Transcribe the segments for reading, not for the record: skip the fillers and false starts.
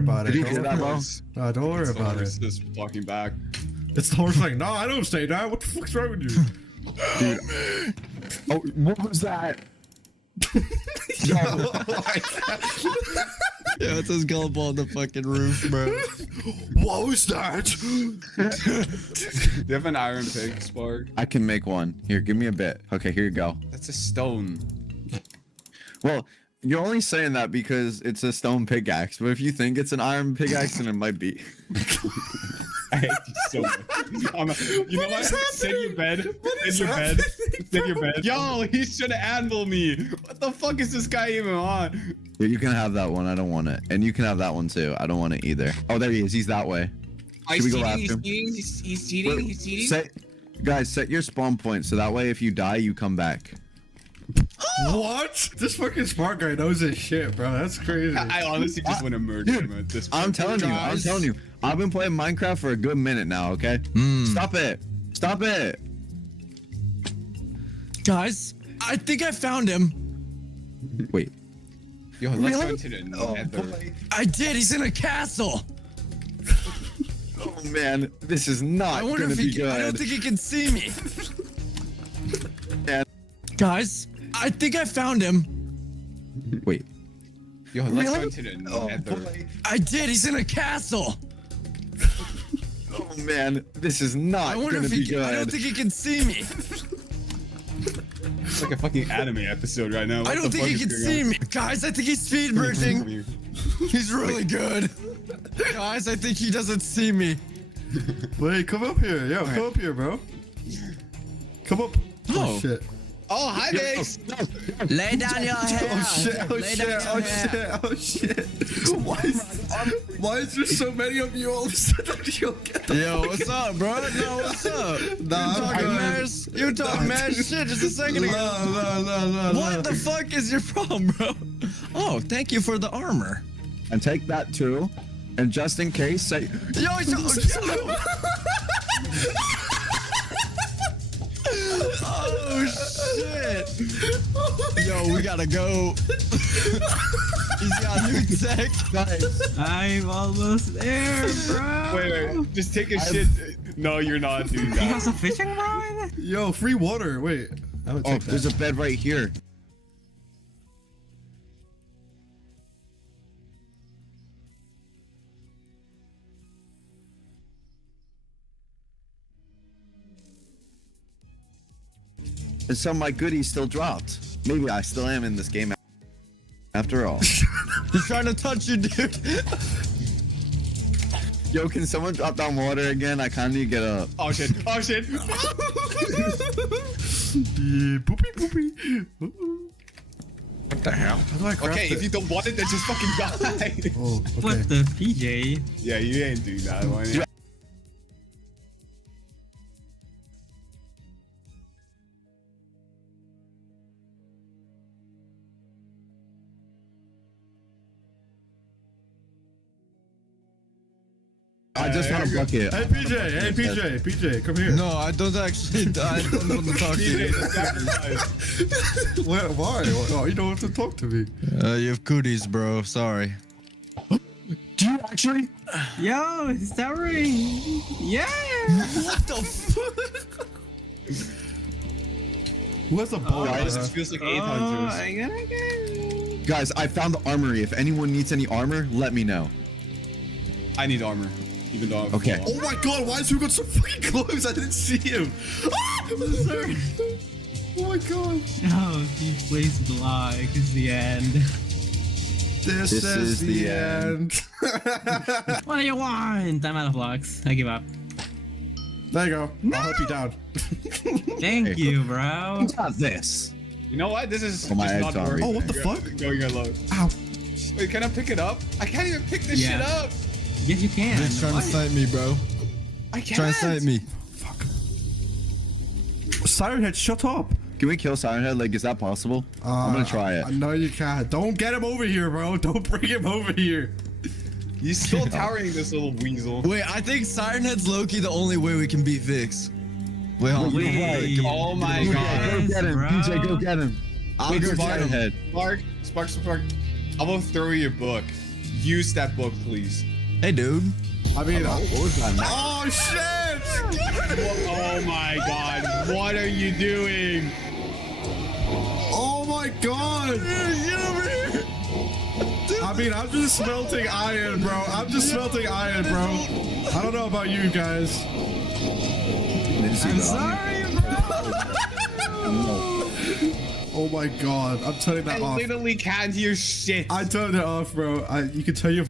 about it. Did you hear that, bro? No, don't worry about it. It's just talking back. It's the horse like, no, I don't say that. What the fuck's wrong with you? Dude. Oh, what was that? Yeah, it's his gullible on the fucking roof, bro. What was that? Do you have an iron pick, Spark? I can make one. Here, give me a bit. Okay, here you go. That's a stone. Well, you're only saying that because it's a stone pickaxe, but if you think it's an iron pickaxe, then it might be. I hate you so much. You know what? Sit in your bed. Sit in your bed. Sit in your bed. Yo, he's trying to anvil me. What the fuck is this guy even on? Yeah, you can have that one. I don't want it. And you can have that one too. I don't want it either. Oh, there he is. He's that way. Should we go after him? He's cheating. He's cheating. Guys, set your spawn point so that way if you die, you come back. What? This fucking smart guy knows his shit, bro. That's crazy. I honestly just want to murder him at this point. I'm telling you. I've been playing Minecraft for a good minute now, okay? Stop it. Stop it. Guys, I think I found him. Wait. Yo, let's go to the nether. I did. He's in a castle. Oh man, this is not I wonder gonna if be he. good. I don't think he can see me. Yeah. Guys, I think I found him. Wait. Yo, let's go to the nether. I did. He's in a castle. Oh man, this is not I wonder gonna if be he. good. I don't think he can see me. It's like a fucking anime episode right now. I don't think he can see me. Guys, I think he's speed bridging. He's really good. Guys, I think he doesn't see me. Wait, come up here. Yo, come up here, bro. Come up. Oh, shit. Oh, hi, Max. Lay down your head. Oh shit, oh shit, oh shit, oh shit. Why is there so many of you all of a sudden? You get the Yo, what's up, bro? No, what's up? Nah, You talking mad shit just a second ago. No. What the fuck is your problem, bro? Oh, thank you for the armor. And take that too. And just in case, say. Yo, oh shit. Yo, we gotta go. He's got new tech. Guys, I'm almost there, bro. Wait. Just take a shit. No, you're not doing You have that. some fishing rod? Yo, free water. Wait. I would oh, take there's that. a bed right here. And some of my goodies still dropped. Maybe I still am in this game after all. He's trying to touch you, dude. Yo, can someone drop down water again? I kinda need to get up. Oh shit. Oh shit. Yeah, poopy. What the hell? How do I craft Okay, it? if you don't want it, then just fucking die. Oh, okay. What the PJ? Yeah, you ain't doing that one. I just want a bucket. Hey, PJ, come here. No, I don't actually. I don't want to talk to you. Why? Oh, you don't have to talk to me. You have cooties, bro. Sorry. Do you actually? Yo, it's towering. Yeah. What the fuck? Who has a bow? Guys, this feels like 800s. I gotta go. Guys, I found the armory. If anyone needs any armor, let me know. I need armor. Even though I'm Okay. full. Oh my god, why is he got so fucking close? I didn't see him. Ah! Sorry. Oh my god. Oh, he plays black. It's the end. This is the end. What do you want? I'm out of blocks. I give up. There you go. I'll help you down. Thank you, bro. Got this. You know what? This is Oh, my just eggs not on working. me. Oh, what the fuck? Going alone. Ow. Wait, can I pick it up? I can't even pick this Yeah. shit up. Yes, you can. He's trying to snipe me, bro. I can't. Trying to snipe me. Fuck. Siren Head, shut up. Can we kill Siren Head? Like, is that possible? I'm gonna try it. No, you can't. Don't get him over here, bro. Don't bring him over here. He's still towering this little weasel. Wait, I think Siren Head's Loki the only way we can beat Vix. Wait, hold on. Wait. Oh my Go god. get him, bro. DJ. Go get him. I'll Wait, go Spark. Siren Head. Spark. I'm gonna throw you a book. use that book, please? Hey, dude. I mean, What was that? oh shit! Oh my god, what are you doing? Oh my god! Get over here. I mean, I'm just smelting iron, bro. I'm just smelting iron, bro. I don't know about you guys. I'm sorry, bro. Oh my god, I'm turning I that off. literally can't hear shit. I turned it off, bro. You can tell your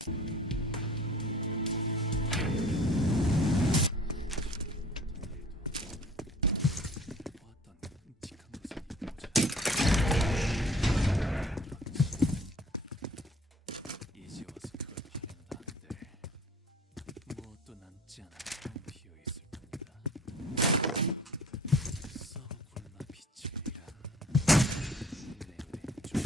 이제 와서 그걸 확인도 안돼. 무엇도 남지 않아 비어 있을 뿐이다. 썩어굴마 빛이란 내 왼쪽.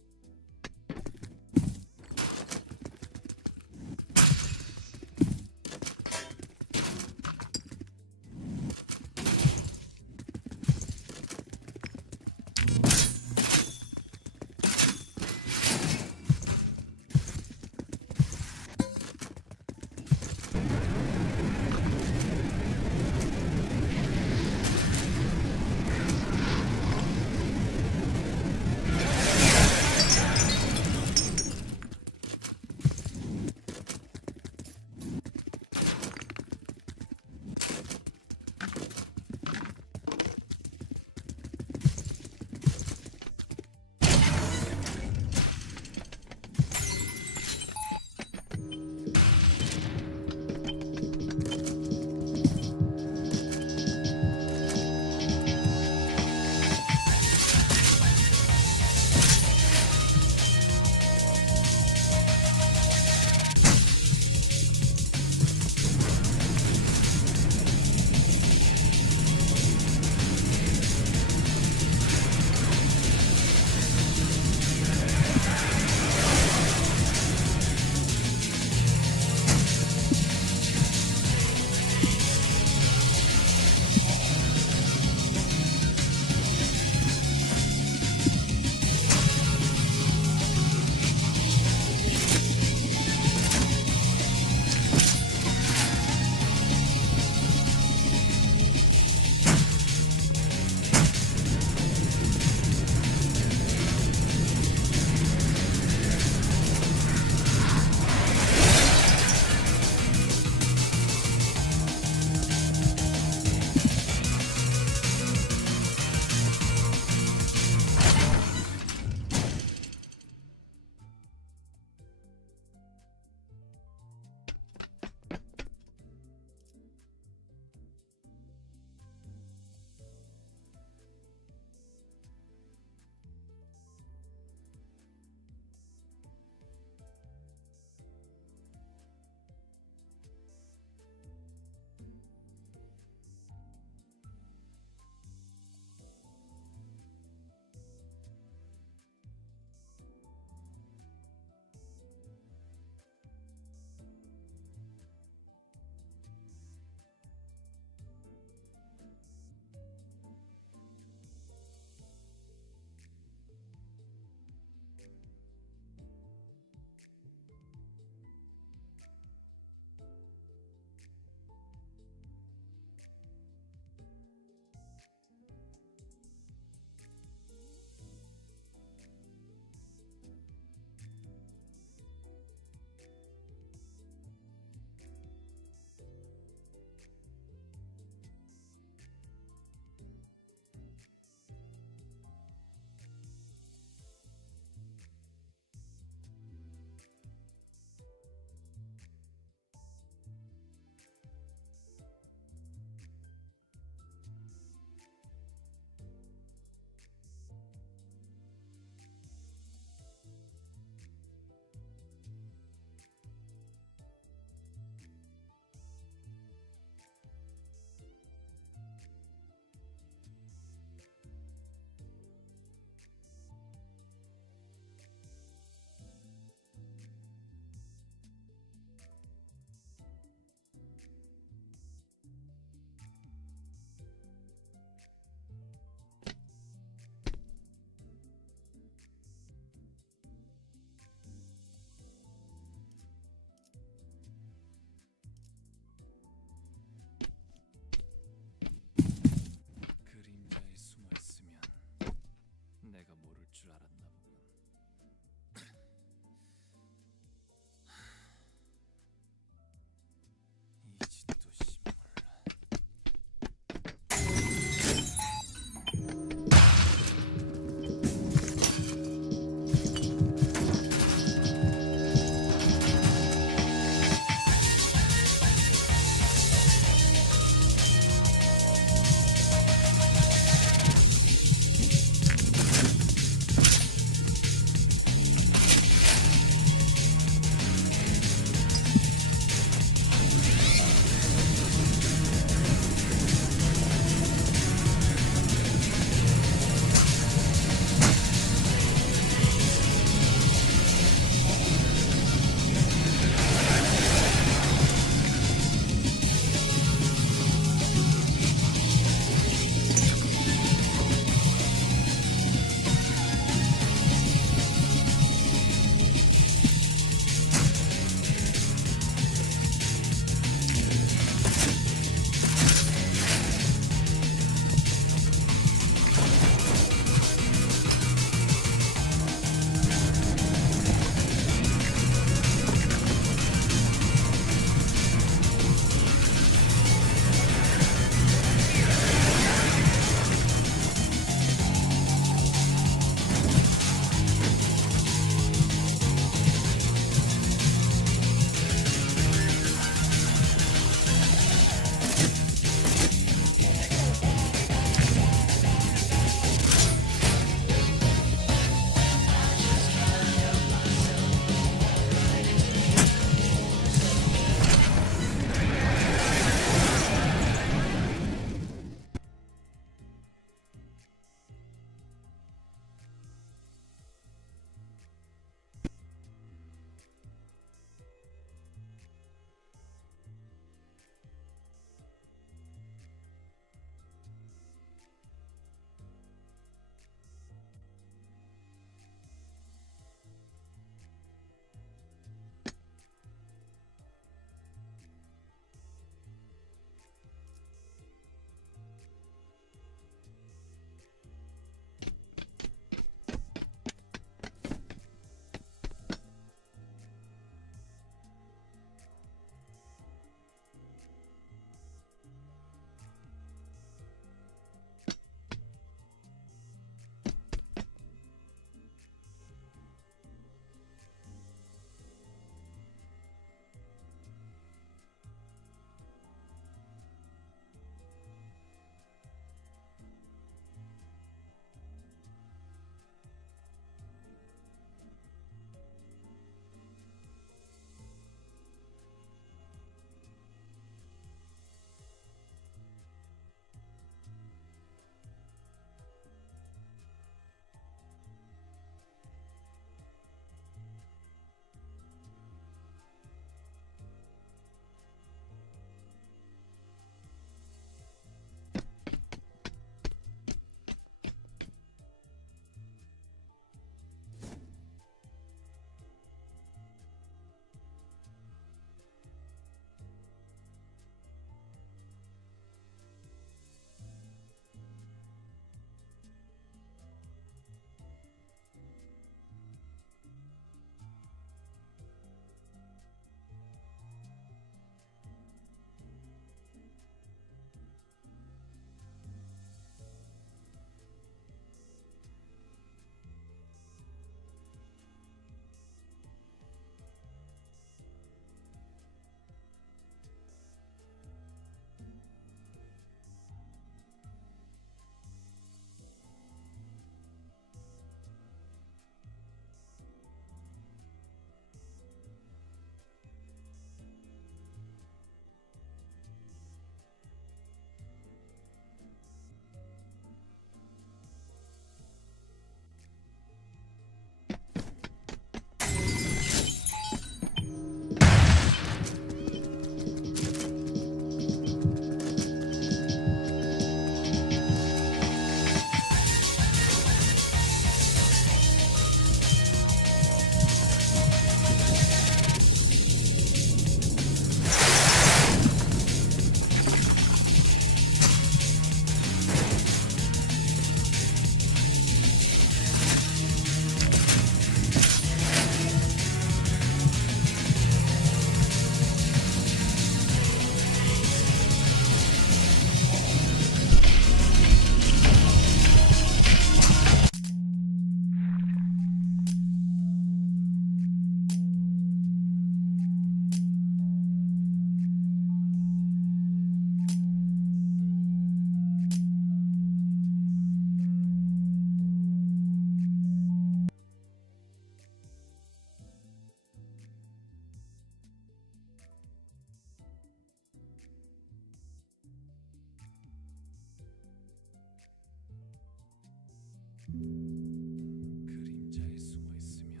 그림자에 숨어 있으면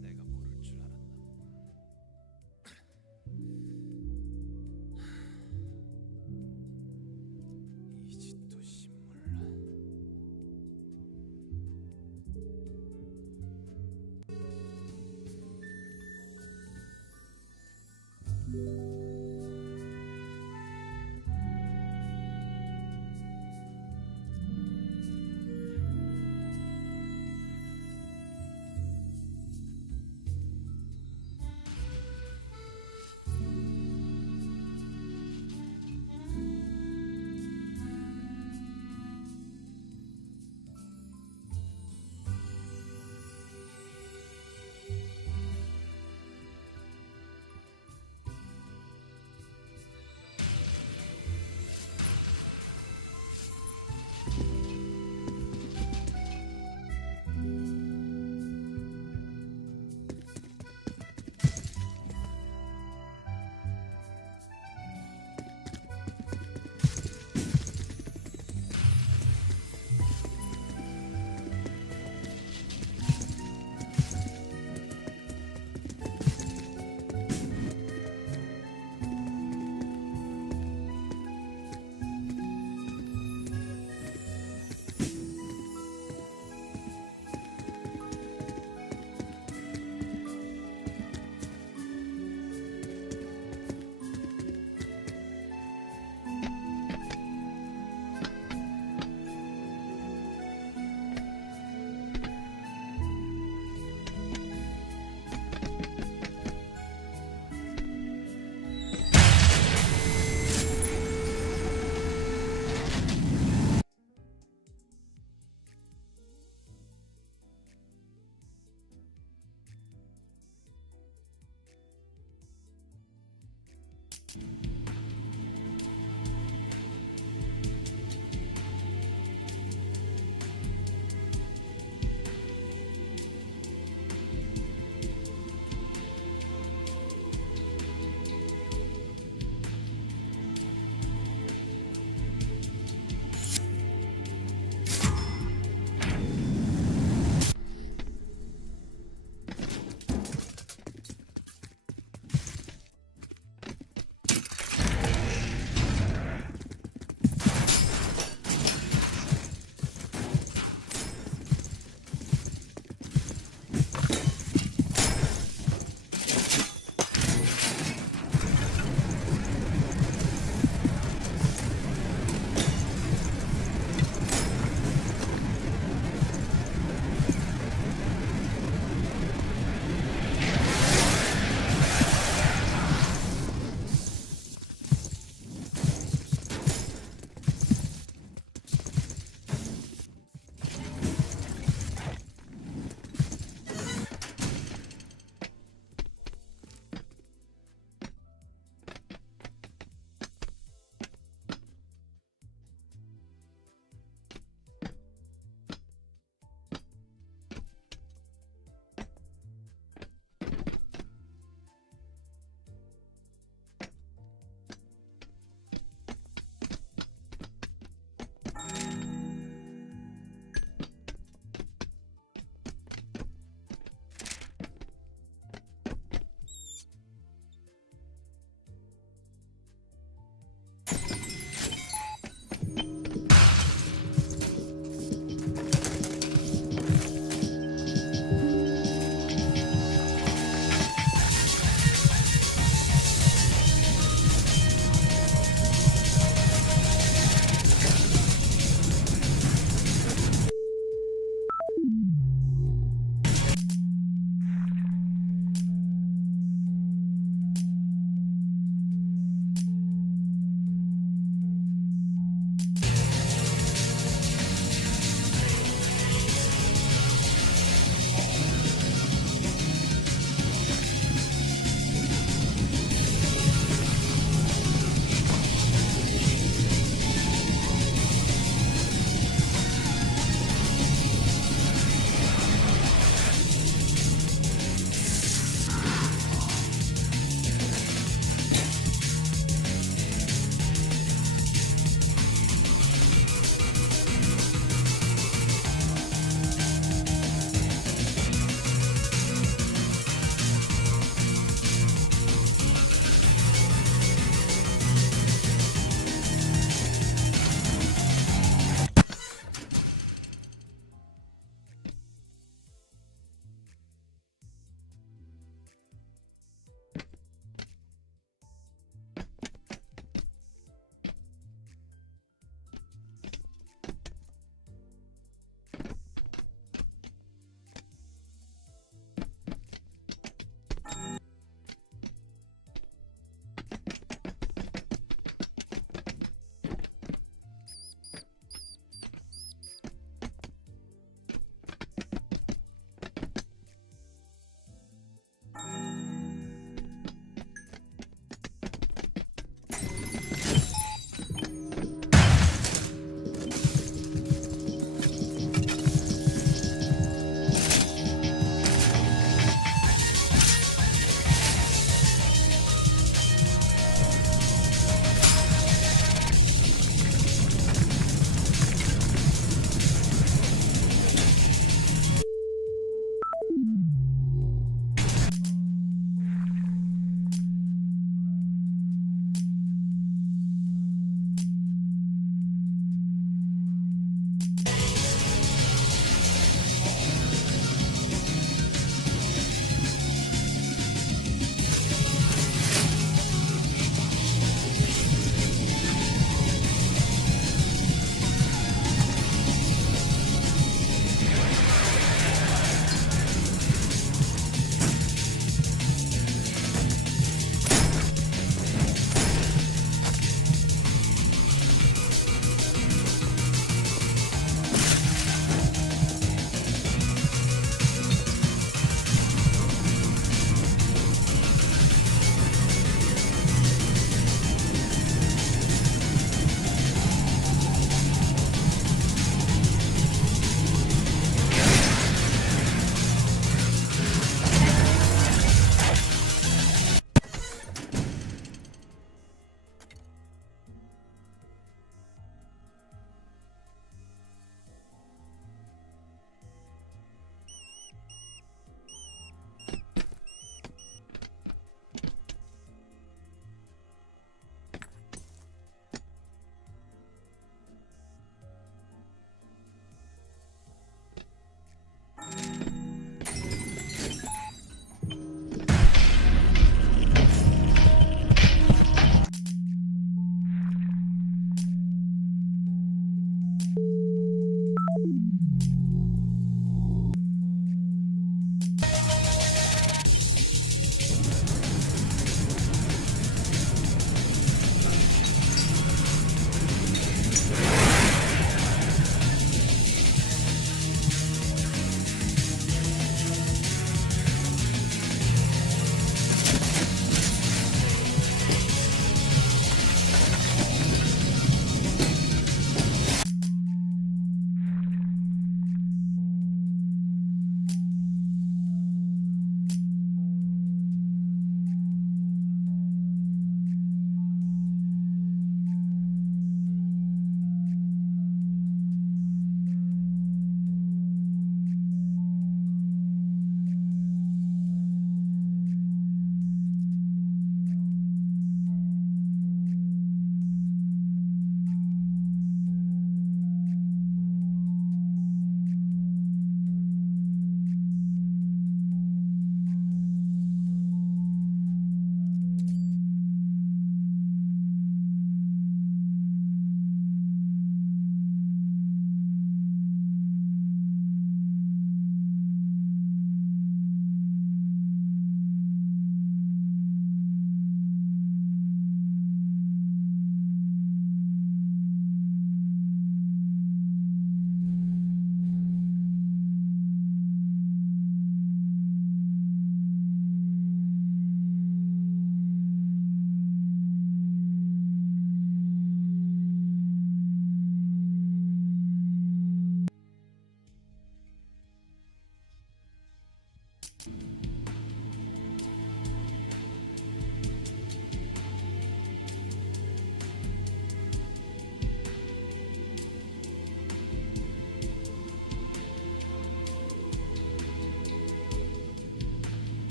내가 모를 줄 알았나 보군. 이 짓도 신물라.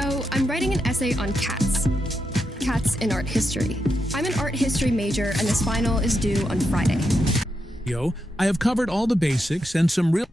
So I'm writing an essay on cats. Cats in art history. I'm an art history major and this final is due on Friday. I have covered all the basics and some real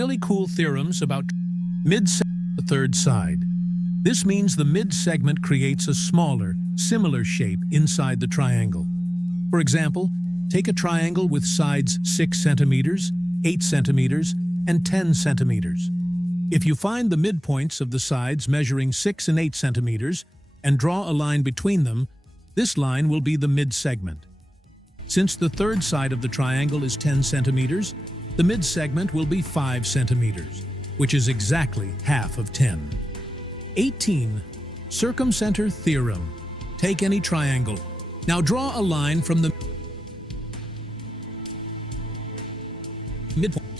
really cool theorems about the third side. This means the mid-segment creates a smaller, similar shape inside the triangle. For example, take a triangle with sides 6 centimeters, 8 centimeters, and 10 centimeters. If you find the midpoints of the sides measuring 6 and 8 centimeters and draw a line between them, this line will be the mid-segment. Since the third side of the triangle is 10 centimeters, the mid-segment will be 5 centimeters, which is exactly half of 10. 18. Circumcenter theorem. Take any triangle. Now draw a line from the midpoint.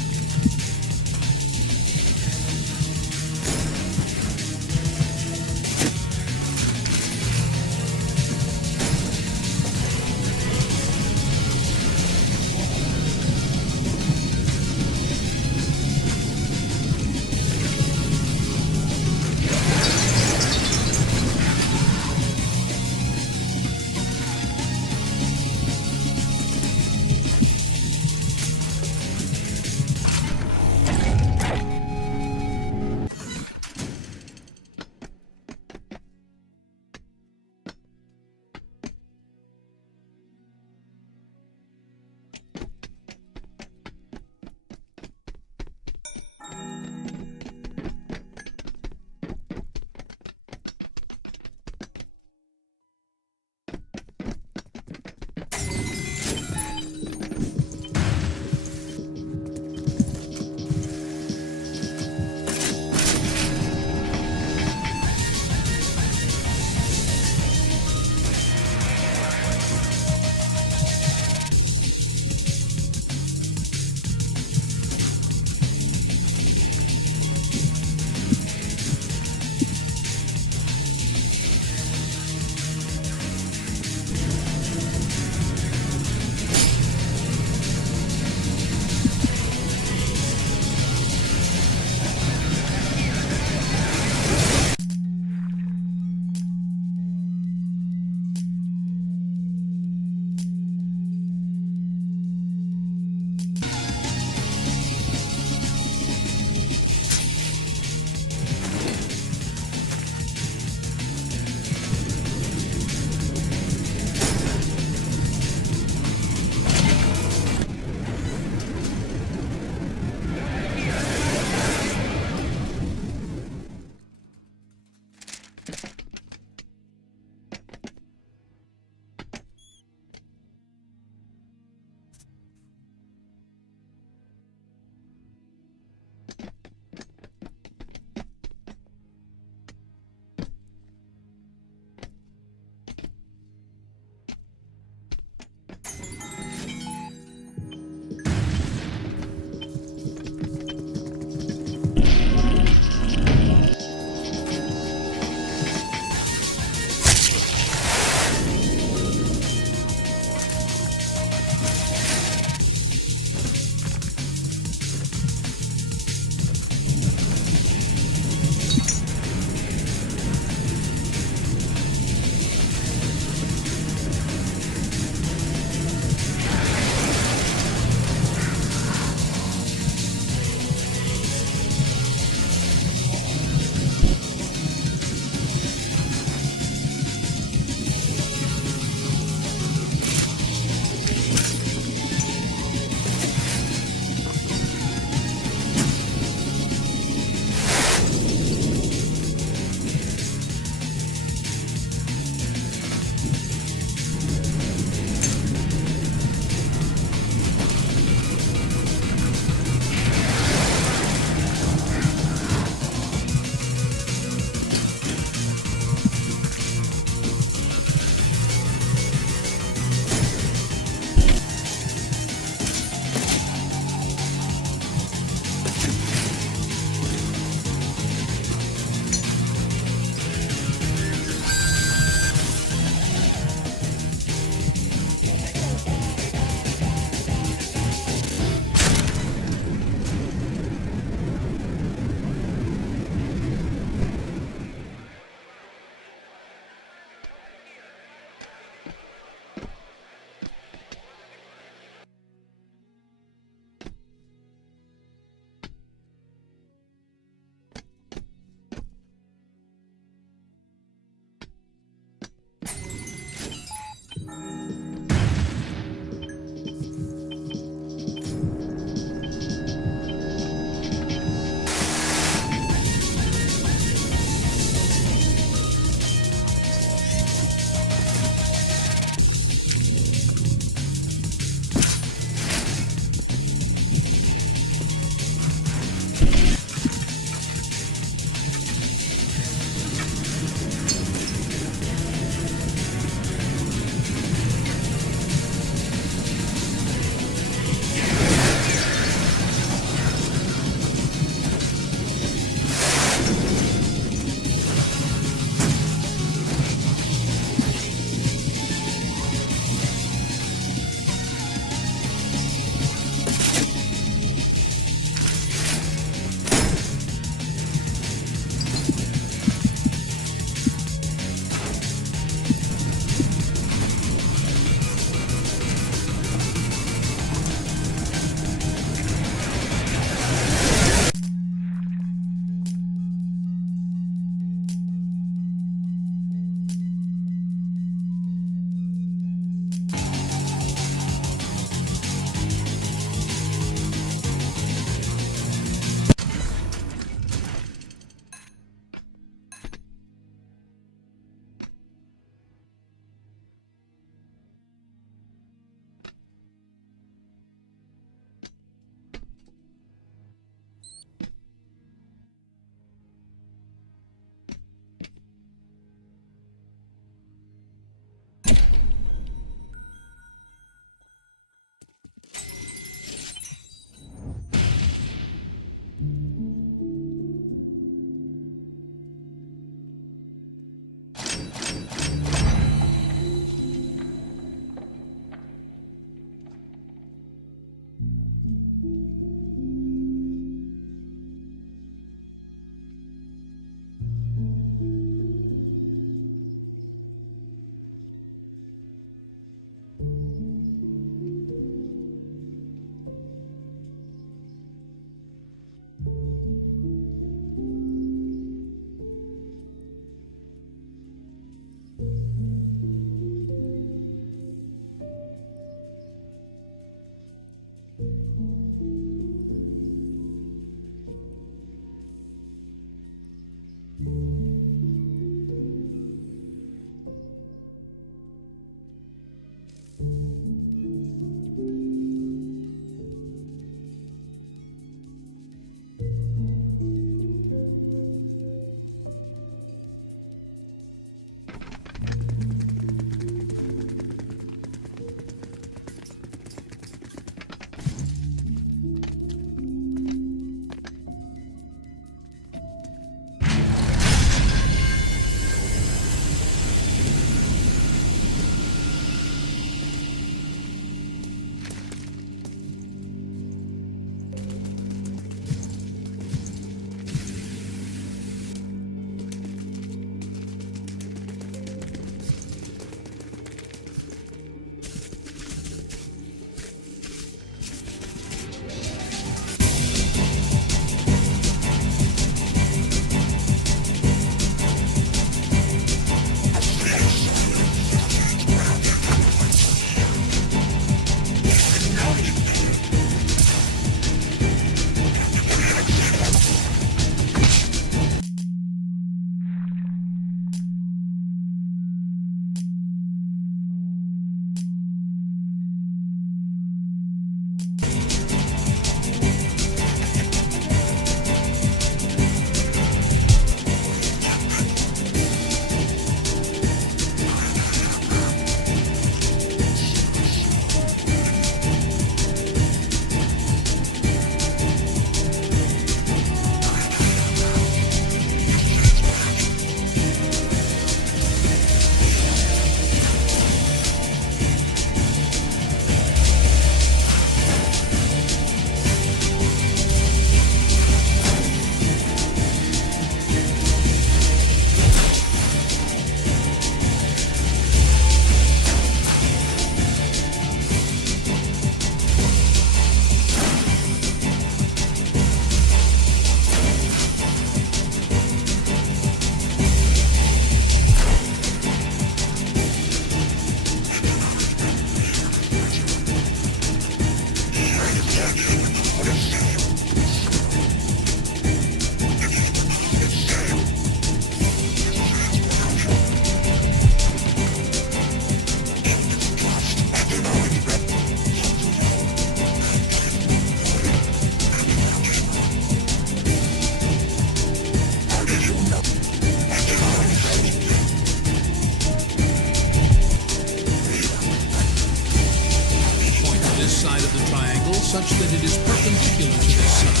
such that it is perpendicular to this side.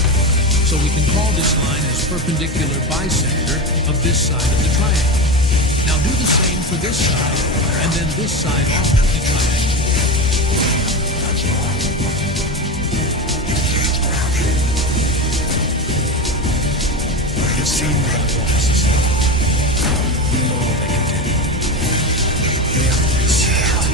So we can call this line as perpendicular bisector of this side of the triangle. Now do the same for this side, and then this side of the triangle. You've seen my voices. You know all they can do. They have to be sealed.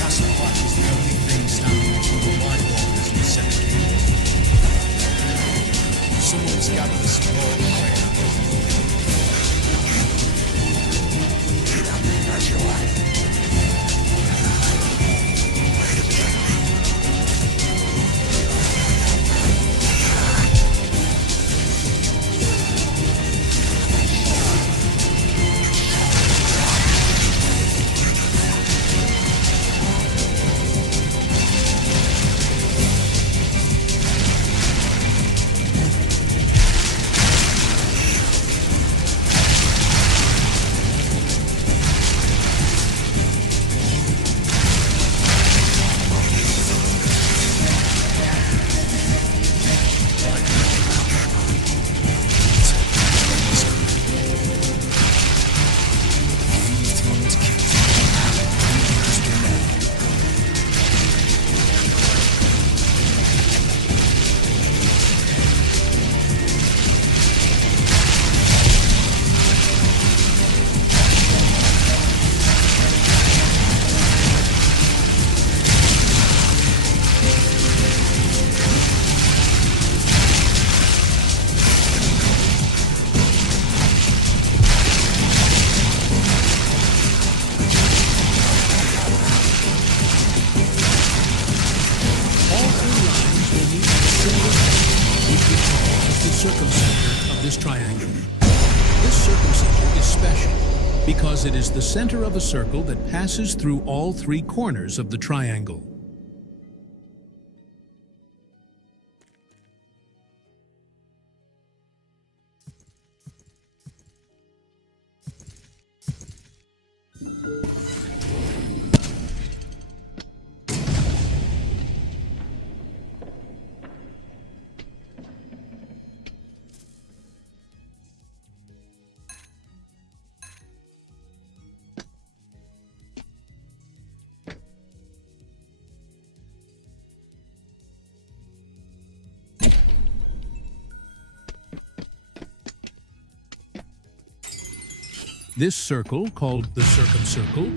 That's the heart is the only thing standing between my circumcenter of this triangle. This circumcenter is special because it is the center of a circle that passes through all three corners of the triangle. This circle, called the circumcircle,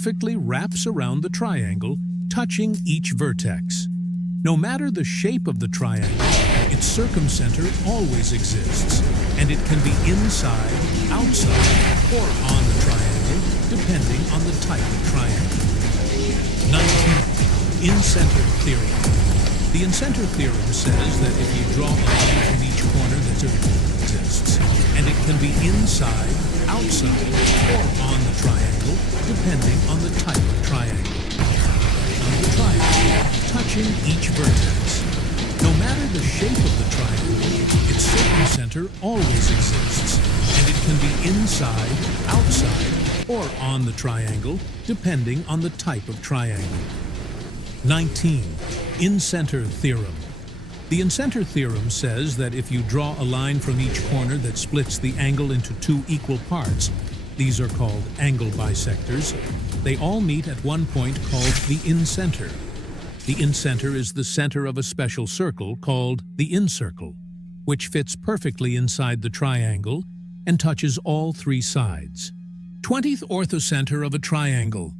perfectly wraps around the triangle, touching each vertex. No matter the shape of the triangle, its circumcenter always exists, and it can be inside, outside, or on the triangle, depending on the type of triangle. 19. In-center theorem. The in-center theorem says that if you draw a line from each corner, the circle exists, and it can be inside, outside, or on the triangle, depending on the type of triangle. On the triangle, touching each vertex. No matter the shape of the triangle, its circumcenter always exists, and it can be inside, outside, or on the triangle, depending on the type of triangle. 19. In-center theorem. The in-center theorem says that if you draw a line from each corner that splits the angle into two equal parts, these are called angle bisectors, they all meet at one point called the in-center. The in-center is the center of a special circle called the incircle, which fits perfectly inside the triangle and touches all three sides. 20th orthocenter of a triangle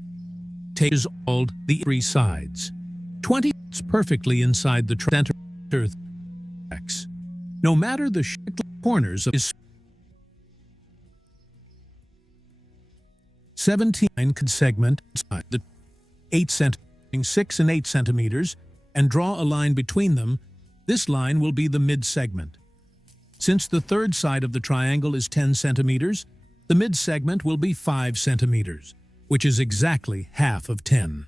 is called the three sides. 20 fits perfectly inside the center. No matter the corners of his 17 could segment the 8 centimeters, 6 and 8 centimeters, and draw a line between them. This line will be the mid-segment. Since the third side of the triangle is 10 centimeters, the mid-segment will be 5 centimeters, which is exactly half of 10.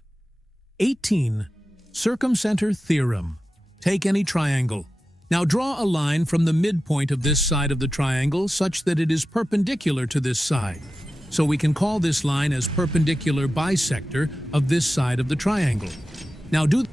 18. Circumcenter theorem. Take any triangle. Now draw a line from the midpoint of this side of the triangle such that it is perpendicular to this side. So we can call this line as perpendicular bisector of this side of the triangle. Now do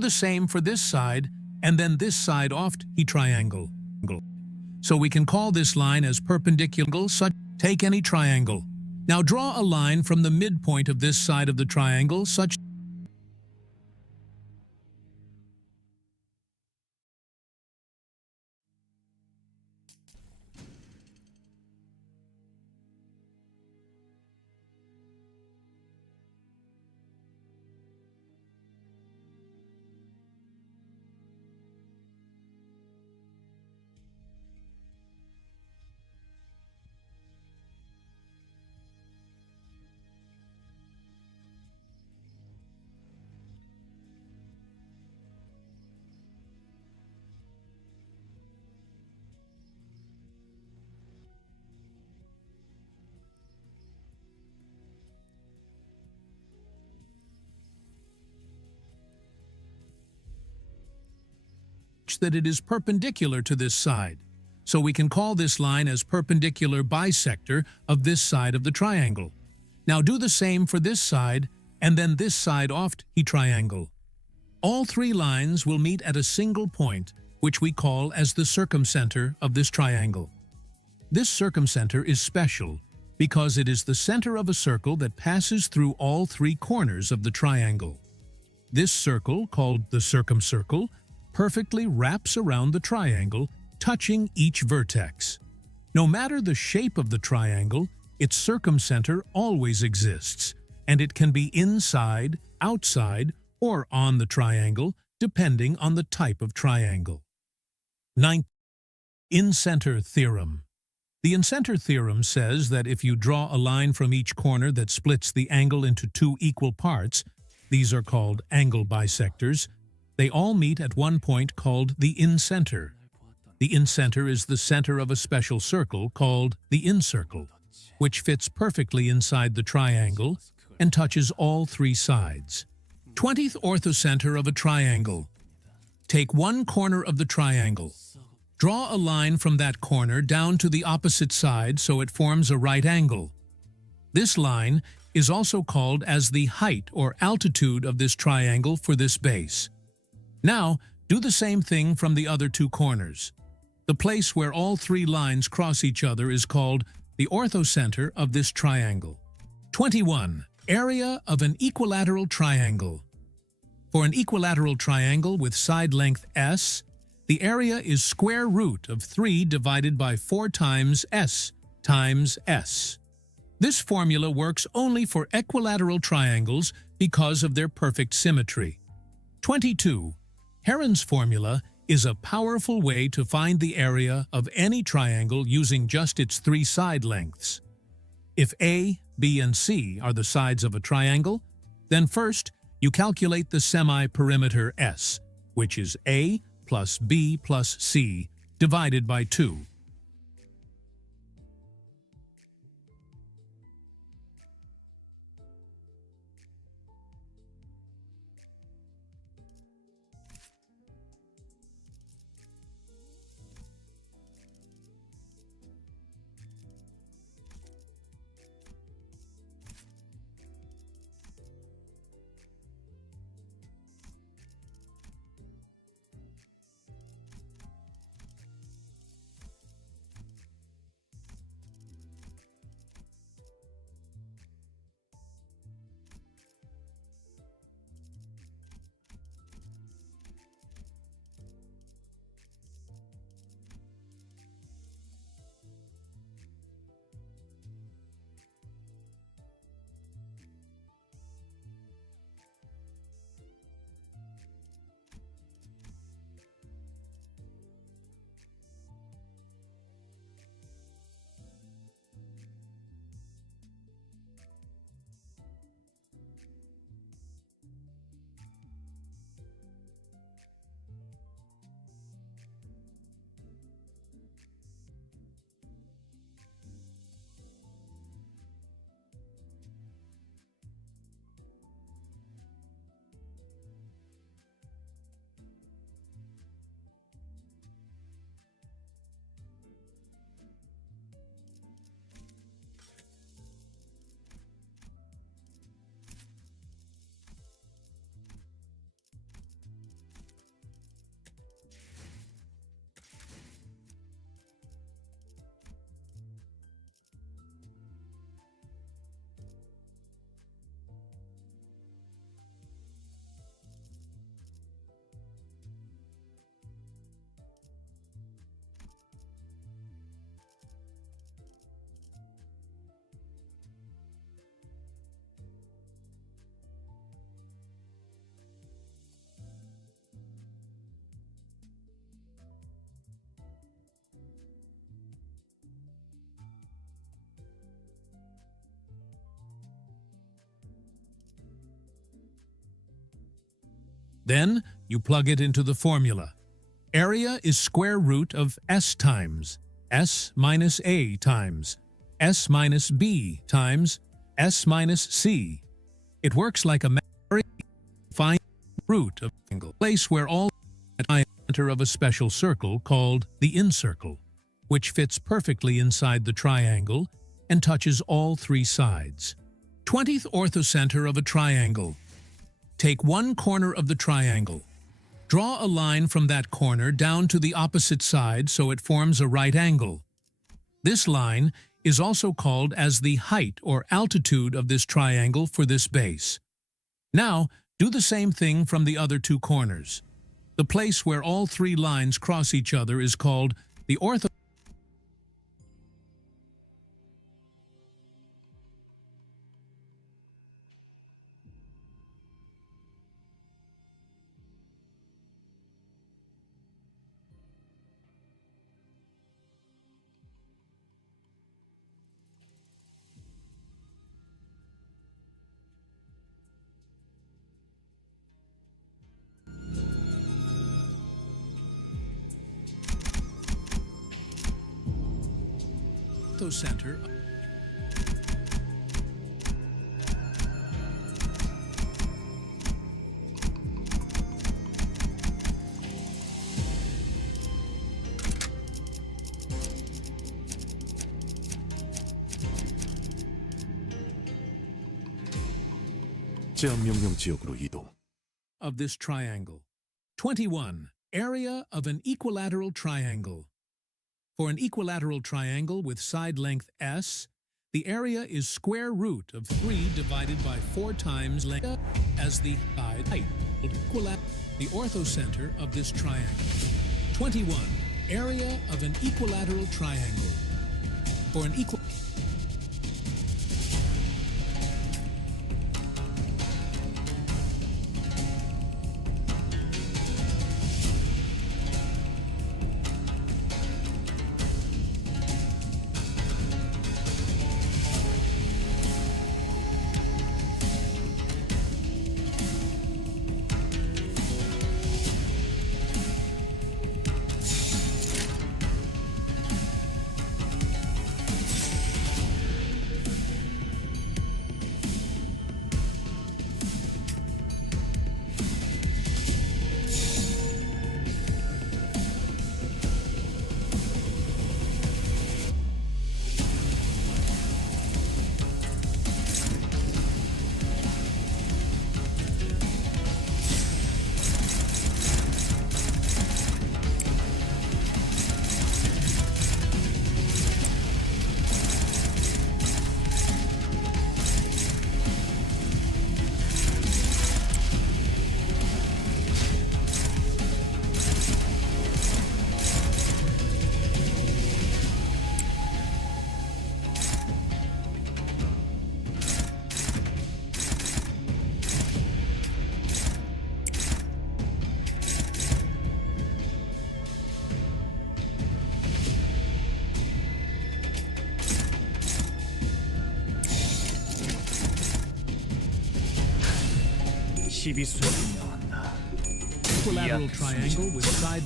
the same for this side, and then this side off the triangle. So we can call this line as perpendicular such. Take any triangle. Now draw a line from the midpoint of this side of the triangle such. That it is perpendicular to this side. So we can call this line as perpendicular bisector of this side of the triangle. Now do the same for this side, and then this side off the triangle. All three lines will meet at a single point, which we call as the circumcenter of this triangle. This circumcenter is special because it is the center of a circle that passes through all three corners of the triangle. This circle, called the circumcircle, perfectly wraps around the triangle, touching each vertex. No matter the shape of the triangle, its circumcenter always exists, and it can be inside, outside, or on the triangle, depending on the type of triangle. 9. In-center theorem. The in-center theorem says that if you draw a line from each corner that splits the angle into two equal parts, these are called angle bisectors, they all meet at one point called the in-center. The in-center is the center of a special circle called the incircle, which fits perfectly inside the triangle and touches all three sides. 20th orthocenter of a triangle. Take one corner of the triangle. Draw a line from that corner down to the opposite side so it forms a right angle. This line is also called as the height or altitude of this triangle for this base. Now, do the same thing from the other two corners. The place where all three lines cross each other is called the orthocenter of this triangle. 21. Area of an equilateral triangle. For an equilateral triangle with side length s, the area is square root of 3 divided by 4 times s times s. This formula works only for equilateral triangles because of their perfect symmetry. 22. Heron's formula is a powerful way to find the area of any triangle using just its 3 side lengths. If A, B, and C are the sides of a triangle, then first you calculate the semi-perimeter S, which is A plus B plus C divided by 2. Then you plug it into the formula. Area is square root of s times s minus a times s minus b times s minus c. It works like a find root of an angle, place where all the center of a special circle called the incircle, which fits perfectly inside the triangle and touches all 3 sides. 20th orthocenter of a triangle. Take one corner of the triangle. Draw a line from that corner down to the opposite side so it forms a right angle. This line is also called as the height or altitude of this triangle for this base. Now, do the same thing from the other two corners. The place where all three lines cross each other is called the ortho. Center. 제한 명령 지역으로 이동. Of this triangle. 21. Area of an equilateral triangle. For an equilateral triangle with side length s, the area is square root of 3 divided by 4 times length as the side height. The orthocenter of this triangle. 21. Area of an equilateral triangle. For an equal. Equilateral triangle with side.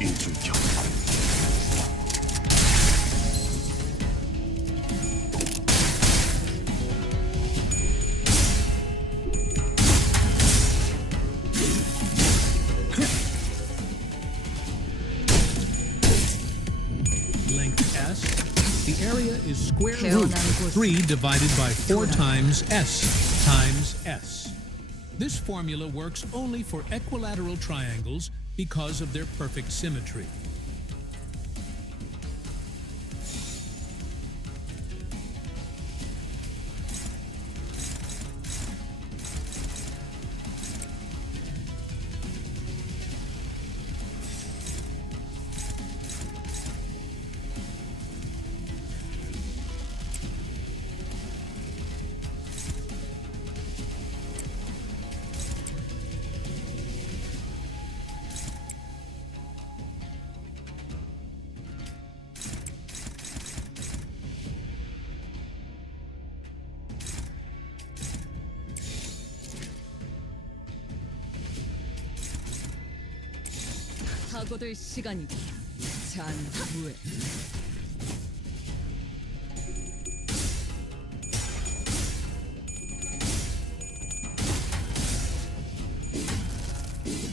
이중격. Length s. The area is square root of 3 divided by 4 times s times s. This formula works only for equilateral triangles because of their perfect symmetry. 사고될 시간이다. 잔후에.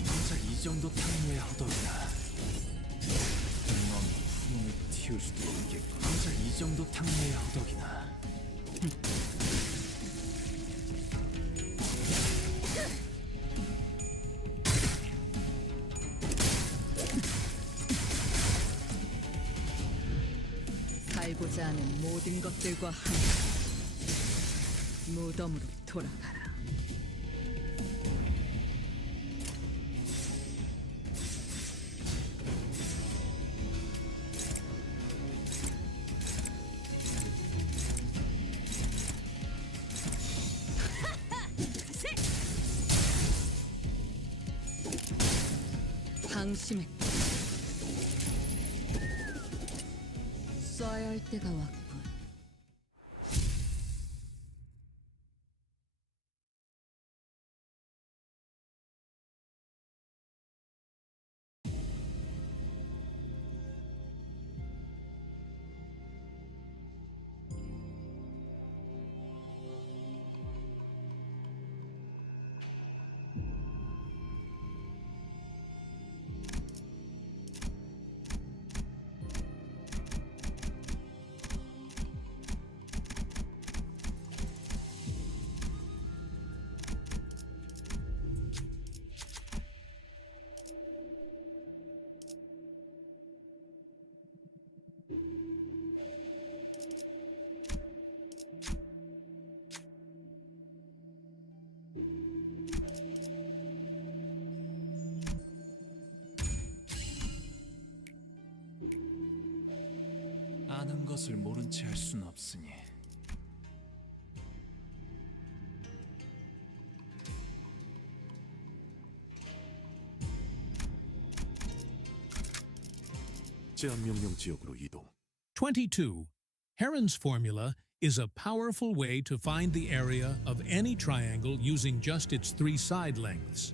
정작 이 정도 탕후에 허덕이라 넌 분명히 키울 수도 있겠고. 진짜 이 정도 탕내야 허덕이나. 살고자 하는 모든 것들과 함께 무덤으로 돌아가라. 방심했고 쏴야 할 때가 왔군. 아는 것을 모른 채 할 순 없으니. 제한 명령 지역으로 이동. 22. Heron's formula is a powerful way to find the area of any triangle using just its three side lengths.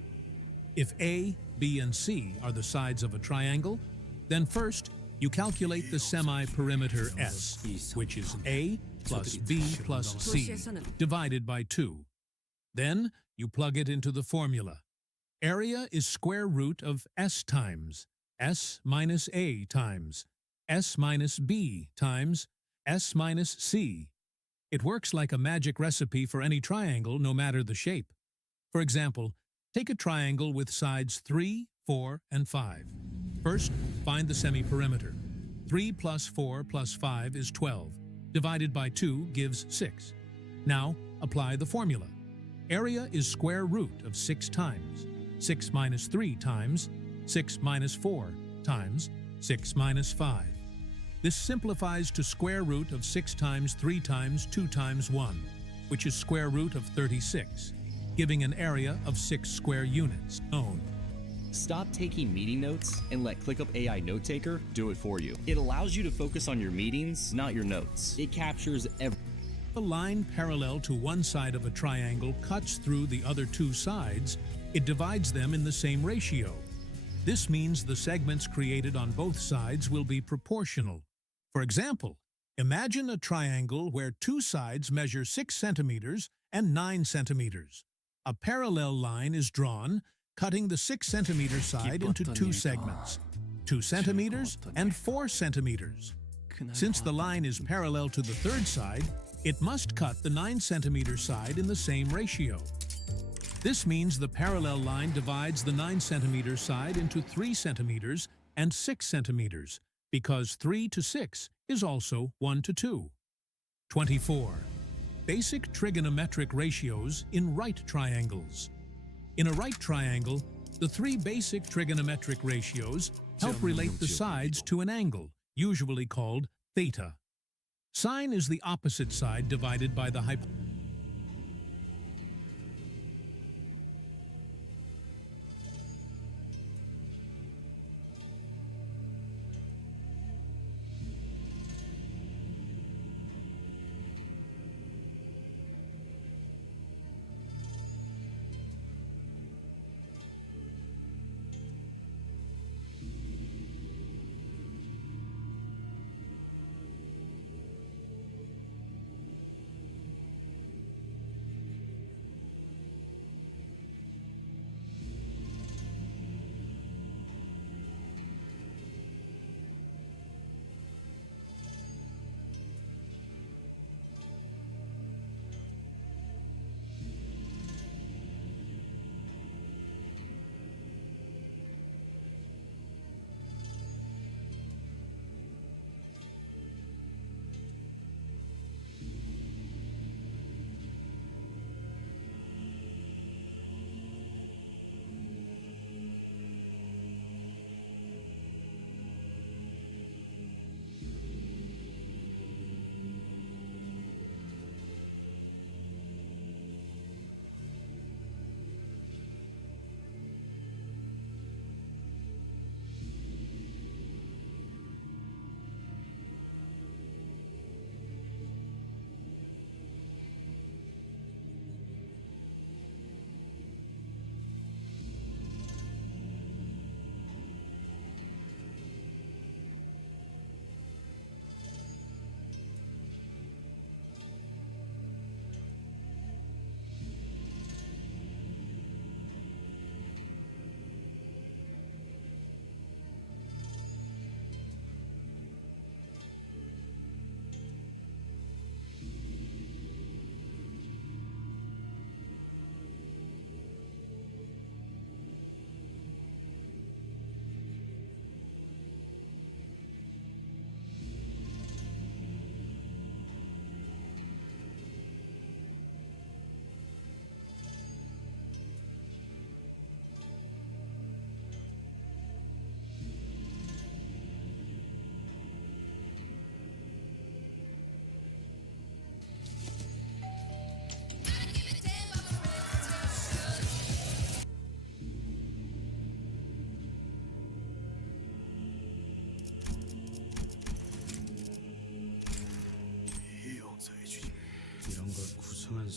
If A, B, and C are the sides of a triangle, then first you calculate the semi-perimeter S, which is A plus B plus C, divided by 2. Then you plug it into the formula. Area is square root of S times S minus A times S minus B times S minus C. It works like a magic recipe for any triangle, no matter the shape. For example, take a triangle with sides 3, 4, and 5. First, find the semi-perimeter. 3 plus 4 plus 5 is 12. Divided by 2 gives 6. Now, apply the formula. Area is square root of 6 times 6 minus 3 times 6 minus 4 times 6 minus 5. This simplifies to square root of 6 times 3 times 2 times 1, which is square root of 36, giving an area of 6 square units. Known. Stop taking meeting notes and let ClickUp AI Note Taker do it for you. It allows you to focus on your meetings, not your notes. It captures every. A line parallel to one side of a triangle cuts through the other two sides. It divides them in the same ratio. This means the segments created on both sides will be proportional. For example, imagine a triangle where two sides measure 6 centimeters and 9 centimeters. A parallel line is drawn, cutting the 6 centimeter side into two segments, 2 centimeters and 4 centimeters. Since the line is parallel to the third side, it must cut the 9 centimeter side in the same ratio. This means the parallel line divides the 9 centimeter side into 3 centimeters and 6 centimeters, because 3 to 6 is also 1 to 2. 24. Basic trigonometric ratios in right triangles. In a right triangle, the 3 basic trigonometric ratios help relate the sides to an angle, usually called theta. Sine is the opposite side divided by the hypotenuse.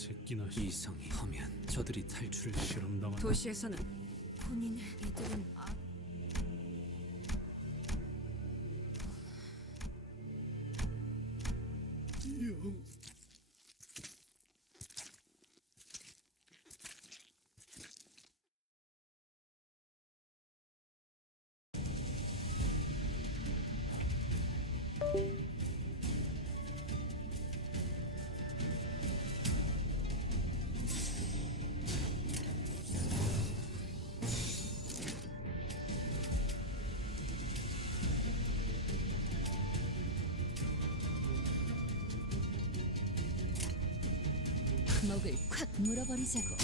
새끼나 이상이 하면 저들이 탈출을 실험당한 도시에서는 본인 이들은 먹을 콱 물어버리자고.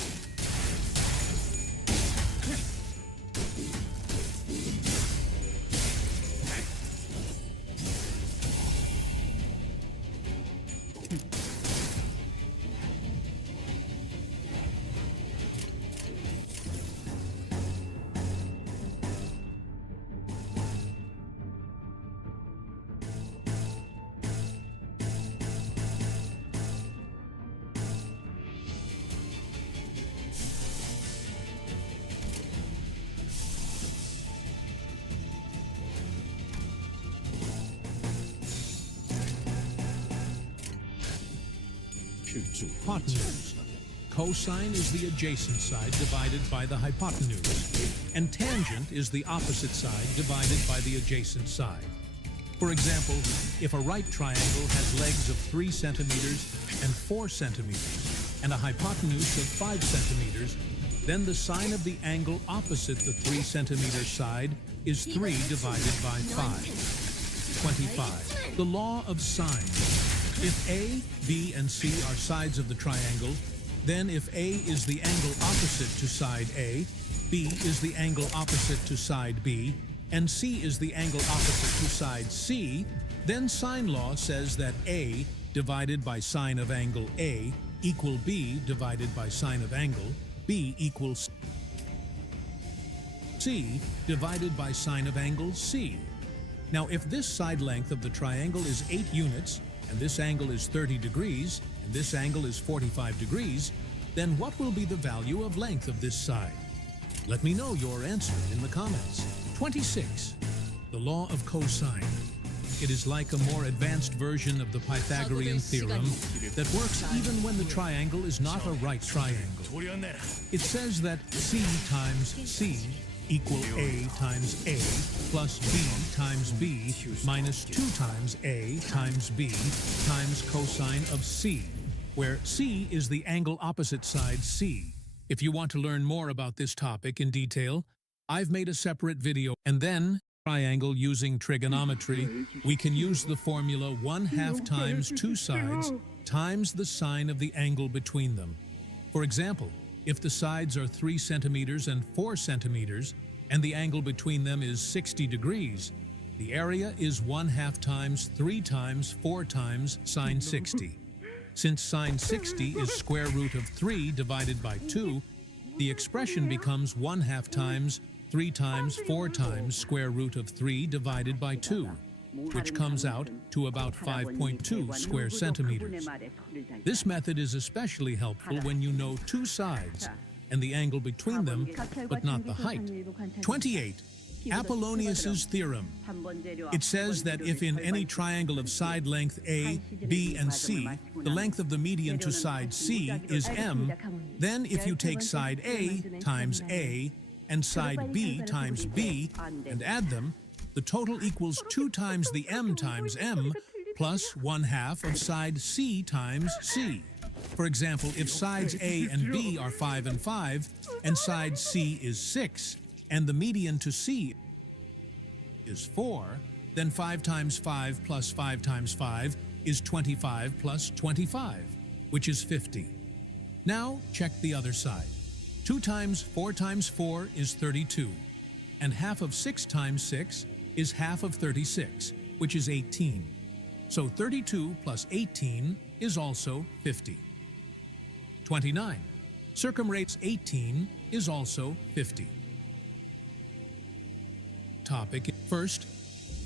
Hypotenuse. Cosine is the adjacent side divided by the hypotenuse, and tangent is the opposite side divided by the adjacent side. For example, if a right triangle has legs of 3 centimeters and 4 centimeters, and a hypotenuse of 5 centimeters, then the sine of the angle opposite the 3 centimeter side is 3 divided by 5. 25. The law of sine. If A, B, and C are sides of the triangle, then if A is the angle opposite to side A, B is the angle opposite to side B, and C is the angle opposite to side C, then sine law says that A divided by sine of angle A equal B divided by sine of angle B equals C divided by sine of angle C. Now, if this side length of the triangle is 8 units, and this angle is 30 degrees, and this angle is 45 degrees, then what will be the value of length of this side? Let me know your answer in the comments. 26. The law of cosine. It is like a more advanced version of the Pythagorean theorem that works even when the triangle is not a right triangle. It says that C times C equal A times A plus B times B minus 2 times A times B times cosine of C, where C is the angle opposite side C. If you want to learn more about this topic in detail, I've made a separate video. And then, triangle using trigonometry, we can use the formula 1/2 times 2 sides times the sine of the angle between them. For example, if the sides are 3 centimeters and 4 centimeters, and the angle between them is 60 degrees, the area is 1/2 times 3 times 4 times sine 60. Since sine 60 is square root of 3 divided by 2, the expression becomes 1/2 times 3 times 4 times square root of 3 divided by 2, which comes out to about 5.2 square centimeters. This method is especially helpful when you know 2 sides and the angle between them, but not the height. 28. Apollonius's theorem. It says that if in any triangle of side length A, B, and C, the length of the median to side C is M, then if you take side A times A and side B times B and add them, the total equals 2 times the M times M plus 1/2 of side C times C. For example, if sides A and B are 5 and 5, and side C is 6, and the median to C is 4, then 5 times 5 plus 5 times 5 is 25 plus 25, which is 50. Now, check the other side. 2 times 4 times 4 is 32, and half of 6 times 6 is half of 36, which is 18. So 32 plus 18 is also 50. 29. Circumrates 18 is also 50. Topic. First,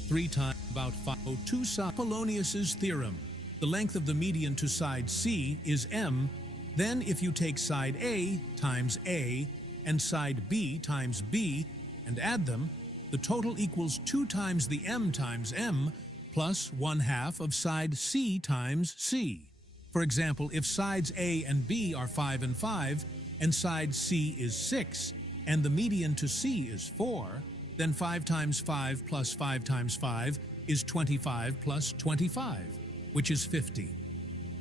3 times about 5. 2 side. Apollonius's theorem. The length of the median to side C is M, Then if you take side A times A and side B times B and add them, the total equals 2 times the m times m plus 1/2 of side C times C. For example, if sides A and B are 5 and 5, and side C is 6, and the median to C is 4, then 5 times 5 plus 5 times 5 is 25 plus 25, which is 50.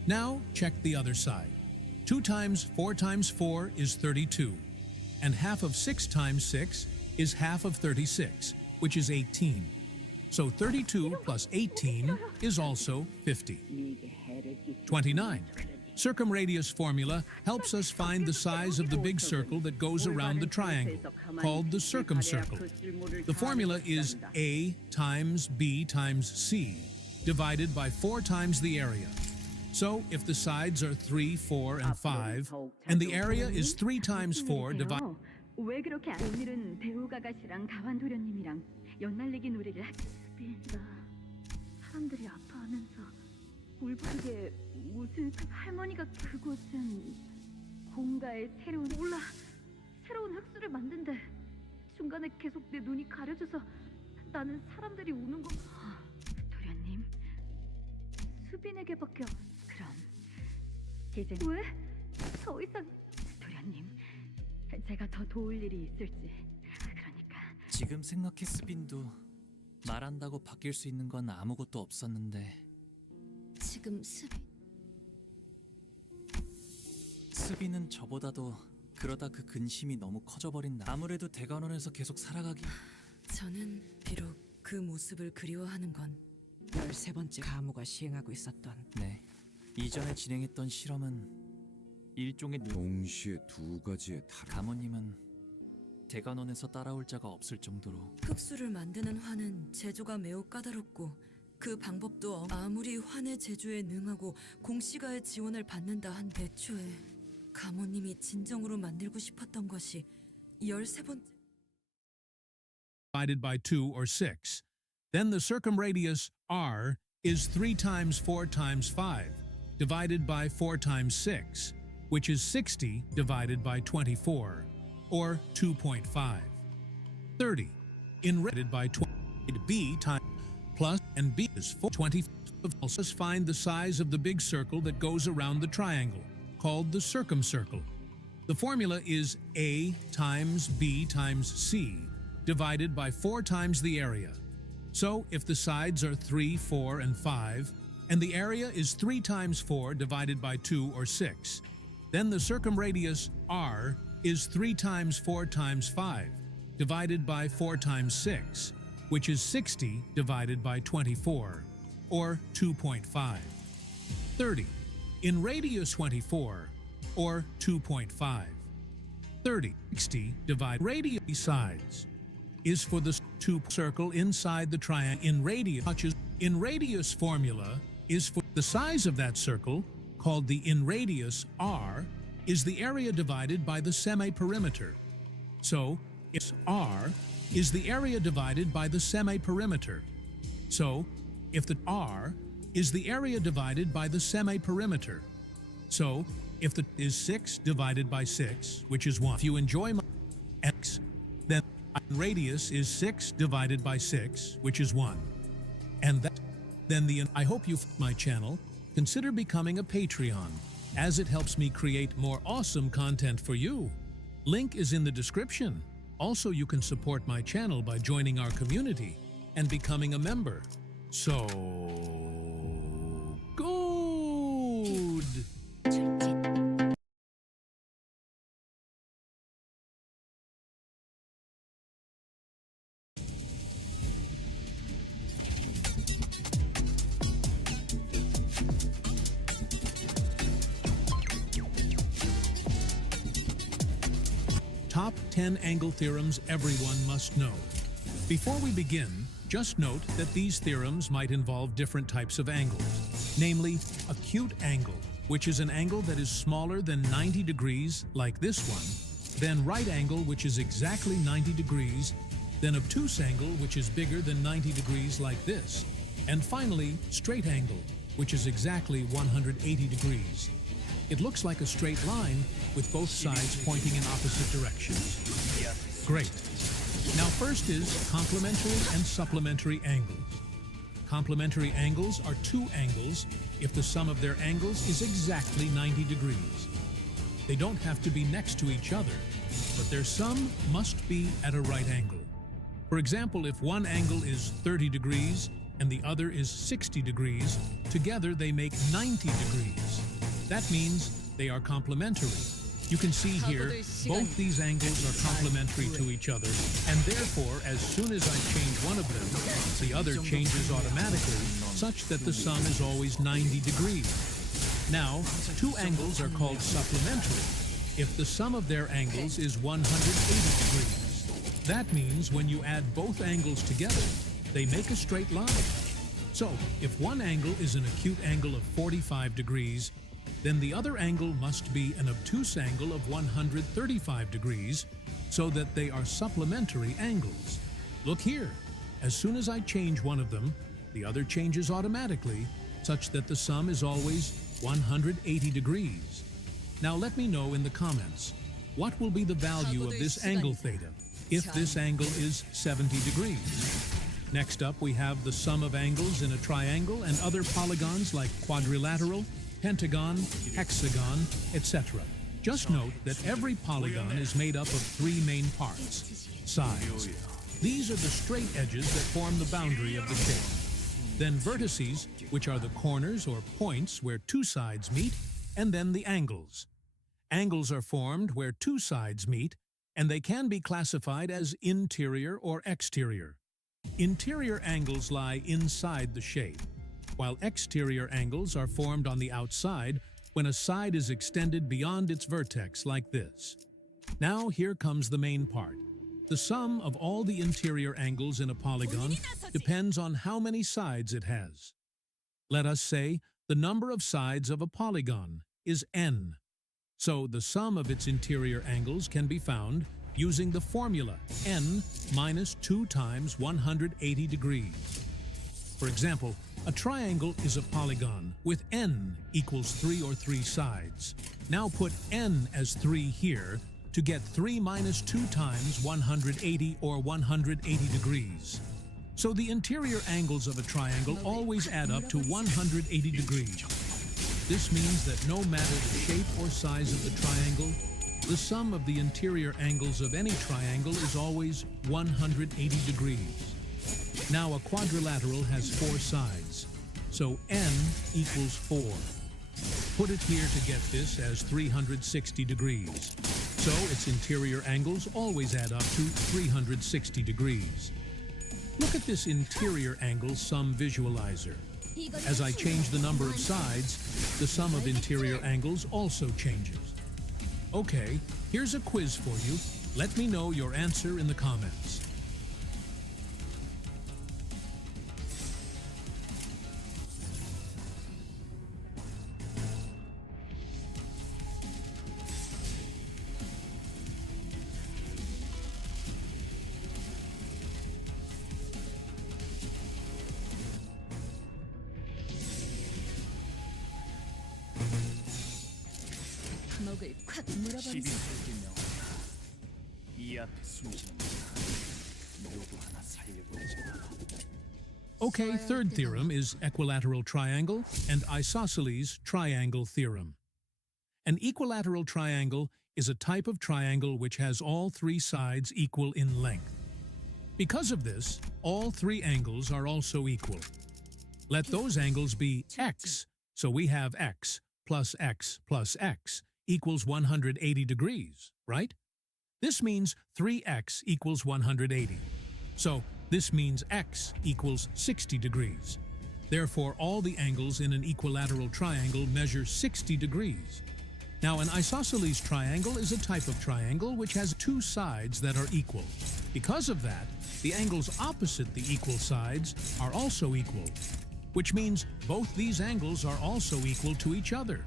Now check the other side. 2 times 4 times 4 is 32, and half of 6 times 6 is half of 36, which is 18. So 32 plus 18 is also 50. 29. Circumradius formula helps us find the size of the big circle that goes around the triangle, called the circumcircle. The formula is A times B times C, divided by 4 times the area. So if the sides are 3, 4, and 5, and the area is 3 times 4 divided 왜 그렇게 오늘은 배우가가씨랑 가완도련님이랑 연날리기 놀이를 나 사람들이 아파하면서 울부르게 무슨 할머니가 그곳은 공가의 새로운 흙수를 만든대. 중간에 계속 내 눈이 가려져서 나는 사람들이 우는 거. 도련님, 수빈에게밖에 그럼 이제 왜? 더 이상 도련님, 제가 더 도울 일이 있을지. 그러니까 지금 생각해 수빈도 말한다고 바뀔 수 있는 건 아무것도 없었는데 지금 수빈은 저보다도 그러다 그 근심이 너무 커져버린다. 아무래도 대관원에서 계속 살아가기. 저는 비록 그 모습을 그리워하는 건 13번째 가무가 시행하고 있었던 네, 이전에 진행했던 실험은 일종의 동시에 2가지의 가모님은 대관원에서 따라올 자가 없을 정도로 흙수를 만드는 환은 제조가 매우 까다롭고 그 방법도 아무리 환의 제조에 능하고 공시가의 지원을 받는다 한 애초에 가모님이 진정으로 만들고 싶었던 것이 13번째 divided by 2 or 6. Then the circumradius r is 3 times 4 times 5, divided by 4 times 6, which is 60 divided by 24, or 2.5. 30. Divided by 20, b times plus and b is 4. 20. Helps us find the size of the big circle that goes around the triangle, called the circumcircle. The formula is a times b times c, divided by 4 times the area. So if the sides are 3, 4, and 5, and the area is 3 times 4 divided by 2 or 6, then the circumradius r is 3 times 4 times 5, divided by 4 times 6, which is 60 divided by 24, or 2.5. 30. In radius 24, or 2.5. 30. 60 divided radius sides is for the circle inside the triangle. In radius formula is for the size of that circle, called the in radius r, is the area divided by the semi-perimeter. So, if r is the area divided by the semi-perimeter. So, if the r is the area divided by the semi-perimeter. So, if the is 6 divided by 6, which is 1. If you enjoy my x, then radius is 6 divided by 6, which is 1. And then I hope you like my channel. Consider becoming a Patreon, as it helps me create more awesome content for you. Link is in the description. Also, you can support my channel by joining our community and becoming a member. So good! Top 10 angle theorems everyone must know. Before we begin, just note that these theorems might involve different types of angles, namely acute angle, which is an angle that is smaller than 90 degrees, like this one, then right angle, which is exactly 90 degrees, then obtuse angle, which is bigger than 90 degrees, like this, and finally straight angle, which is exactly 180 degrees. It looks like a straight line with both sides pointing in opposite directions. Great. Now first is complementary and supplementary angles. Complementary angles are two angles if the sum of their angles is exactly 90 degrees. They don't have to be next to each other, but their sum must be at a right angle. For example, if one angle is 30 degrees and the other is 60 degrees, together they make 90 degrees. That means they are complementary. You can see here, both these angles are complementary to each other, and therefore, as soon as I change one of them, the other changes automatically, such that the sum is always 90 degrees. Now, two angles are called supplementary if the sum of their angles is 180 degrees. That means when you add both angles together, they make a straight line. So, if one angle is an acute angle of 45 degrees, then the other angle must be an obtuse angle of 135 degrees, so that they are supplementary angles. Look here. As soon as I change one of them, the other changes automatically, such that the sum is always 180 degrees. Now let me know in the comments, what will be the value of this angle theta if this angle is 70 degrees? Next up, we have the sum of angles in a triangle and other polygons like quadrilateral, pentagon, hexagon, etc. Just note that every polygon is made up of three main parts: sides. These are the straight edges that form the boundary of the shape. Then vertices, which are the corners or points where two sides meet, and then the angles. Angles are formed where two sides meet, and they can be classified as interior or exterior. Interior angles lie inside the shape, while exterior angles are formed on the outside when a side is extended beyond its vertex like this. Now here comes the main part. The sum of all the interior angles in a polygon depends on how many sides it has. Let us say the number of sides of a polygon is n. So the sum of its interior angles can be found using the formula n minus 2 times 180 degrees. For example, a triangle is a polygon with n equals 3 or 3 sides. Now put n as 3 here to get 3 minus 2 times 180 or 180 degrees. So the interior angles of a triangle always add up to 180 degrees. This means that no matter the shape or size of the triangle, the sum of the interior angles of any triangle is always 180 degrees. Now a quadrilateral has 4 sides, so n equals 4. Put it here to get this as 360 degrees. So its interior angles always add up to 360 degrees. Look at this interior angle sum visualizer. As I change the number of sides, the sum of interior angles also changes. Okay, here's a quiz for you. Let me know your answer in the comments. Okay, third theorem is equilateral triangle and isosceles triangle theorem. An equilateral triangle is a type of triangle which has all 3 sides equal in length. Because of this, all 3 angles are also equal. Let those angles be x, so we have x plus x plus x equals 180 degrees, right? This means 3x equals 180. So this means x equals 60 degrees. Therefore, all the angles in an equilateral triangle measure 60 degrees. Now, an isosceles triangle is a type of triangle which has 2 sides that are equal. Because of that, the angles opposite the equal sides are also equal, which means both these angles are also equal to each other.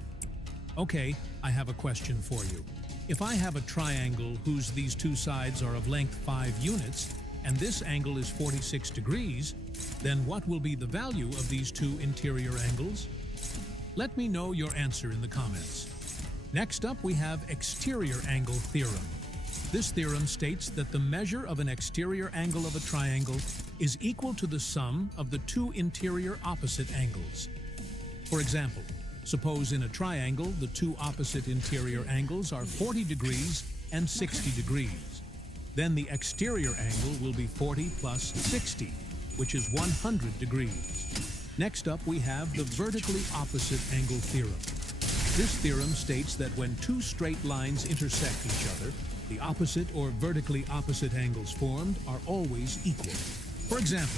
Okay, I have a question for you. If I have a triangle whose these 2 sides are of length 5 units, and this angle is 46 degrees, then what will be the value of these 2 interior angles? Let me know your answer in the comments. Next up, we have exterior angle theorem. This theorem states that the measure of an exterior angle of a triangle is equal to the sum of the two interior opposite angles. For example, suppose in a triangle the two opposite interior angles are 40 degrees and 60 degrees. Then the exterior angle will be 40 plus 60, which is 100 degrees. Next up, we have the vertically opposite angle theorem. This theorem states that when two straight lines intersect each other, the opposite or vertically opposite angles formed are always equal. For example,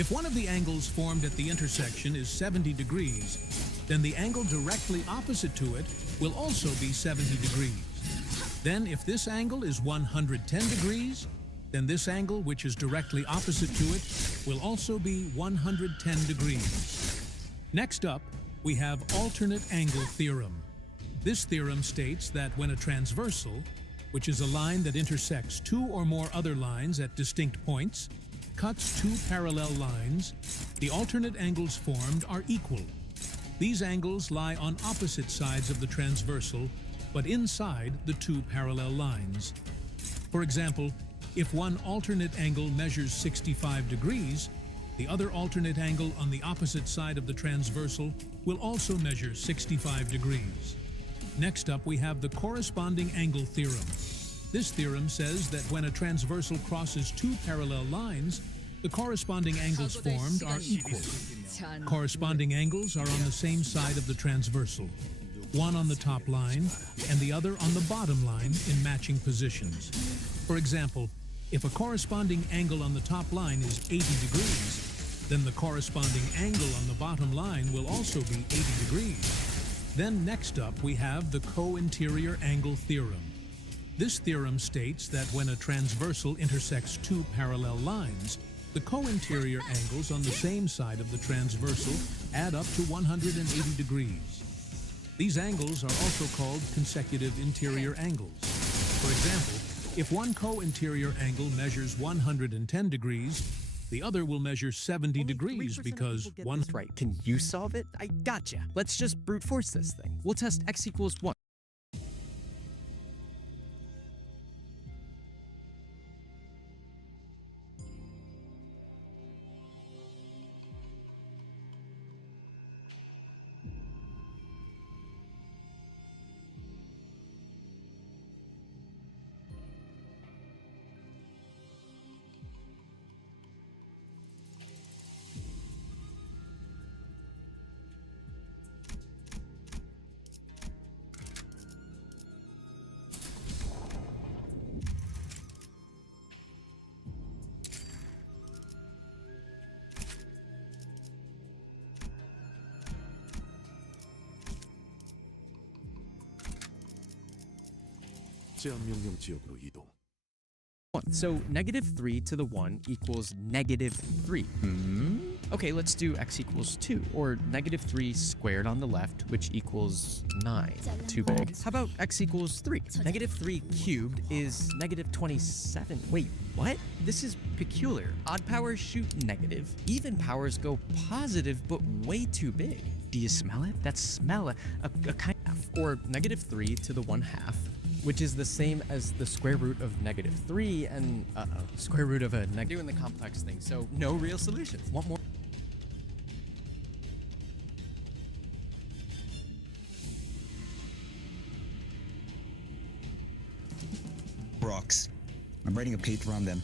if one of the angles formed at the intersection is 70 degrees, then the angle directly opposite to it will also be 70 degrees. Then if this angle is 110 degrees, then this angle, which is directly opposite to it, will also be 110 degrees. Next up, we have alternate angle theorem. This theorem states that when a transversal, which is a line that intersects two or more other lines at distinct points, cuts two parallel lines, the alternate angles formed are equal. These angles lie on opposite sides of the transversal, but inside the two parallel lines. For example, if one alternate angle measures 65 degrees, the other alternate angle on the opposite side of the transversal will also measure 65 degrees. Next up, we have the corresponding angle theorem. This theorem says that when a transversal crosses two parallel lines, the corresponding angles formed are equal. Corresponding angles are on the same side of the transversal, one on the top line and the other on the bottom line in matching positions. For example, if a corresponding angle on the top line is 80 degrees, then the corresponding angle on the bottom line will also be 80 degrees. Then next up, we have the co-interior angle theorem. This theorem states that when a transversal intersects two parallel lines, the co-interior angles on the same side of the transversal add up to 180 degrees. These angles are also called consecutive interior angles. For example, if one co-interior angle measures 110 degrees, the other will measure 70 degrees because one... Right. Can you solve it? I gotcha. Let's just brute force this thing. We'll test x equals 1. 제한명령 지역으로 이동. So -3 to the 1 equals -3. Okay, let's do x equals 2, or -3 squared on the left, which equals 9. Too big. How about x equals 3? -3 cubed is -27. Wait, what? This is peculiar. Odd powers shoot negative. Even powers go positive, but way too big. Do you smell it? That smell, a kind of... Or -3 to the 1/2. Which is the same as the square root of -3 and, square root of a negative. Doing the complex thing, so no real solutions. Want more? Rocks. I'm writing a paper on them.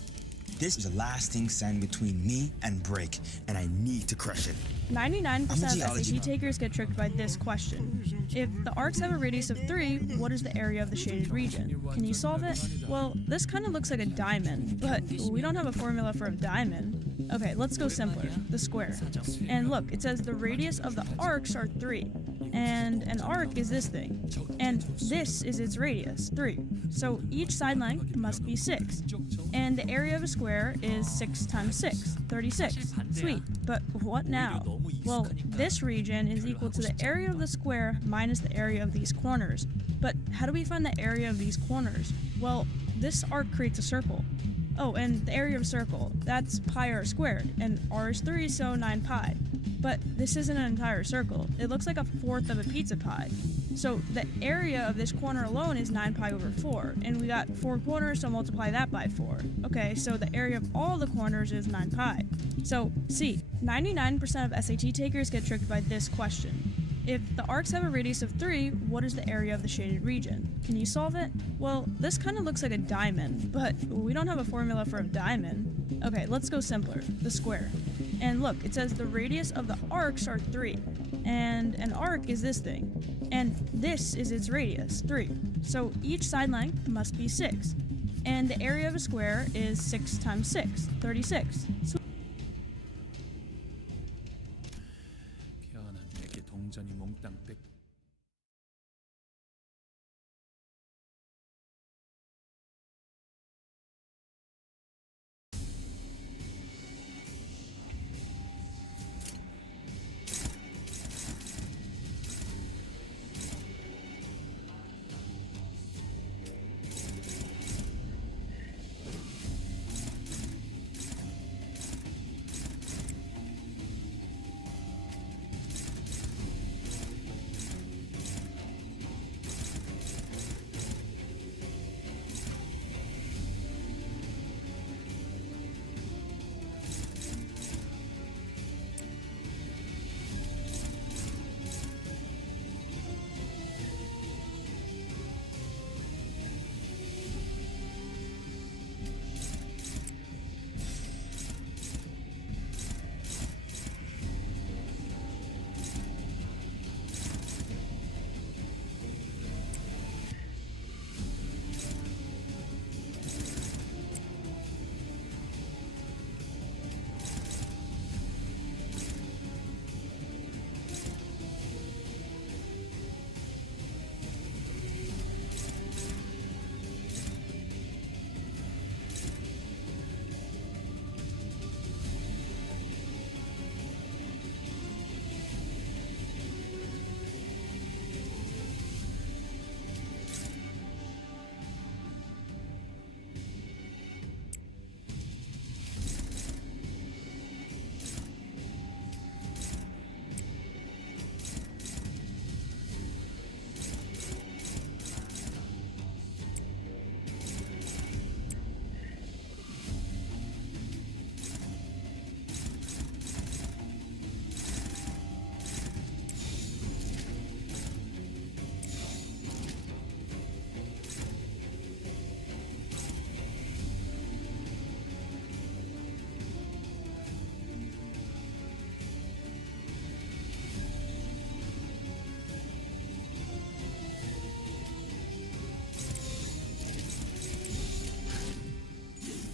This is a lasting sign between me and Break, and I need to crush it. 99% of SAT takers get tricked by this question. If the arcs have a radius of 3, what is the area of the shaded region? Can you solve it? Well, this kind of looks like a diamond, but we don't have a formula for a diamond. Okay, let's go simpler. The square. And look, it says the radius of the arcs are 3. And an arc is this thing. And this is its radius, 3. So each side length must be 6. And the area of a square is 6 times 6, 36. Sweet, but what now? Well, this region is equal to the area of the square minus the area of these corners. But how do we find the area of these corners? Well, this arc creates a circle. Oh, and the area of a circle, that's pi r squared, and r is 3, so 9 pi. But this isn't an entire circle. It looks like a fourth of a pizza pie. So the area of this corner alone is 9 pi over 4, and we got 4 corners, so multiply that by 4. Okay, so the area of all the corners is 9 pi. So C, 99% of SAT takers get tricked by this question. If the arcs have a radius of 3, what is the area of the shaded region? Can you solve it? Well, this kind of looks like a diamond, but we don't have a formula for a diamond. Okay, let's go simpler, the square. And look, it says the radius of the arcs are 3, and an arc is this thing, and this is its radius, 3. So each side length must be 6, and the area of a square is 6 times 6, 36. So 깨어난 내게 동전이 몽땅 뺏.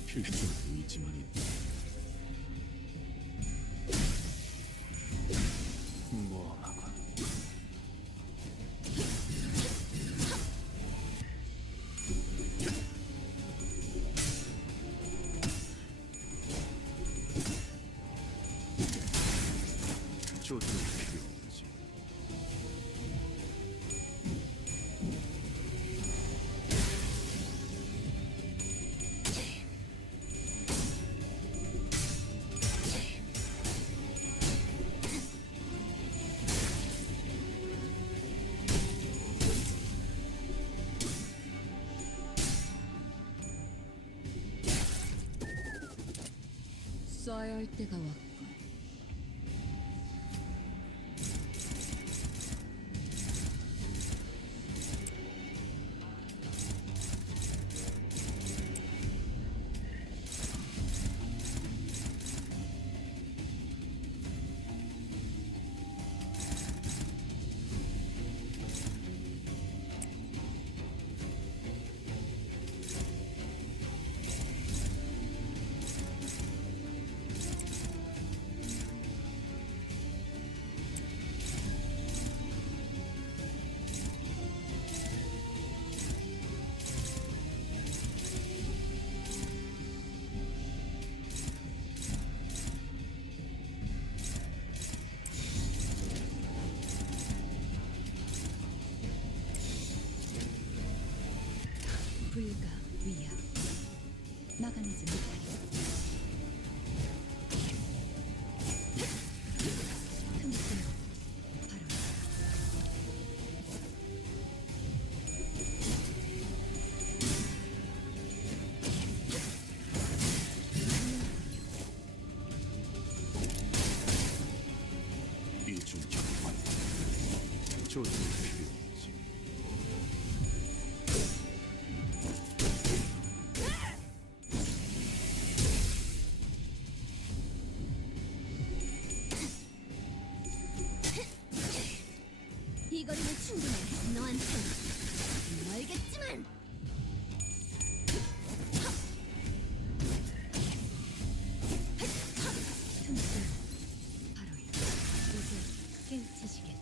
필수 의지만 있다. 무엄하군. 조준이 필요 없지. 써야 할 때가 왔군. 감춰둘 필요 없지. 이 거리는 충분해. 너한텐 멀겠지만. 바로 이제 깨우치시겠지.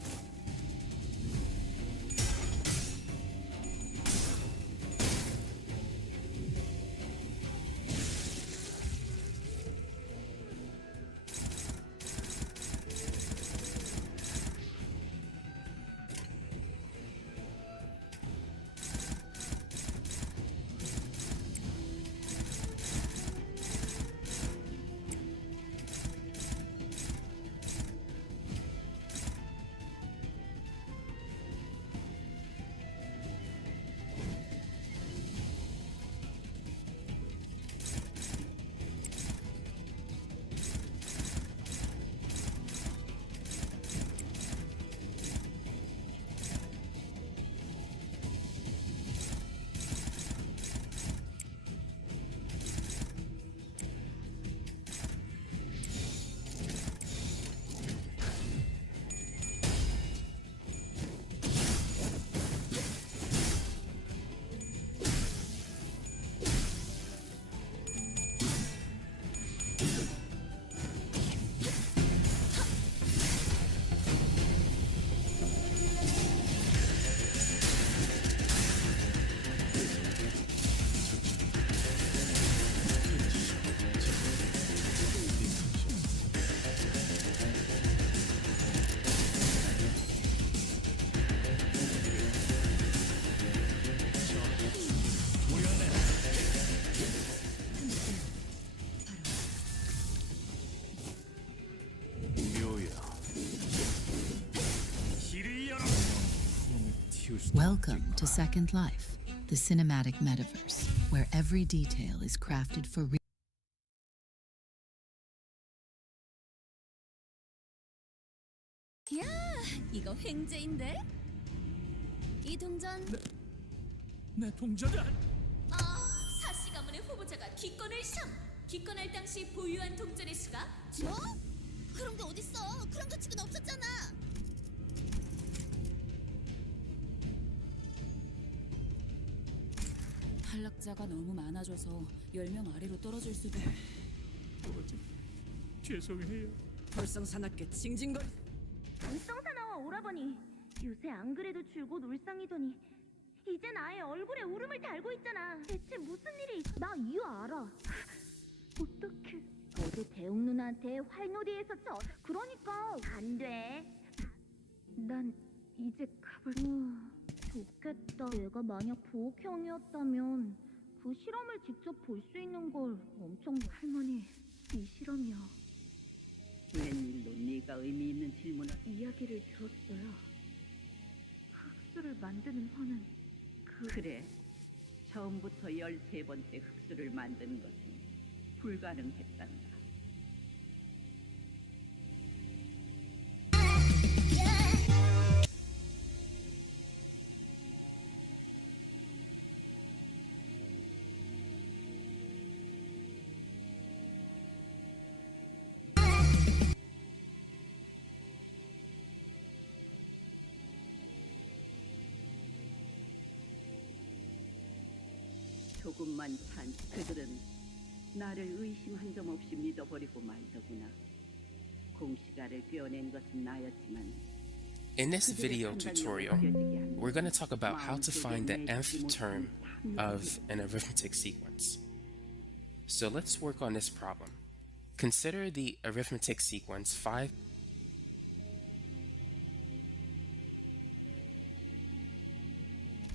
Welcome to Second Life, the cinematic metaverse, where every detail is crafted for real. 야, 이거 횡재인데? 이 동전. 내 동전은 사씨 가문의 후보자가 기권을 참. 기권할 당시 보유한 동전의 수가 뭐? 그런 게 어딨어? 그런 거 지금 없었잖아. 탈락자가 너무 많아져서 10명 아래로 떨어질 수도. 죄송해요. 벌성사납게 징징거리. 울성사나와 오라버니 요새 안 그래도 줄곧 울상이더니 이젠 아예 얼굴에 울음을 달고 있잖아. 대체 무슨 일이 있어? 나 이유 알아. 어떡해. 어제 대웅 누나한테 활놀이에서 그러니까 안 돼. 난 이제 가볼. 좋겠다. 내가 만약 보호형이었다면 그 실험을 직접 볼 수 있는 걸 엄청. 할머니, 이 실험이요. 웬일로 네가 의미 있는 질문을. 이야기를 들었어요. 흑수를 만드는 화는 그래. 처음부터 13번째 흑수를 만드는 것은 불가능했단다. 조금만 산 그들은 나를 의심 한 점 없이 믿어버리고 말더구나. 공시가를 꿰어낸 것은 나였지만. In this video tutorial, we're going to talk about how to find the nth term of an arithmetic sequence. So let's work on this problem. Consider the arithmetic sequence 5.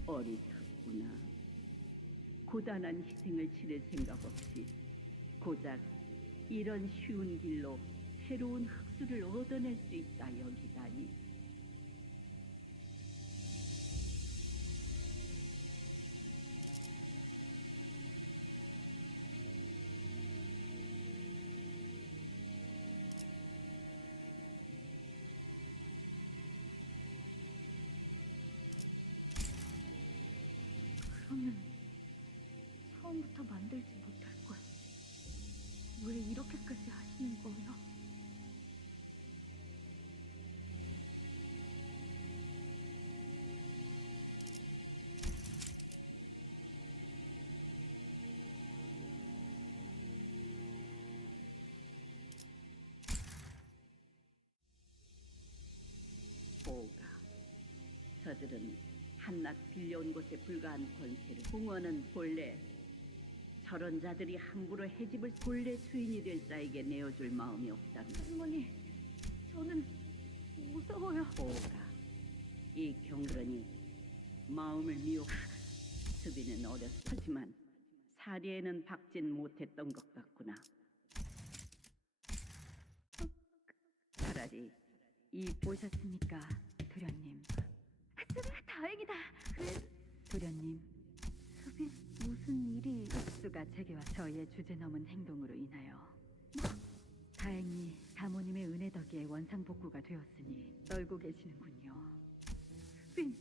어리석구나. 고단한 희생을 치를 생각 없이 고작 이런 쉬운 길로 새로운 흑수를 얻어낼 수 있다 여기다니. 저는 처음부터 만들지 못할 걸. 왜 이렇게까지 하시는 거예요? 보가. 저들은 한낱 빌려온 것에 불과한 권세를 공원은 본래 저런 자들이 함부로 해집을 본래 주인이 될 자에게 내어줄 마음이 없답니다. 할머니, 저는 무서워요. 보가. 이 경건이 마음을 미혹. 수비는 어렸지만 사리에는 박진 못했던 것 같구나. 차라리 보셨습니까, 도련님? 다행이다. 도련님, 수빈, 무슨 일이? 흡수가 제게와 저희의 주제 넘은 행동으로 인하여 다행히 사모님의 은혜 덕에 원상복구가 되었으니 떨고 계시는군요. 수빈,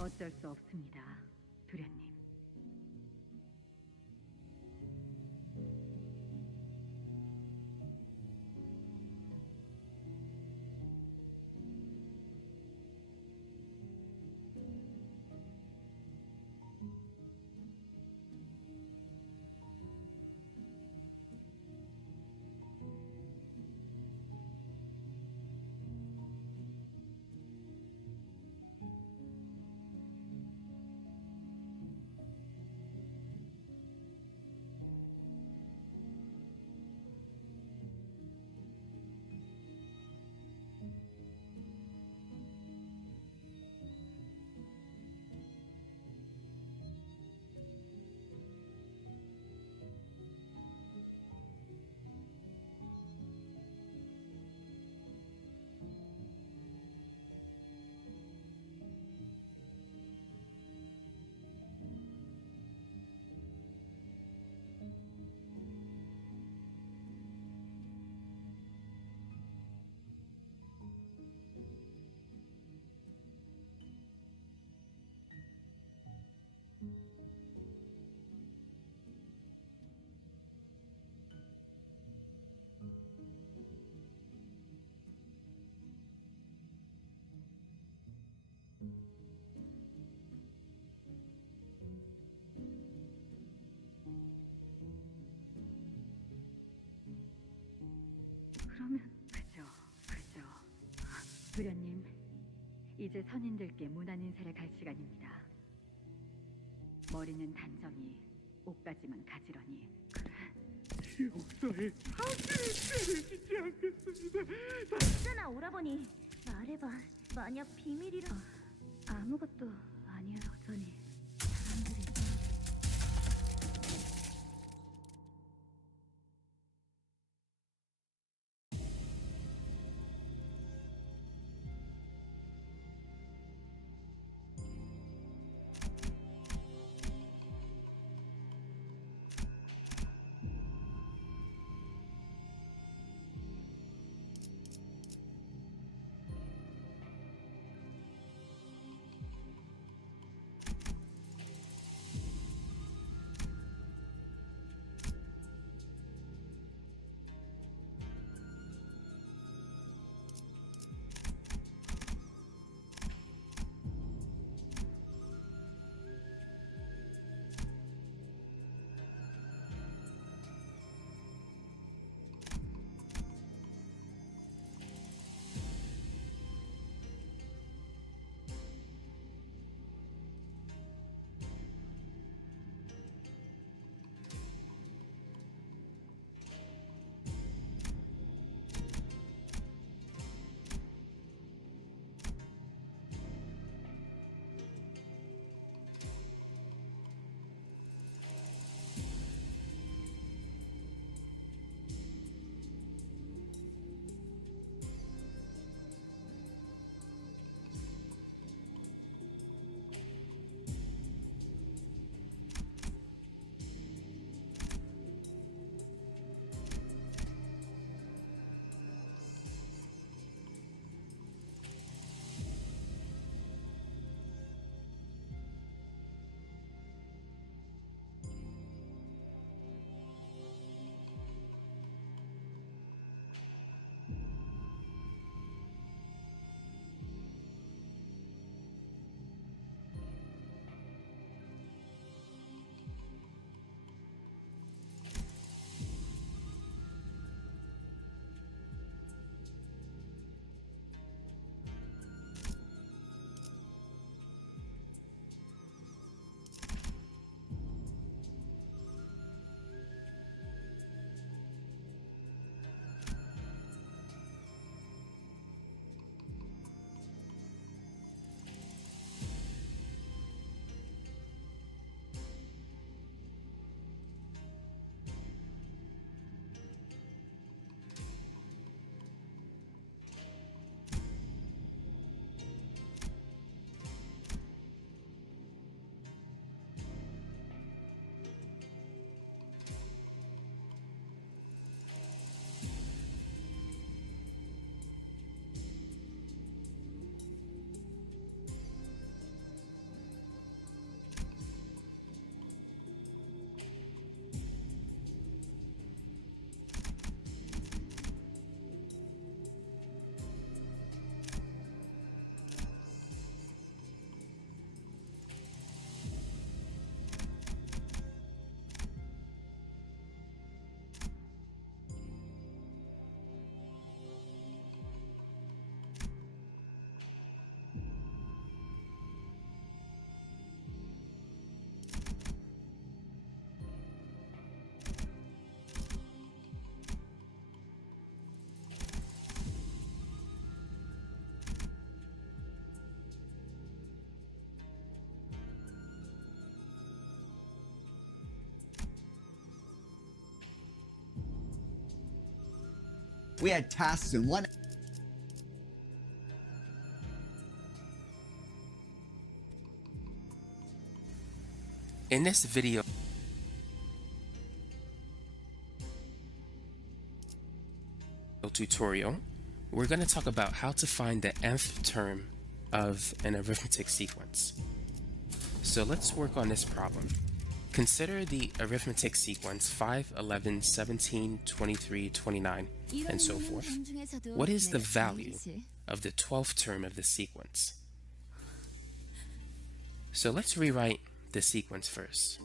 어쩔 수 없습니다, 도련님. 그러면 그죠. 도련님, 이제 선인들께 문안 인사를 갈 시간입니다. 머리는 단정히, 옷까지만 가지런히. 용서해. 다시는 때려주지 않겠습니다. 있잖아, 오라버니. 말해봐. 만약 비밀이라... 아무것도 아니야, 여전히. 사람들이... We had tasks in one. In this video tutorial, we're going to talk about how to find the nth term of an arithmetic sequence. So let's work on this problem. Consider the arithmetic sequence 5, 11, 17, 23, 29, and so forth. What is the value of the 12th term of the sequence? So let's rewrite the sequence first.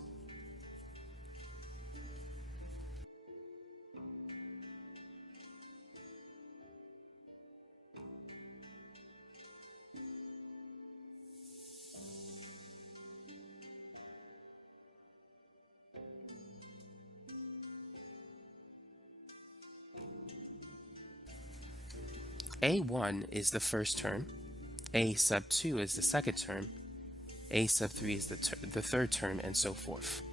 A1 is the first term, A sub 2 is the second term, A sub 3 is the third term, and so forth.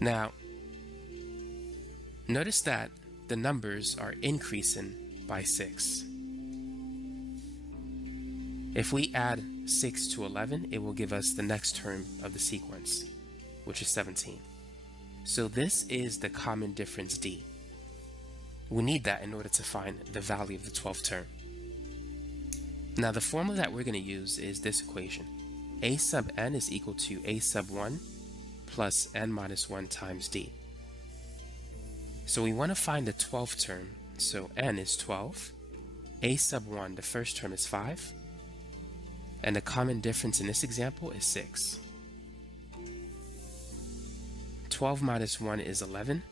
Now, notice that the numbers are increasing by 6. If we add 6 to 11, it will give us the next term of the sequence, which is 17. So this is the common difference D. We need that in order to find the value of the 12th term. Now the formula that we're going to use is this equation. A sub n is equal to A sub 1 plus n minus 1 times D. So we want to find the 12th term, so n is 12. A sub 1, the first term, is 5. And the common difference in this example is 6. 12 minus 1 is 11.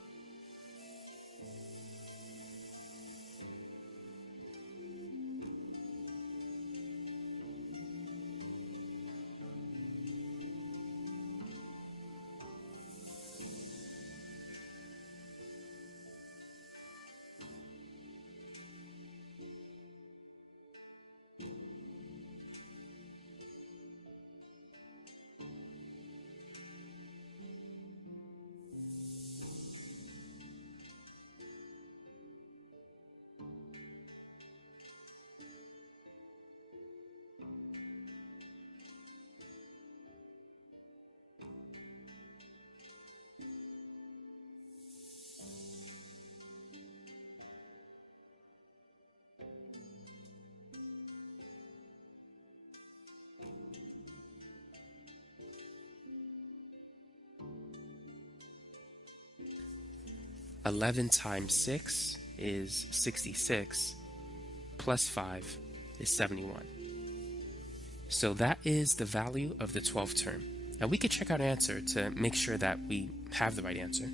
"11 times 6 is 66, plus 5 is 71. So that is the value of the 12th term. Now we could check our answer to make sure that we have the right answer.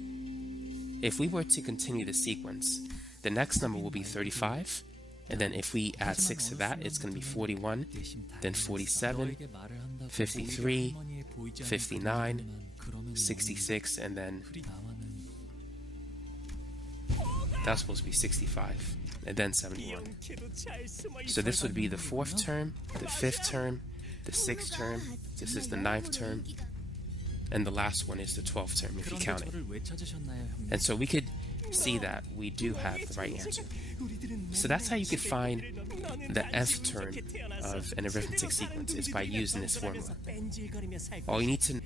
If we were to continue the sequence, the next number will be 35, and then if we add 6 to that, it's going to be 41, then 47, 53, 59, 66, and then that's supposed to be 65, and then 71. So this would be the 4th term, the 5th term, the 6th term, this is the 9th term, and the last one is the 12th term if you count it. And so we could see that we do have the right answer. So that's how you could find the nth term of an arithmetic sequence, is by using this formula. All you need to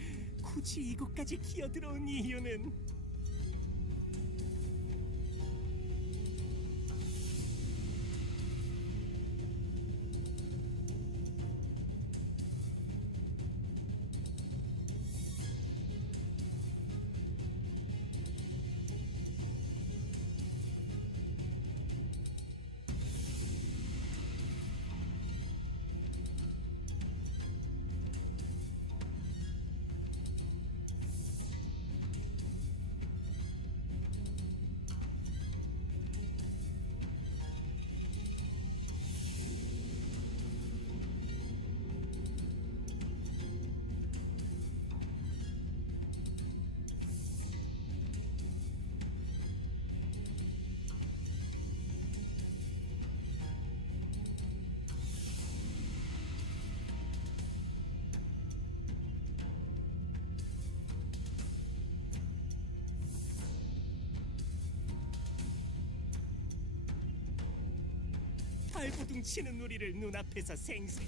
발버둥 치는 우리를 눈앞에서 생생.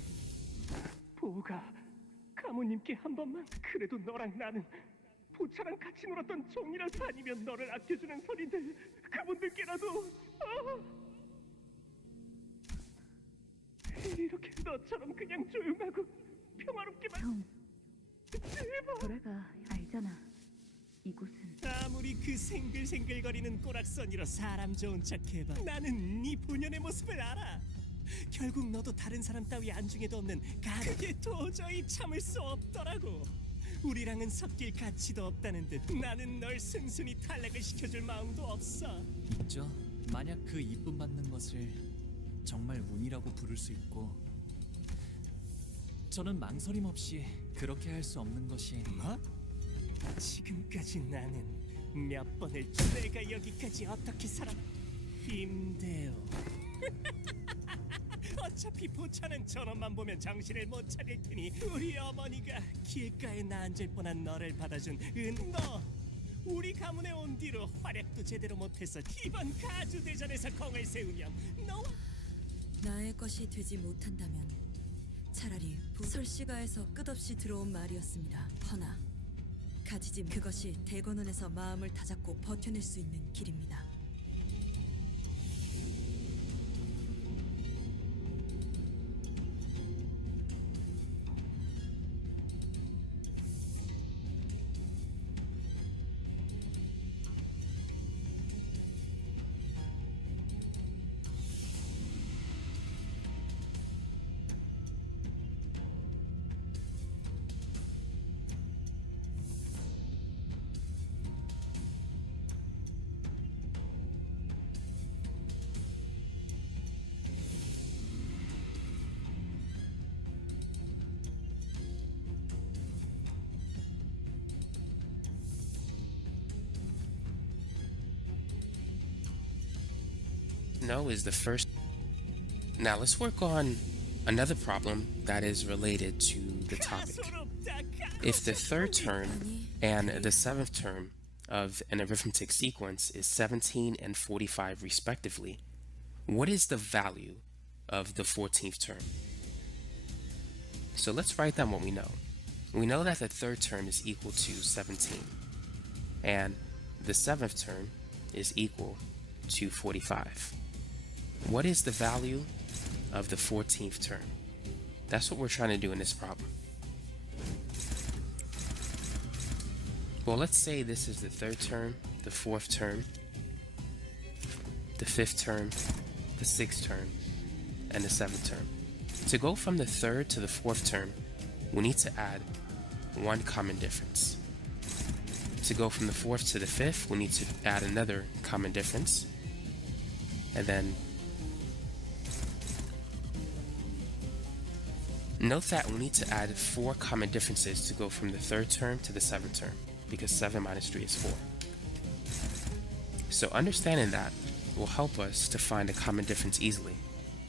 보가 가모님께 한 번만 그래도 너랑 나는 보차랑 같이 놀았던 종이라서 아니면 너를 아껴주는 선인들 그분들께라도 이렇게 너처럼 그냥 조용하고 평화롭게만 제발. 보라가 알잖아. 이곳은 아무리 그 생글생글거리는 꼬락선이로 사람 좋은 척해봐. 나는 네 본연의 모습을 알아. 결국 너도 다른 사람 따위 안중에도 없는 그게 도저히 참을 수 없더라고. 우리랑은 섞일 가치도 없다는 듯 나는 널 순순히 탈락을 시켜줄 마음도 없어. 있죠. 만약 그 이쁨 받는 것을 정말 운이라고 부를 수 있고, 저는 망설임 없이 그렇게 할 수 없는 것이 뭐? 지금까지 나는 몇 번을 내가 여기까지 어떻게 살아? 힘대요. 어차피 보차는 저놈만 보면 정신을 못 차릴 테니 우리 어머니가 길가에 나 앉을 뻔한 너를 받아준 너 우리 가문에 온 뒤로 활약도 제대로 못해서 이번 가주대전에서 공을 세우며 너와 나의 것이 되지 못한다면 차라리 설씨가에서 끝없이 들어온 말이었습니다. 허나 가지짐 그것이 대권원에서 마음을 다잡고 버텨낼 수 있는 길입니다. No is the first. Now let's work on another problem that is related to the topic. If the third term and the seventh term of an arithmetic sequence is 17 and 45 respectively, what is the value of the 14th term? So let's write down what we know. We know that the third term is equal to 17, and the seventh term is equal to 45. What is the value of the 14th term? That's what we're trying to do in this problem. Well, let's say this is the third term, the fourth term, the fifth term, the sixth term, and the seventh term. To go from the third to the fourth term, we need to add one common difference. To go from the fourth to the fifth, we need to add another common difference. And then note that we need to add 4 common differences to go from the third term to the seventh term, because 7 minus 3 is 4. So understanding that will help us to find a common difference easily.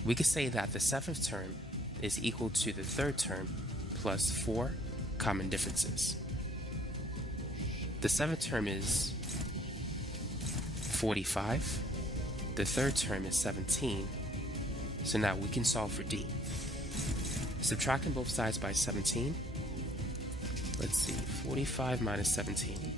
We could say that the seventh term is equal to the third term plus 4 common differences. The seventh term is 45. The third term is 17. So now we can solve for D. Subtracting both sides by 17. Let's see, 45 minus 17.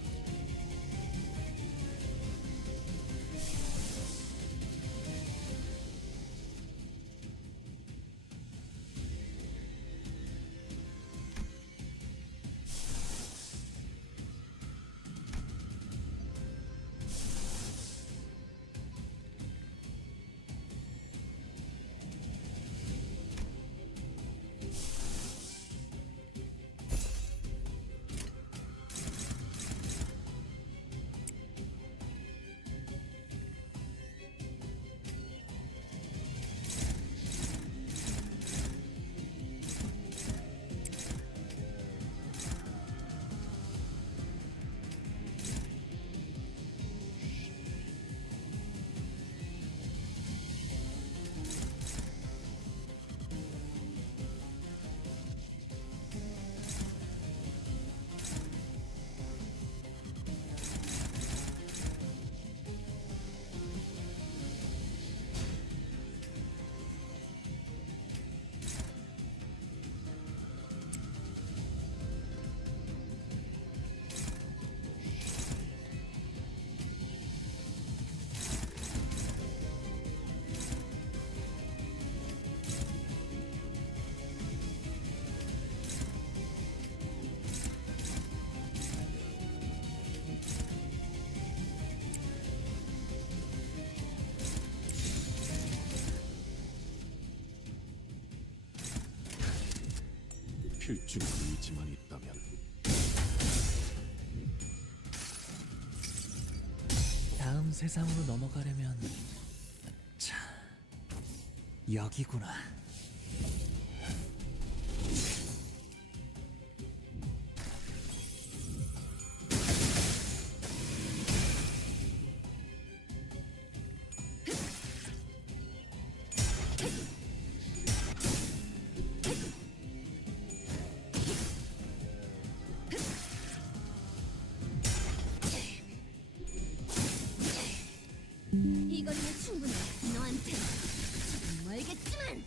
필중 의지만 있다면 다음 세상으로 넘어가려면 자 여기구나. 이거면 충분해. 너한테 지금 멀겠지만.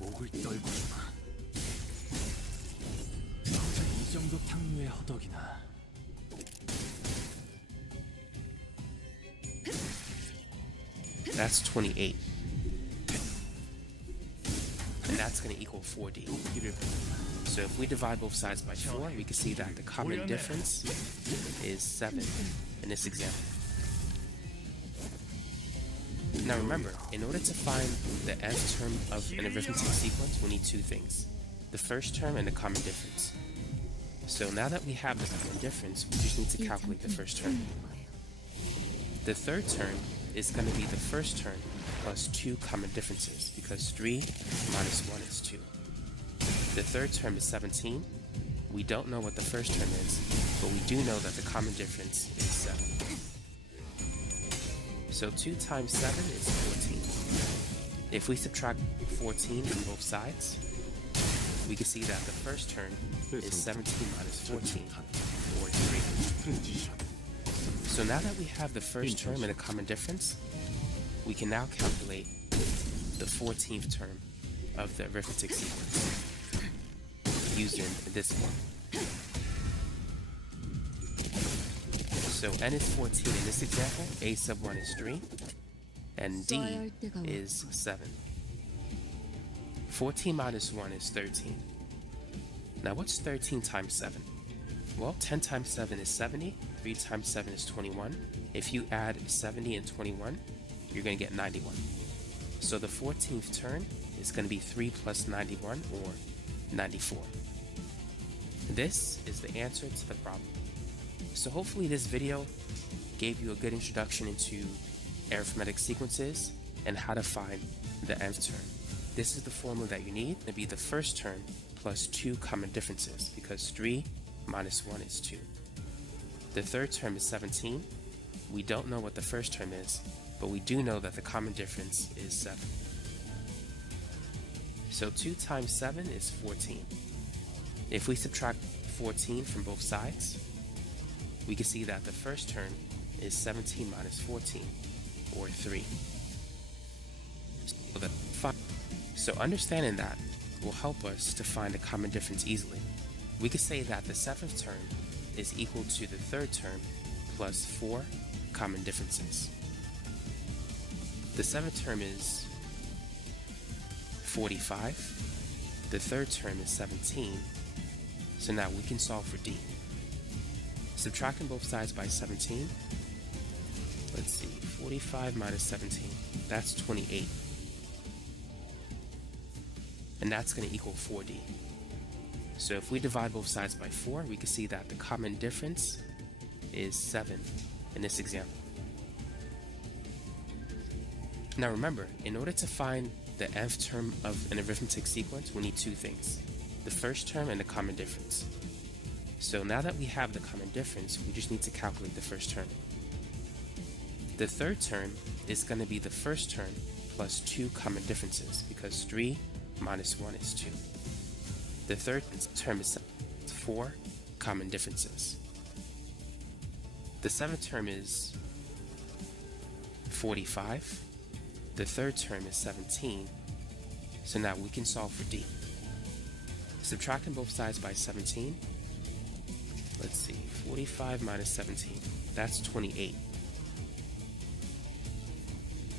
목을 떨구주마. 정작 이 정도 탕류의 허덕이나. That's 28. And that's going to equal 4D. So if we divide both sides by 4, we can see that the common difference is 7 in this example. Now remember, in order to find the nth term of an arithmetic sequence, we need two things. The first term and the common difference. So now that we have the common difference, we just need to calculate the first term. The third term is going to be the first term plus 2 common differences, because 3 minus 1 is 2. The third term is 17. We don't know what the first term is, but we do know that the common difference is 7. So 2 times 7 is 14. If we subtract 14 from both sides, we can see that the first term is 17 minus 14, or 3. So now that we have the first term and a common difference, we can now calculate the 14th term of the arithmetic sequence using this one. So n is 14 in this example, a sub 1 is 3, and d is 7. 14 minus 1 is 13. Now what's 13 times 7? Well, 10 times 7 is 70, 3 times 7 is 21. If you add 70 and 21, you're going to get 91. So the 14th term is going to be 3 plus 91, or 94. This is the answer to the problem. So hopefully this video gave you a good introduction into arithmetic sequences and how to find the nth term. This is the formula that you need to be the first term plus 2 common differences, because 3 minus 1 is 2. The third term is 17. We don't know what the first term is, but we do know that the common difference is 7. So 2 times 7 is 14. If we subtract 14 from both sides, we can see that the first term is 17 minus 14, or 3. So understanding that will help us to find a common difference easily. We could say that the 7th term is equal to the third term plus 4 common differences. The 7th term is 45. The third term is 17. So now we can solve for D. Subtracting both sides by 17. Let's see, 45 minus 17. That's 28. And that's going to equal 4D. So if we divide both sides by 4, we can see that the common difference is 7 in this example. Now remember, in order to find the nth term of an arithmetic sequence, we need 2 things: the first term and the common difference. So now that we have the common difference, we just need to calculate the first term. The third term is going to be the first term plus 2 common differences, because 3 minus 1 is 2. The third term is 4 common differences. The 7th term is 45. The third term is 17. So now we can solve for D. Subtracting both sides by 17. Let's see, 45 minus 17. That's 28.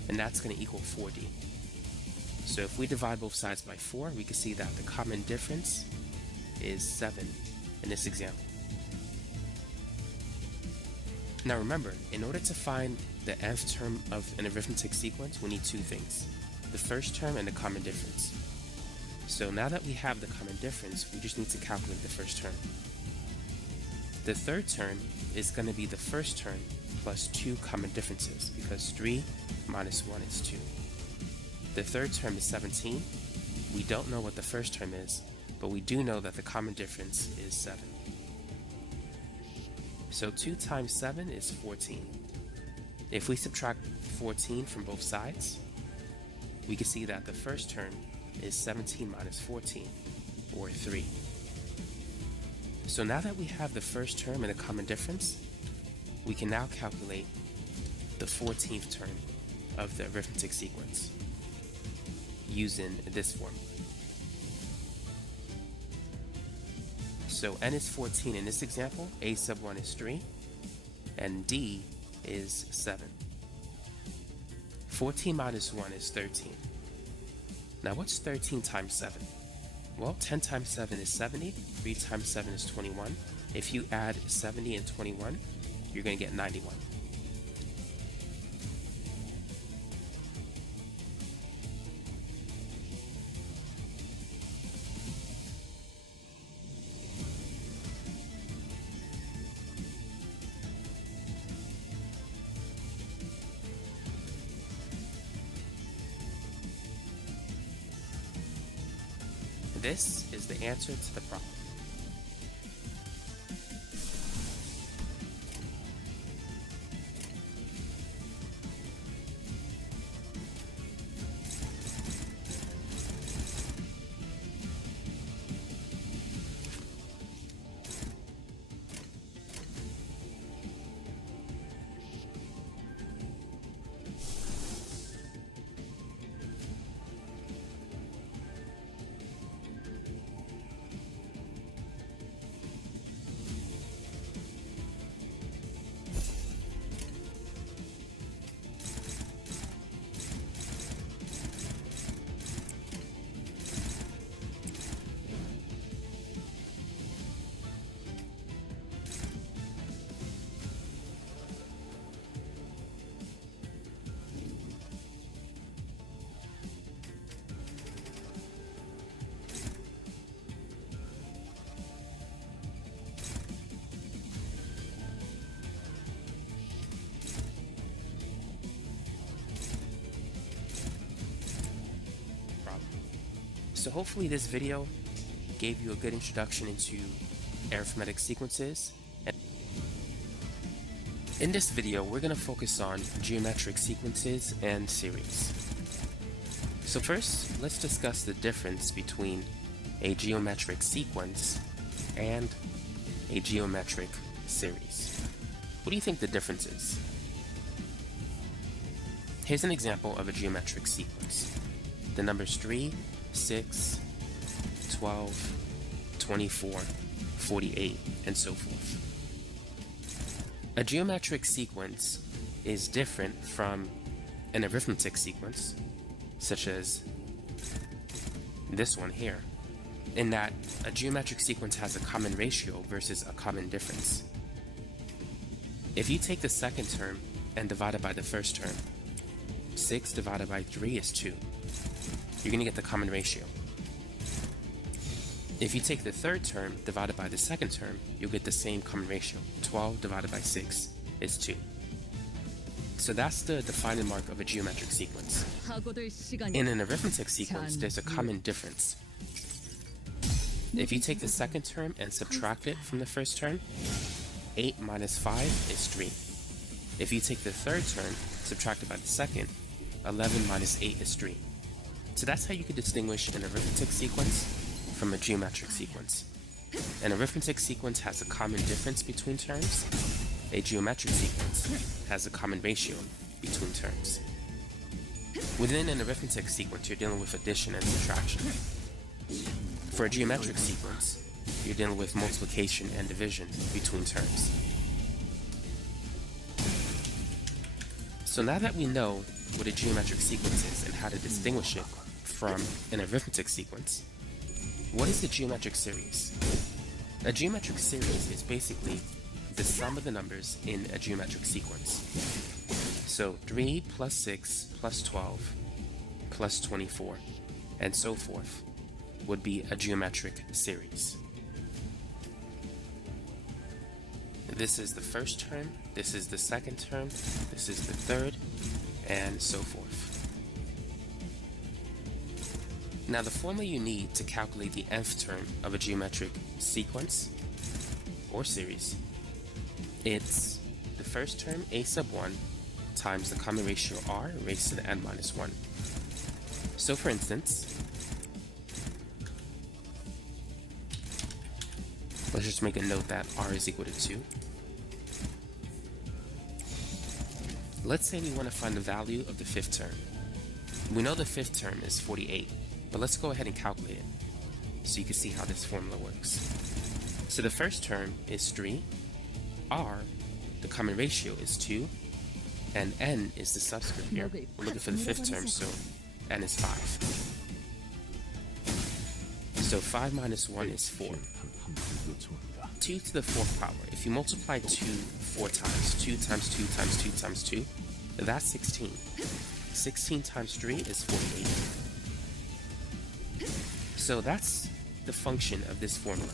And that's going to equal 4D. So if we divide both sides by 4, we can see that the common difference is 7 in this example. Now remember, in order to find the nth term of an arithmetic sequence, we need 2 things: the first term and the common difference. So now that we have the common difference, we just need to calculate the first term. The third term is going to be the first term plus 2 common differences, because 3 minus 1 is 2. The third term is 17. We don't know what the first term is, but we do know that the common difference is 7. So 2 times 7 is 14. If we subtract 14 from both sides, we can see that the first term is 17 minus 14, or 3. So now that we have the first term and the common difference, we can now calculate the 14th term of the arithmetic sequence using this formula. So n is 14 in this example, a sub 1 is 3, and d is 7. 14 minus 1 is 13. Now what's 13 times 7? Well, 10 times 7 is 70, 3 times 7 is 21. If you add 70 and 21, you're going to get 91. This is the answer to the problem. So hopefully this video gave you a good introduction into arithmetic sequences. In this video, we're going to focus on geometric sequences and series. So first, let's discuss the difference between a geometric sequence and a geometric series. What do you think the difference is? Here's an example of a geometric sequence. The numbers 3, 6, 12, 24, 48, and so forth. A geometric sequence is different from an arithmetic sequence, such as this one here, in that a geometric sequence has a common ratio versus a common difference. If you take the second term and divide it by the first term, 6 divided by 3 is 2. You're going to get the common ratio. If you take the third term divided by the second term, you'll get the same common ratio. 12 divided by 6 is 2. So that's the defining mark of a geometric sequence. In an arithmetic sequence, there's a common difference. If you take the second term and subtract it from the first term, 8 minus 5 is 3. If you take the third term, subtracted by the second, 11 minus 8 is 3. So that's how you can distinguish an arithmetic sequence from a geometric sequence. An arithmetic sequence has a common difference between terms. A geometric sequence has a common ratio between terms. Within an arithmetic sequence, you're dealing with addition and subtraction. For a geometric sequence, you're dealing with multiplication and division between terms. So now that we know what a geometric sequence is and how to distinguish it from an arithmetic sequence, what is the geometric series? A geometric series is basically the sum of the numbers in a geometric sequence. So 3 plus 6 plus 12 plus 24 and so forth would be a geometric series. This is the first term, this is the second term, this is the third, and so forth. Now the formula you need to calculate the nth term of a geometric sequence or series, it's the first term a sub 1 times the common ratio r raised to the n minus 1. So for instance, let's just make a note that r is equal to 2. Let's say we want to find the value of the fifth term. We know the fifth term is 48, but let's go ahead and calculate it so you can see how this formula works. So the first term is 3, r, the common ratio is 2, and n is the subscript here. We're looking for the fifth term, so n is 5. So 5 minus 1 is 4. 2 to the 4th power. If you multiply 2 4 times, 2 times 2 times 2 times 2, that's 16. 16 times 3 is 48. So that's the function of this formula.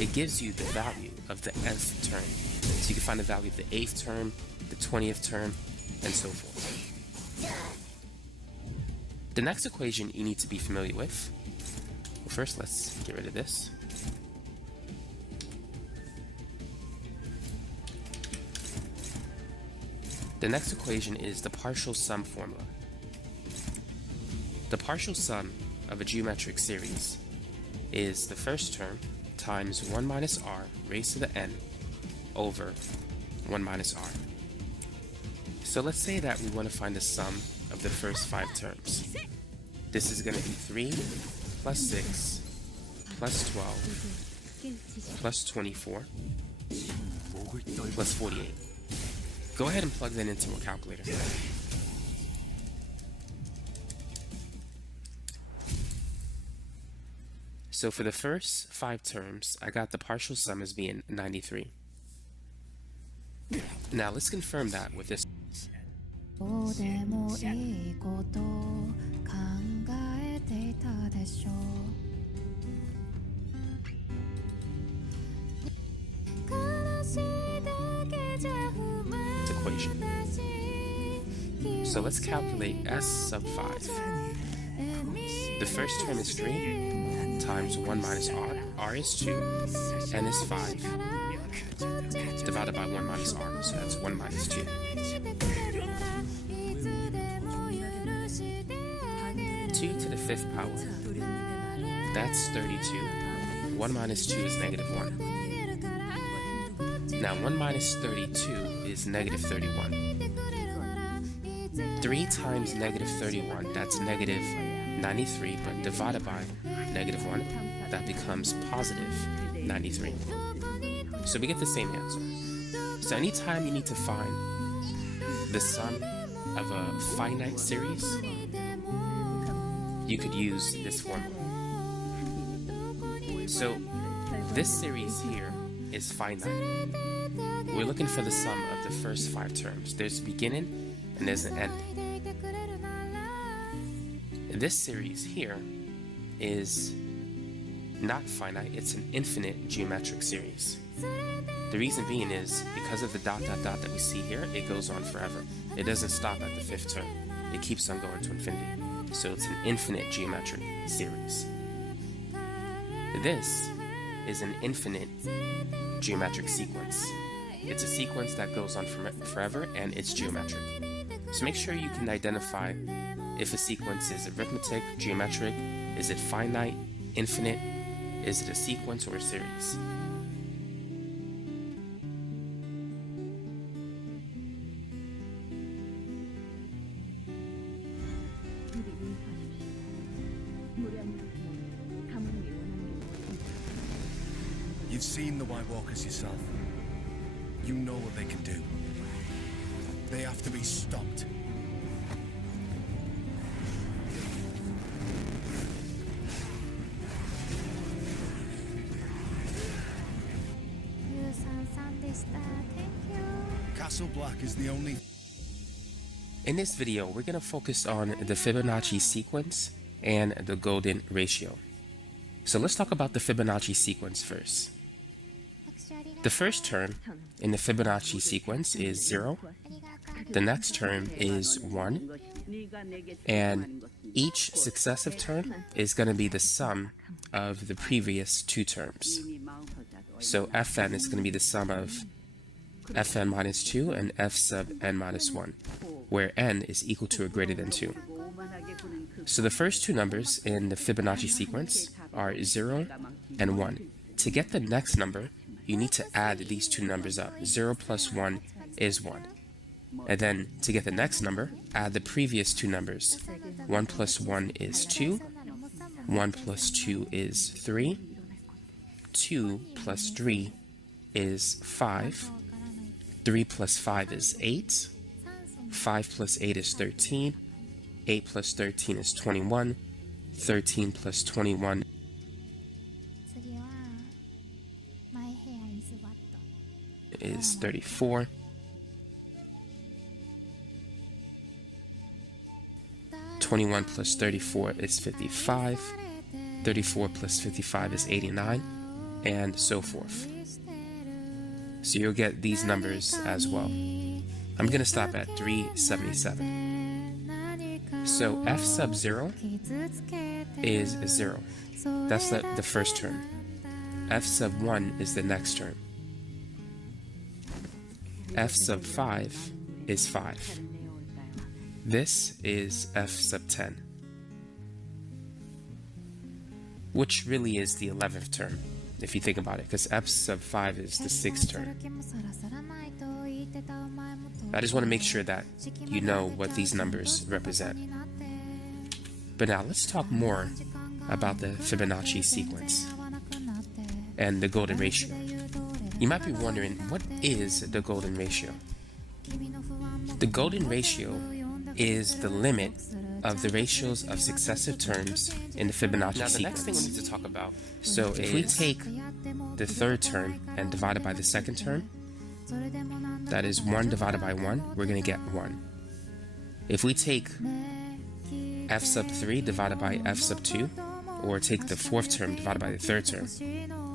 It gives you the value of the nth term. So you can find the value of the 8th term, the 20th term, and so forth. The next equation you need to be familiar with. Well, first let's get rid of this. The next equation is the partial sum formula. The partial sum of a geometric series is the first term times 1 minus r raised to the n over 1 minus r. So let's say that we want to find the sum of the first 5 terms. This is going to be 3 plus 6 plus 12 plus 24 plus 48. Go ahead and plug that into a calculator. So for the first 5 terms, I got the partial sum as being 93. Now let's confirm that with this. Equation. So let's calculate s sub 5. The first term is 3 times 1 minus r. R is 2, n is 5, divided by 1 minus r, so that's 1 minus 2. 2 to the 5th power, that's 32. 1 minus 2 is negative 1. Now 1 minus 32 is negative 31. 3 times negative 31, that's negative 93, but divided by negative 1, that becomes positive 93. So we get the same answer. So anytime you need to find the sum of a finite series, you could use this formula. So this series here is finite. We're looking for the sum of the first 5 terms. There's a beginning and there's an end. This series here is not finite, it's an infinite geometric series. The reason being is because of the dot dot dot that we see here, it goes on forever. It doesn't stop at the 5th term. It keeps on going to infinity. So it's an infinite geometric series. This is an infinite geometric sequence. It's a sequence that goes on forever and it's geometric. So make sure you can identify if a sequence is arithmetic, geometric, is it finite, infinite, is it a sequence or a series? You've seen the White Walkers yourself. You know what they can do. They have to be stopped. Castle Black is the only... In this video, we're going to focus on the Fibonacci sequence and the golden ratio. So let's talk about the Fibonacci sequence first. The first term in the Fibonacci sequence is 0. The next term is 1. And each successive term is going to be the sum of the previous 2 terms. So Fn is going to be the sum of Fn minus 2 and F sub n minus 1, where n is equal to or greater than 2. So the first 2 numbers in the Fibonacci sequence are 0 and 1. To get the next number, you need to add these 2 numbers up. 0 plus 1 is 1. And then to get the next number, add the previous 2 numbers. 1 plus 1 is 2. 1 plus 2 is 3. 2 plus 3 is 5. 3 plus 5 is 8. 5 plus 8 is 13. 8 plus 13 is 21. 13 plus 21 is 34. 21 plus 34 is 55. 34 plus 55 is 89, and so forth. So you'll get these numbers as well. I'm going to stop at 377. So F sub 0 is 0. That's the first term. F sub 1 is the next term. F sub 5 is 5. This is F sub 10, which really is the 11th term, if you think about it, because F sub 5 is the 6th term. I just want to make sure that you know what these numbers represent. But now let's talk more about the Fibonacci sequence and the golden ratio. You might be wondering, what is the golden ratio? The golden ratio is the limit of the ratios of successive terms in the Fibonacci sequence. Now, the next thing we need to talk about, so if we take the third term and divide it by the second term, that is 1 divided by 1, we're going to get 1. If we take f sub 3 divided by f sub 2, or take the fourth term divided by the third term,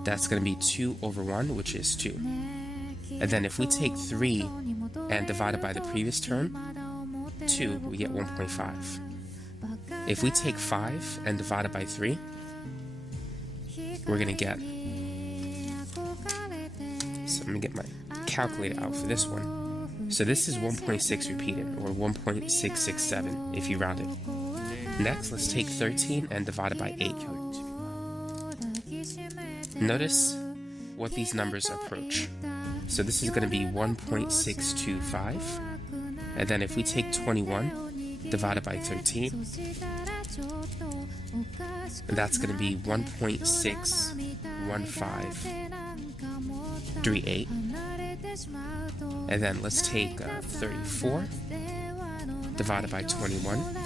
that's going to be 2 over 1, which is 2. And then if we take 3 and divide it by the previous term, 2, we get 1.5. If we take 5 and divide it by 3, we're gonna get, so let me get my calculator out for this one. So this is 1.6 repeated, or 1.667 if you round it. Next, let's take 13 and divide it by 8. Notice what these numbers approach. So this is going to be 1.625, and then if we take 21 divided by 13, that's going to be 1.61538. And then let's take 34 divided by 21.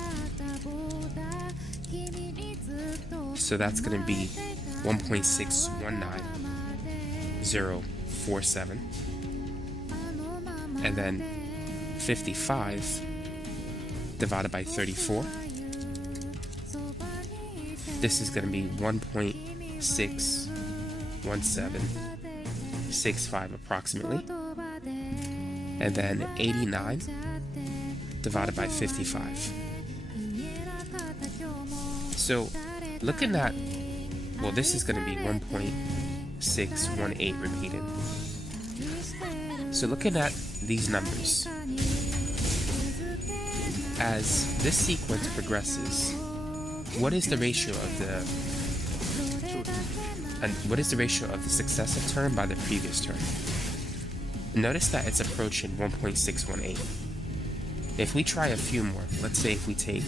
So that's going to be 1.619047. And then 55 divided by 34. This is going to be 1.61765 approximately. And then 89 divided by 55. So looking at, well, this is going to be 1.618 repeated. So looking at these numbers, as this sequence progresses, what is the ratio of the successive term by the previous term? Notice that it's approaching 1.618. If we try a few more, let's say if we take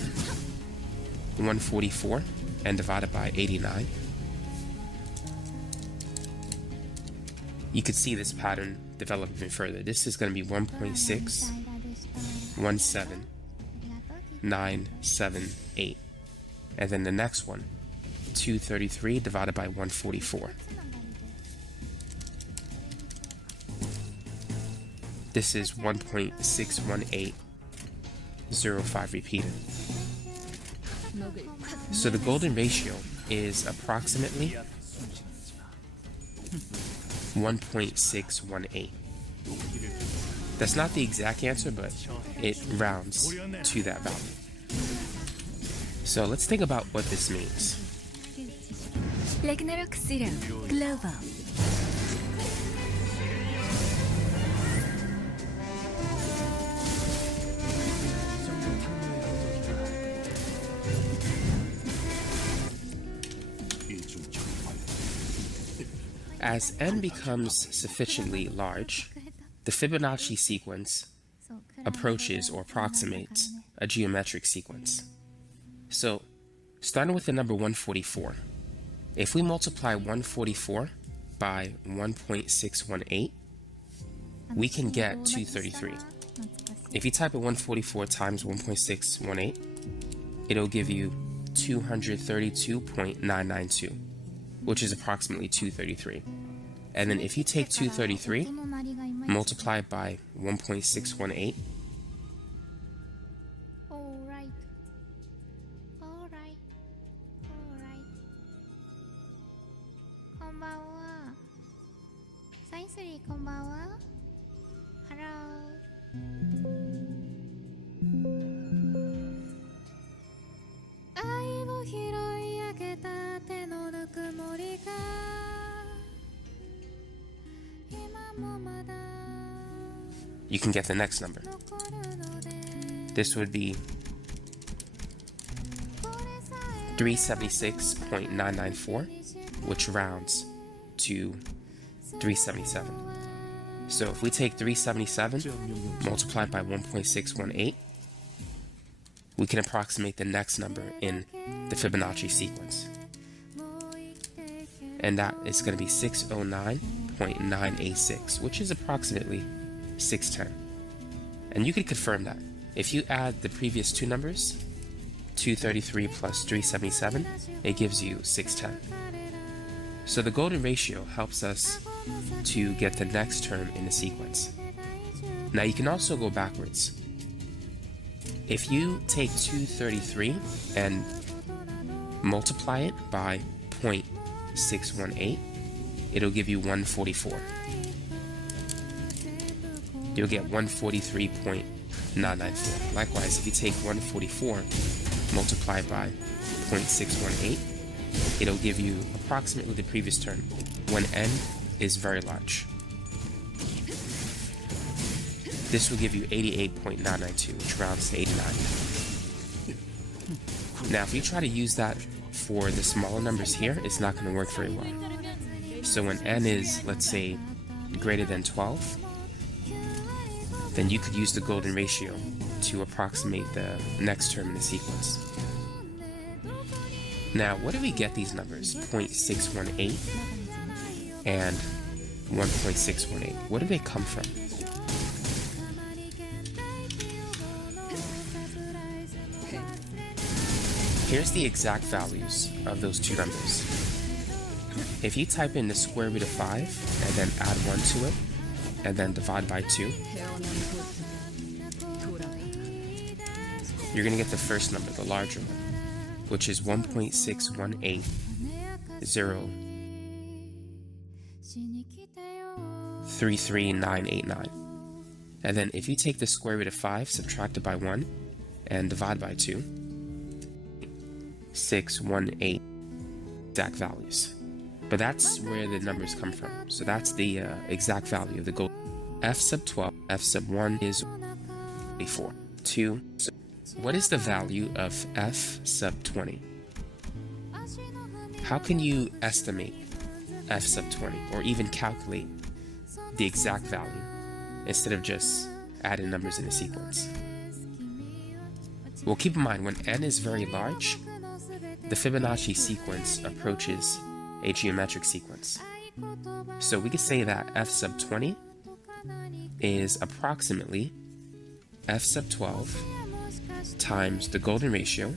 144 and divide it by 89, you could see this pattern develop even further. This is going to be 1.617978. And then the next one, 233 divided by 144. This is 1.61805 repeated. So the golden ratio is approximately 1.618. That's not the exact answer, but it rounds to that value. So let's think about what this means. Ragnarok Zero Global. As n becomes sufficiently large, the Fibonacci sequence approaches or approximates a geometric sequence. So, starting with the number 144, if we multiply 144 by 1.618, we can get 233. If you type in 144 times 1.618, it'll give you 232.992, which is approximately 233. And then if you take 233, multiply it by 1.618, you can get the next number. This would be 376.994, which rounds to 377. So if we take 377 multiplied by 1.618, we can approximate the next number in the Fibonacci sequence. And that is going to be 609.986, which is approximately 610. And you could confirm that. If you add the previous two numbers, 233 plus 377, it gives you 610. So the golden ratio helps us to get the next term in the sequence. Now you can also go backwards. If you take 233 and multiply it by 0.618, it'll give you 144. You'll get 143.994. Likewise, if you take 144 multiply by 0.618, it'll give you approximately the previous term when n is very large. This will give you 88.992, which rounds to 89. Now, if you try to use that for the smaller numbers here, it's not going to work very well. So when n is, let's say, greater than 12, then you could use the golden ratio to approximate the next term in the sequence. Now, where do we get these numbers? 0.618 and 1.618. Where do they come from? Here's the exact values of those two numbers. If you type in the square root of 5 and then add 1 to it, and then divide by 2, you're going to get the first number, the larger one, which is 1.618033989. And then if you take the square root of 5 subtracted by 1 and divide by 2, 618 exact values. But that's where the numbers come from. So that's the exact value of the gold. F sub 12, F sub 1 is 24. 2. So what is the value of F sub 20? How can you estimate F sub 20 or even calculate the exact value instead of just adding numbers in a sequence? Well, keep in mind, when n is very large, the Fibonacci sequence approaches a geometric sequence. So we could say that F sub 20 is approximately F sub 12 times the golden ratio.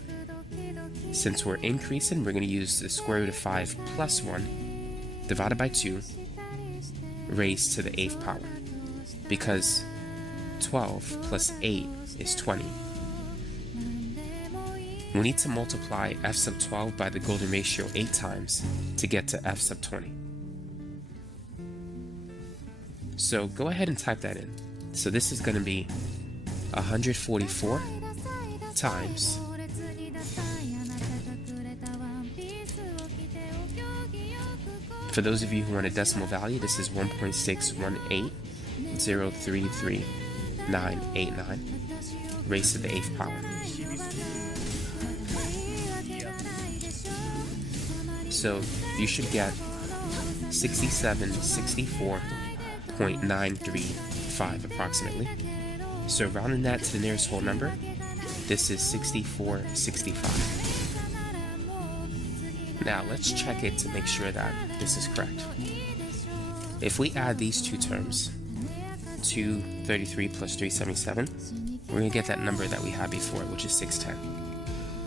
Since we're increasing, we're going to use the square root of 5 plus 1 divided by 2 raised to the 8th power. Because 12 plus 8 is 20. We need to multiply F sub 12 by the golden ratio 8 times to get to F sub 20. So go ahead and type that in. So this is going to be 144 times for those of you who want a decimal value, this is 1.618033989 raised to the 8th power. So you should get 6764.935 approximately. So rounding that to the nearest whole number, this is 6465. Now let's check it to make sure that this is correct. If we add these two terms, 233 plus 377, we're going to get that number that we had before, which is 610.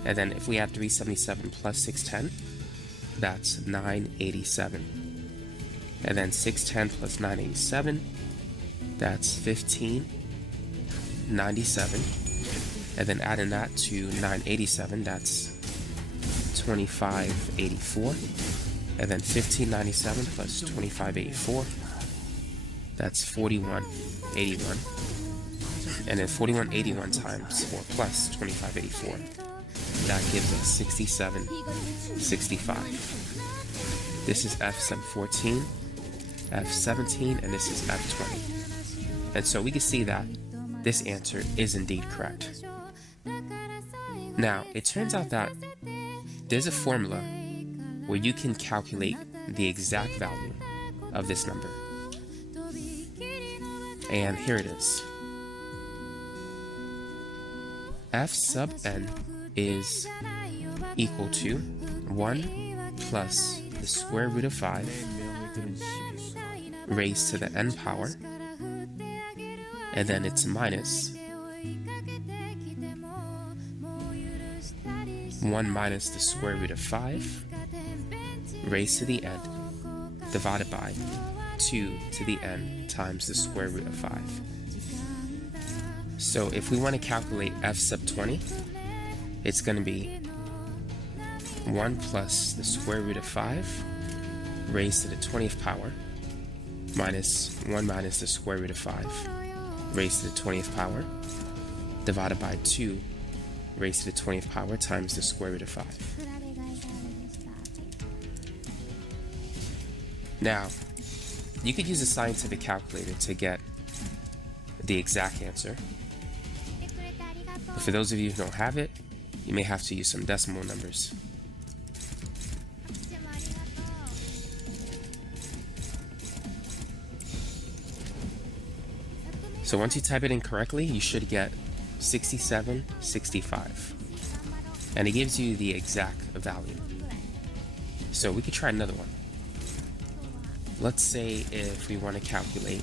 And then if we add 377 plus 610, that's 987. And then 610 plus 987, that's 1597. And then adding that to 987, that's 2584. And then 1597 plus 2584, that's 4181. And then 4181 times or plus 2584, that gives us 6765. This is F sub 14, F 17, and this is F 20. And so we can see that this answer is indeed correct. Now, it turns out that there's a formula where you can calculate the exact value of this number. And here it is. F sub n is equal to 1 plus the square root of 5 raised to the n power, and then it's minus 1 minus the square root of 5 raised to the n divided by 2 to the n times the square root of 5. So if we want to calculate F sub 20, it's going to be 1 plus the square root of 5 raised to the 20th power minus 1 minus the square root of 5 raised to the 20th power divided by 2 raised to the 20th power times the square root of 5. Now, you could use a scientific calculator to get the exact answer. But for those of you who don't have it, you may have to use some decimal numbers. So once you type it in correctly, you should get 6765. And it gives you the exact value. So we could try another one. Let's say if we want to calculate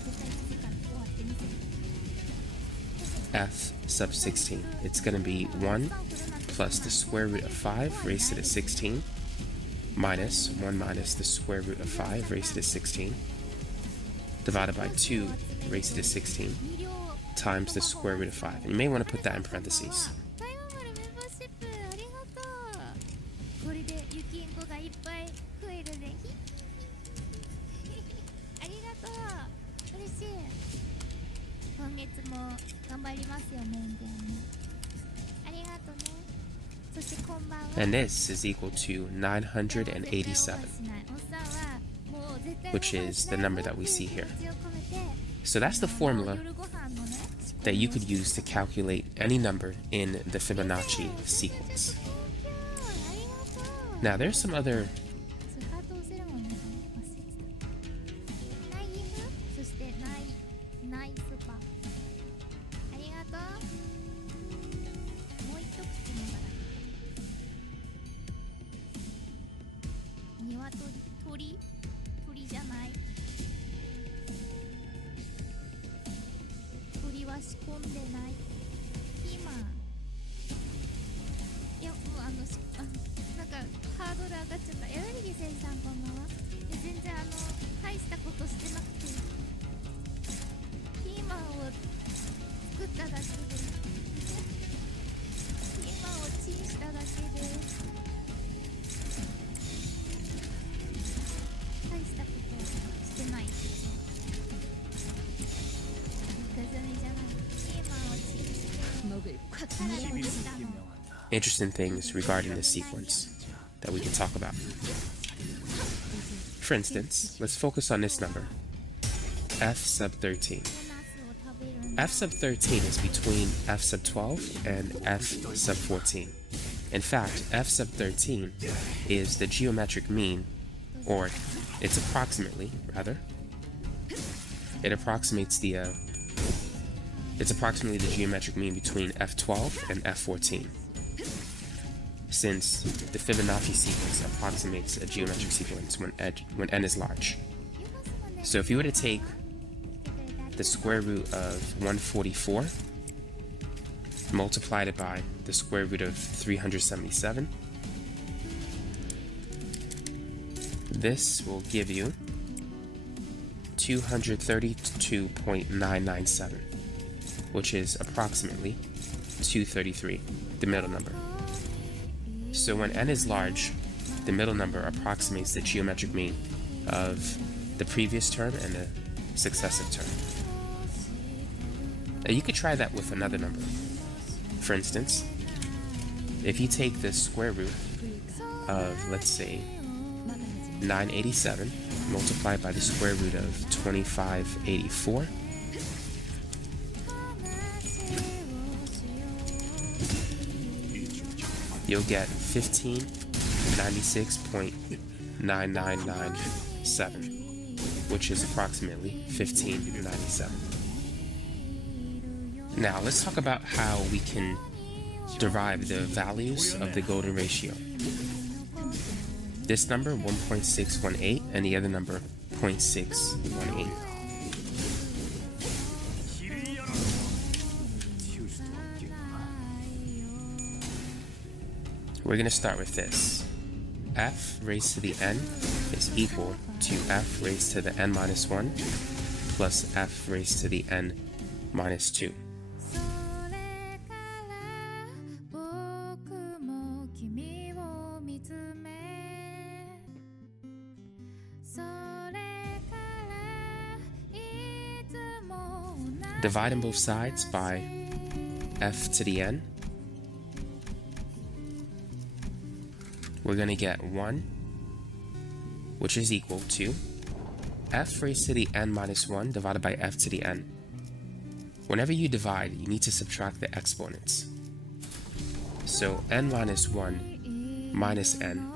f sub 16, it's going to be 1 plus the square root of 5 raised to the 16 minus 1 minus the square root of 5 raised to the 16 divided by 2 raised to the 16 times the square root of 5. And you may want to put that in parentheses. And this is equal to 987, which is the number that we see here. So that's the formula that you could use to calculate any number in the Fibonacci sequence. Now there's some other interesting things regarding this sequence that we can talk about. For instance, let's focus on this number, f sub 13. F sub 13 is between f sub 12 and f sub 14. In fact, f sub 13 is the geometric mean, or it's approximately, rather. It approximates the it's approximately the geometric mean between f12 and f14. Since the Fibonacci sequence approximates a geometric sequence when n is large. So if you were to take the square root of 144, multiplied it by the square root of 377, this will give you 232.997, which is approximately 233, the middle number. So when n is large, the middle number approximates the geometric mean of the previous term and the successive term. Now you could try that with another number. For instance, if you take the square root of, let's say, 987 multiplied by the square root of 2584, you'll get 1596.9997, which is approximately 1597. Now let's talk about how we can derive the values of the golden ratio. This number 1.618 and the other number 0.618. We're going to start with this. F raised to the n is equal to f raised to the n minus 1 plus f raised to the n minus 2. Dividing both sides by f to the n, we're going to get 1, which is equal to f raised to the n minus 1 divided by f to the n. Whenever you divide, you need to subtract the exponents. So n minus 1 minus n,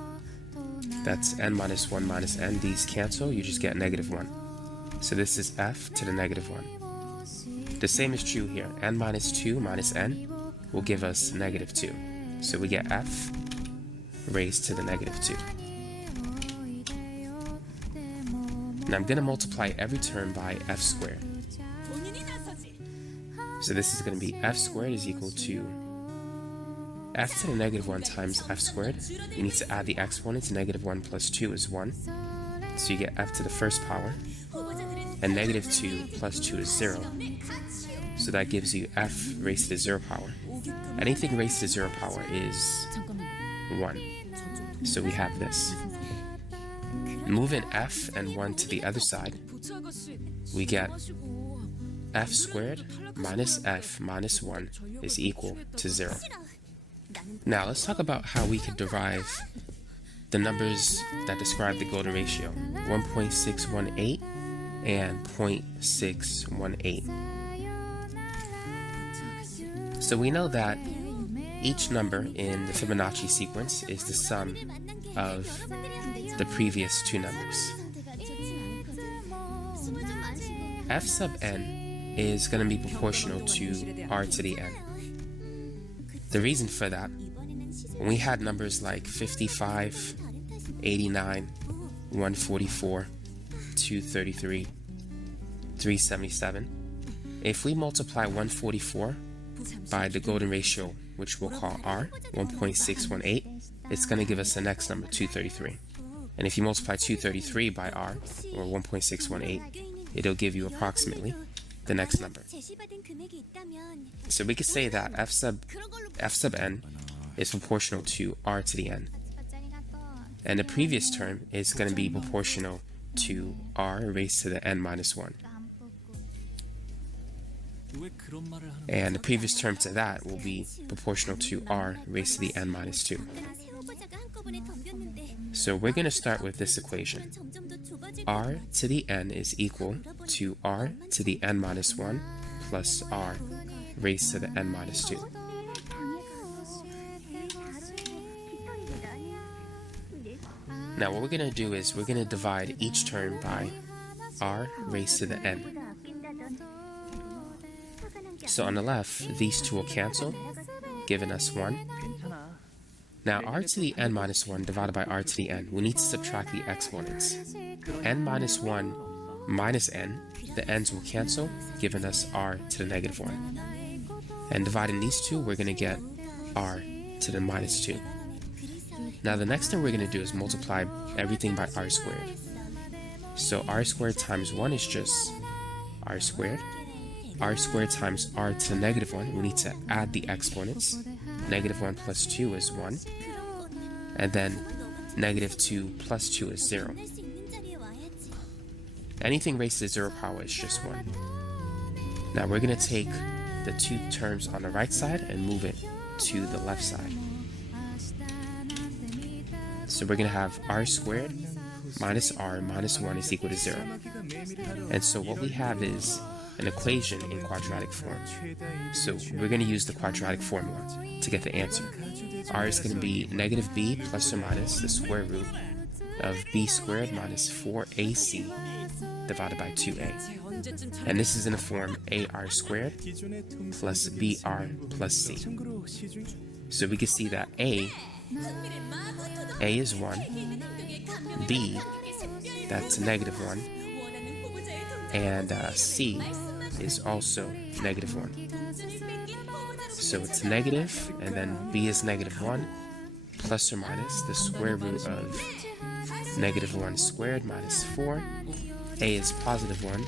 that's n minus 1 minus n. These cancel, you just get negative 1. So this is f to the negative 1. The same is true here. N minus 2 minus n will give us negative 2. So we get f raised to the negative 2. Now I'm going to multiply every term by f squared. So this is going to be f squared is equal to f to the negative 1 times f squared. You need to add the exponents. Negative 1 plus 2 is 1. So you get f to the first power. And negative 2 plus 2 is 0. So that gives you f raised to the 0 power. Anything raised to 0 power is 1. So we have this. Moving f and 1 to the other side, we get f squared minus f minus 1 is equal to 0. Now let's talk about how we could derive the numbers that describe the golden ratio, 1.618 and 0.618. So we know that each number in the Fibonacci sequence is the sum of the previous two numbers. F sub n is going to be proportional to r to the n. The reason for that, when we had numbers like 55, 89, 144, 233, 377, if we multiply 144 by the golden ratio, which we'll call r, 1.618, it's going to give us the next number, 233. And if you multiply 233 by r, or 1.618, it'll give you approximately the next number. So we could say that f sub n is proportional to r to the n. And the previous term is going to be proportional to r raised to the n minus 1. And the previous term to that will be proportional to r raised to the n minus 2. So we're going to start with this equation. R to the n is equal to r to the n minus 1 plus r raised to the n minus 2. Now what we're going to do is we're going to divide each term by r raised to the n. So on the left, these two will cancel, giving us 1. Now r to the n minus 1 divided by r to the n, we need to subtract the exponents. N minus 1 minus n, the n's will cancel, giving us r to the negative 1. And dividing these two, we're going to get r to the minus 2. Now the next thing we're going to do is multiply everything by r squared. So r squared times 1 is just r squared. R squared times r to the negative 1, we need to add the exponents. Negative 1 plus 2 is 1. And then negative 2 plus 2 is 0. Anything raised to the 0 power is just 1. Now we're going to take the two terms on the right side and move it to the left side. So we're going to have r squared minus r minus 1 is equal to 0. And so what we have is an equation in quadratic form. So we're going to use the quadratic formula to get the answer. R is going to be negative b plus or minus the square root of b squared minus 4ac divided by 2a. And this is in the form ar squared plus br plus c. So we can see that a is 1, b, that's negative 1, and c is also negative 1. So it's negative, and then b is negative 1, plus or minus the square root of negative 1 squared minus 4. A is positive 1,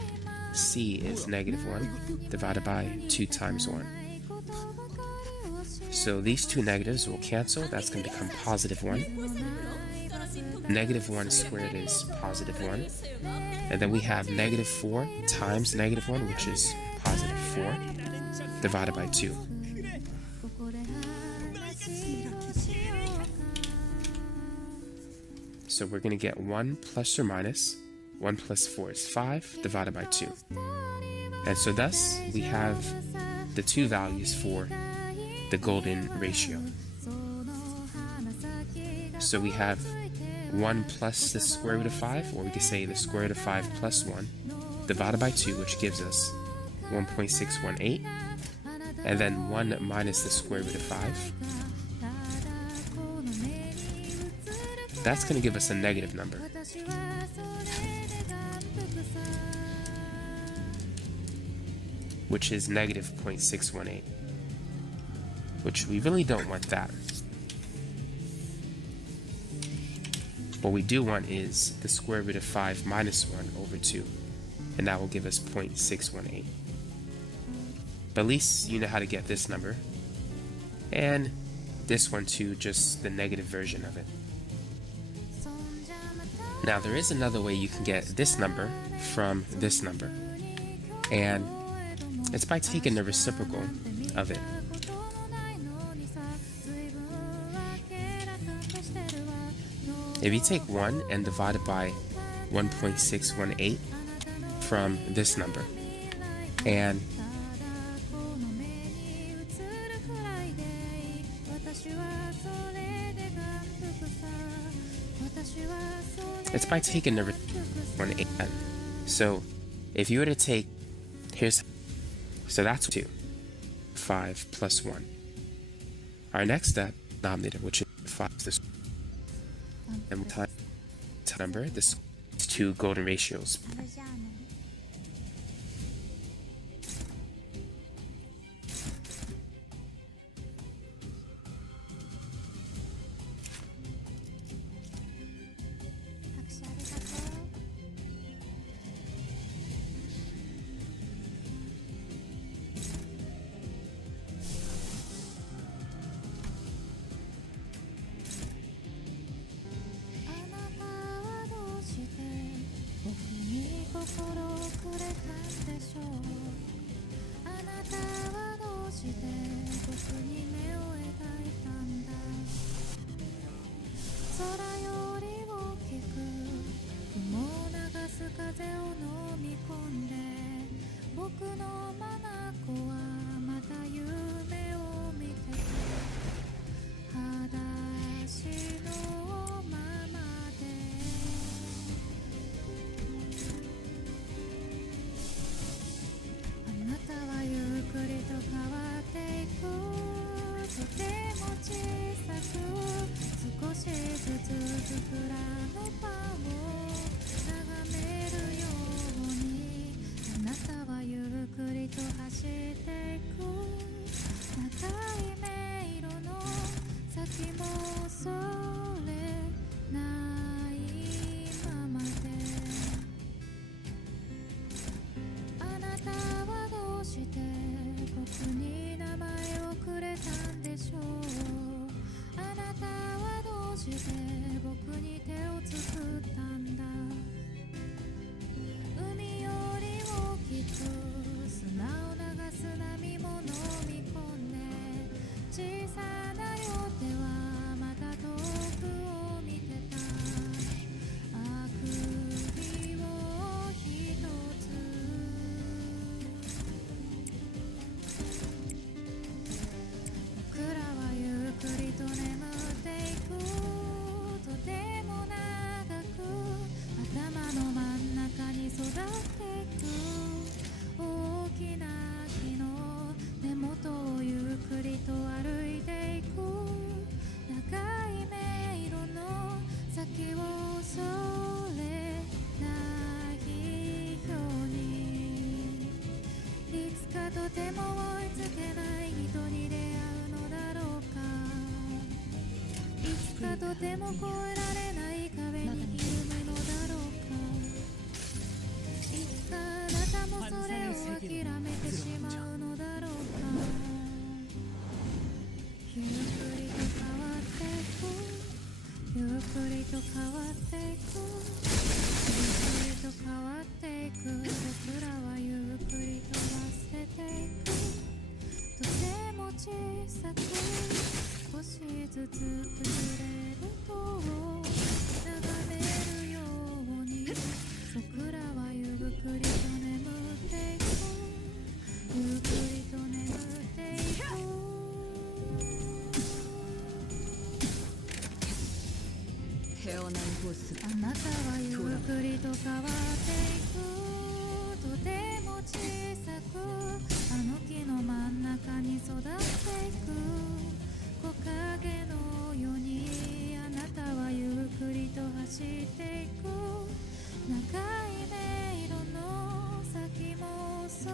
c is negative 1, divided by 2 times 1. So these two negatives will cancel, that's going to become positive 1. Negative 1 squared is positive 1. And then we have negative 4 times negative 1, which is positive 4, divided by 2. So we're going to get 1 plus or minus 1 plus 4 is 5 divided by 2. And so thus we have the two values for the golden ratio. So we have 1 plus the square root of 5, or we could say the square root of 5 plus 1 divided by 2, which gives us 1.618, and then 1 minus the square root of 5. That's going to give us a negative number. Which is negative 0.618. Which we really don't want that. What we do want is the square root of 5 minus 1 over 2. And that will give us 0.618. But at least you know how to get this number. And this one too, just the negative version of it. Now there is another way you can get this number from this number. And it's by taking the reciprocal of it. If you take 1 and divide it by 1.618 from this number, and it's by taking the 1.8. So if you were to take, so that's 2, 5 plus 1. Our next step, denominator, which is 5, this and time number, this is two golden ratios. 태어난 곳은 あなたはゆっくりと変わっていくとても小さくあの木の真ん中に育っていく木陰のようにあなたはゆっくりと走っていく長い迷路の先もそう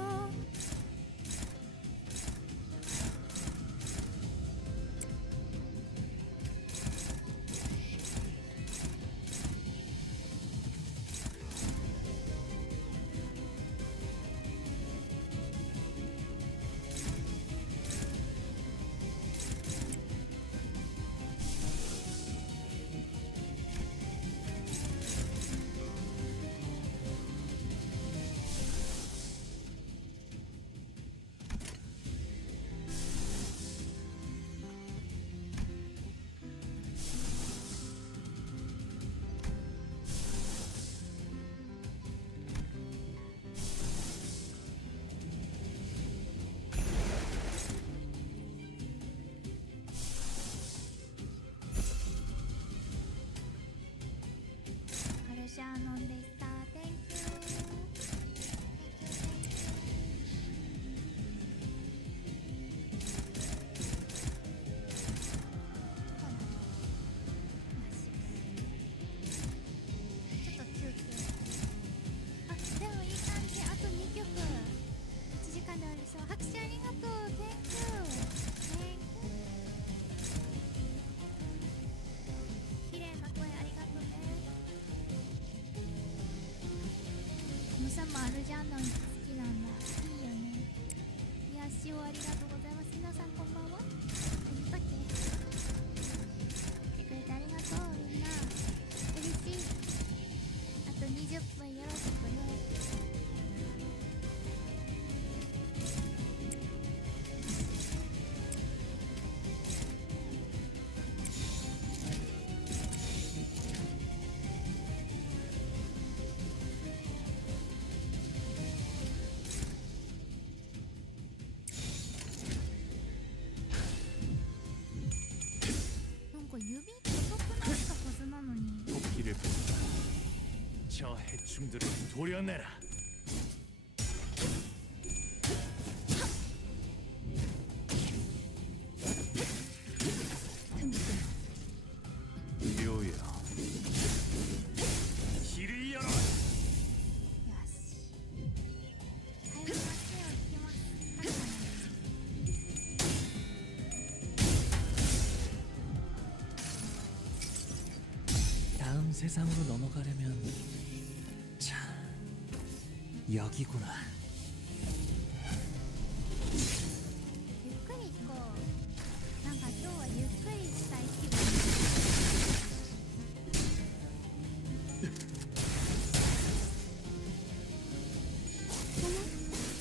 アルシャーノンでした Thank youちょっと休憩あ、でもいい感じあと2曲1時間で終わりそう拍手ありがとう Thank you Thank you 綺麗な声ありがとうねムサもアルジャーノン好きなんだいいよねいやしおありがとうございます皆さんこんばんは言ったっけ来てくれてありがとうみんな嬉しいあと20分よろしくねなんか指細くなったはずなのに 토끼를 본다. 저 해충들을 도려내라. 묘야. 길을 열어. よしはい手を引きます다음 세상으로 넘어가려면 자 여기구나. ゆっくり行こうなんか今日はゆっくりしたい気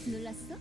分놀랐어?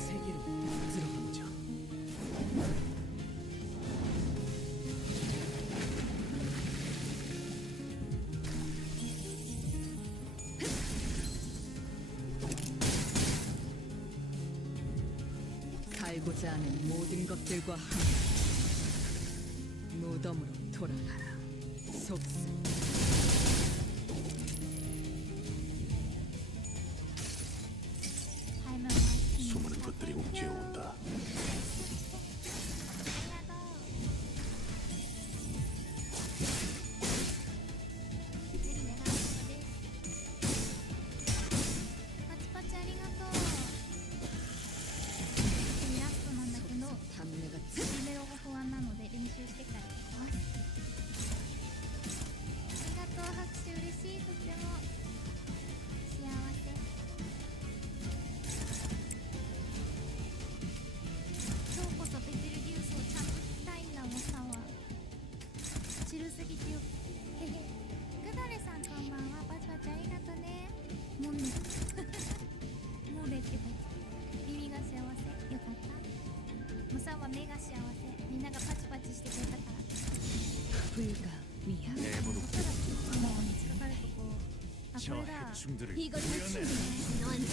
세계로 들어가보죠. 살고자 하는 모든 것들과 함께 무덤으로 돌아가라. 속스. 수많은 것들이 옥죄어온다. 저 해충들을 이거 구현해. 너한테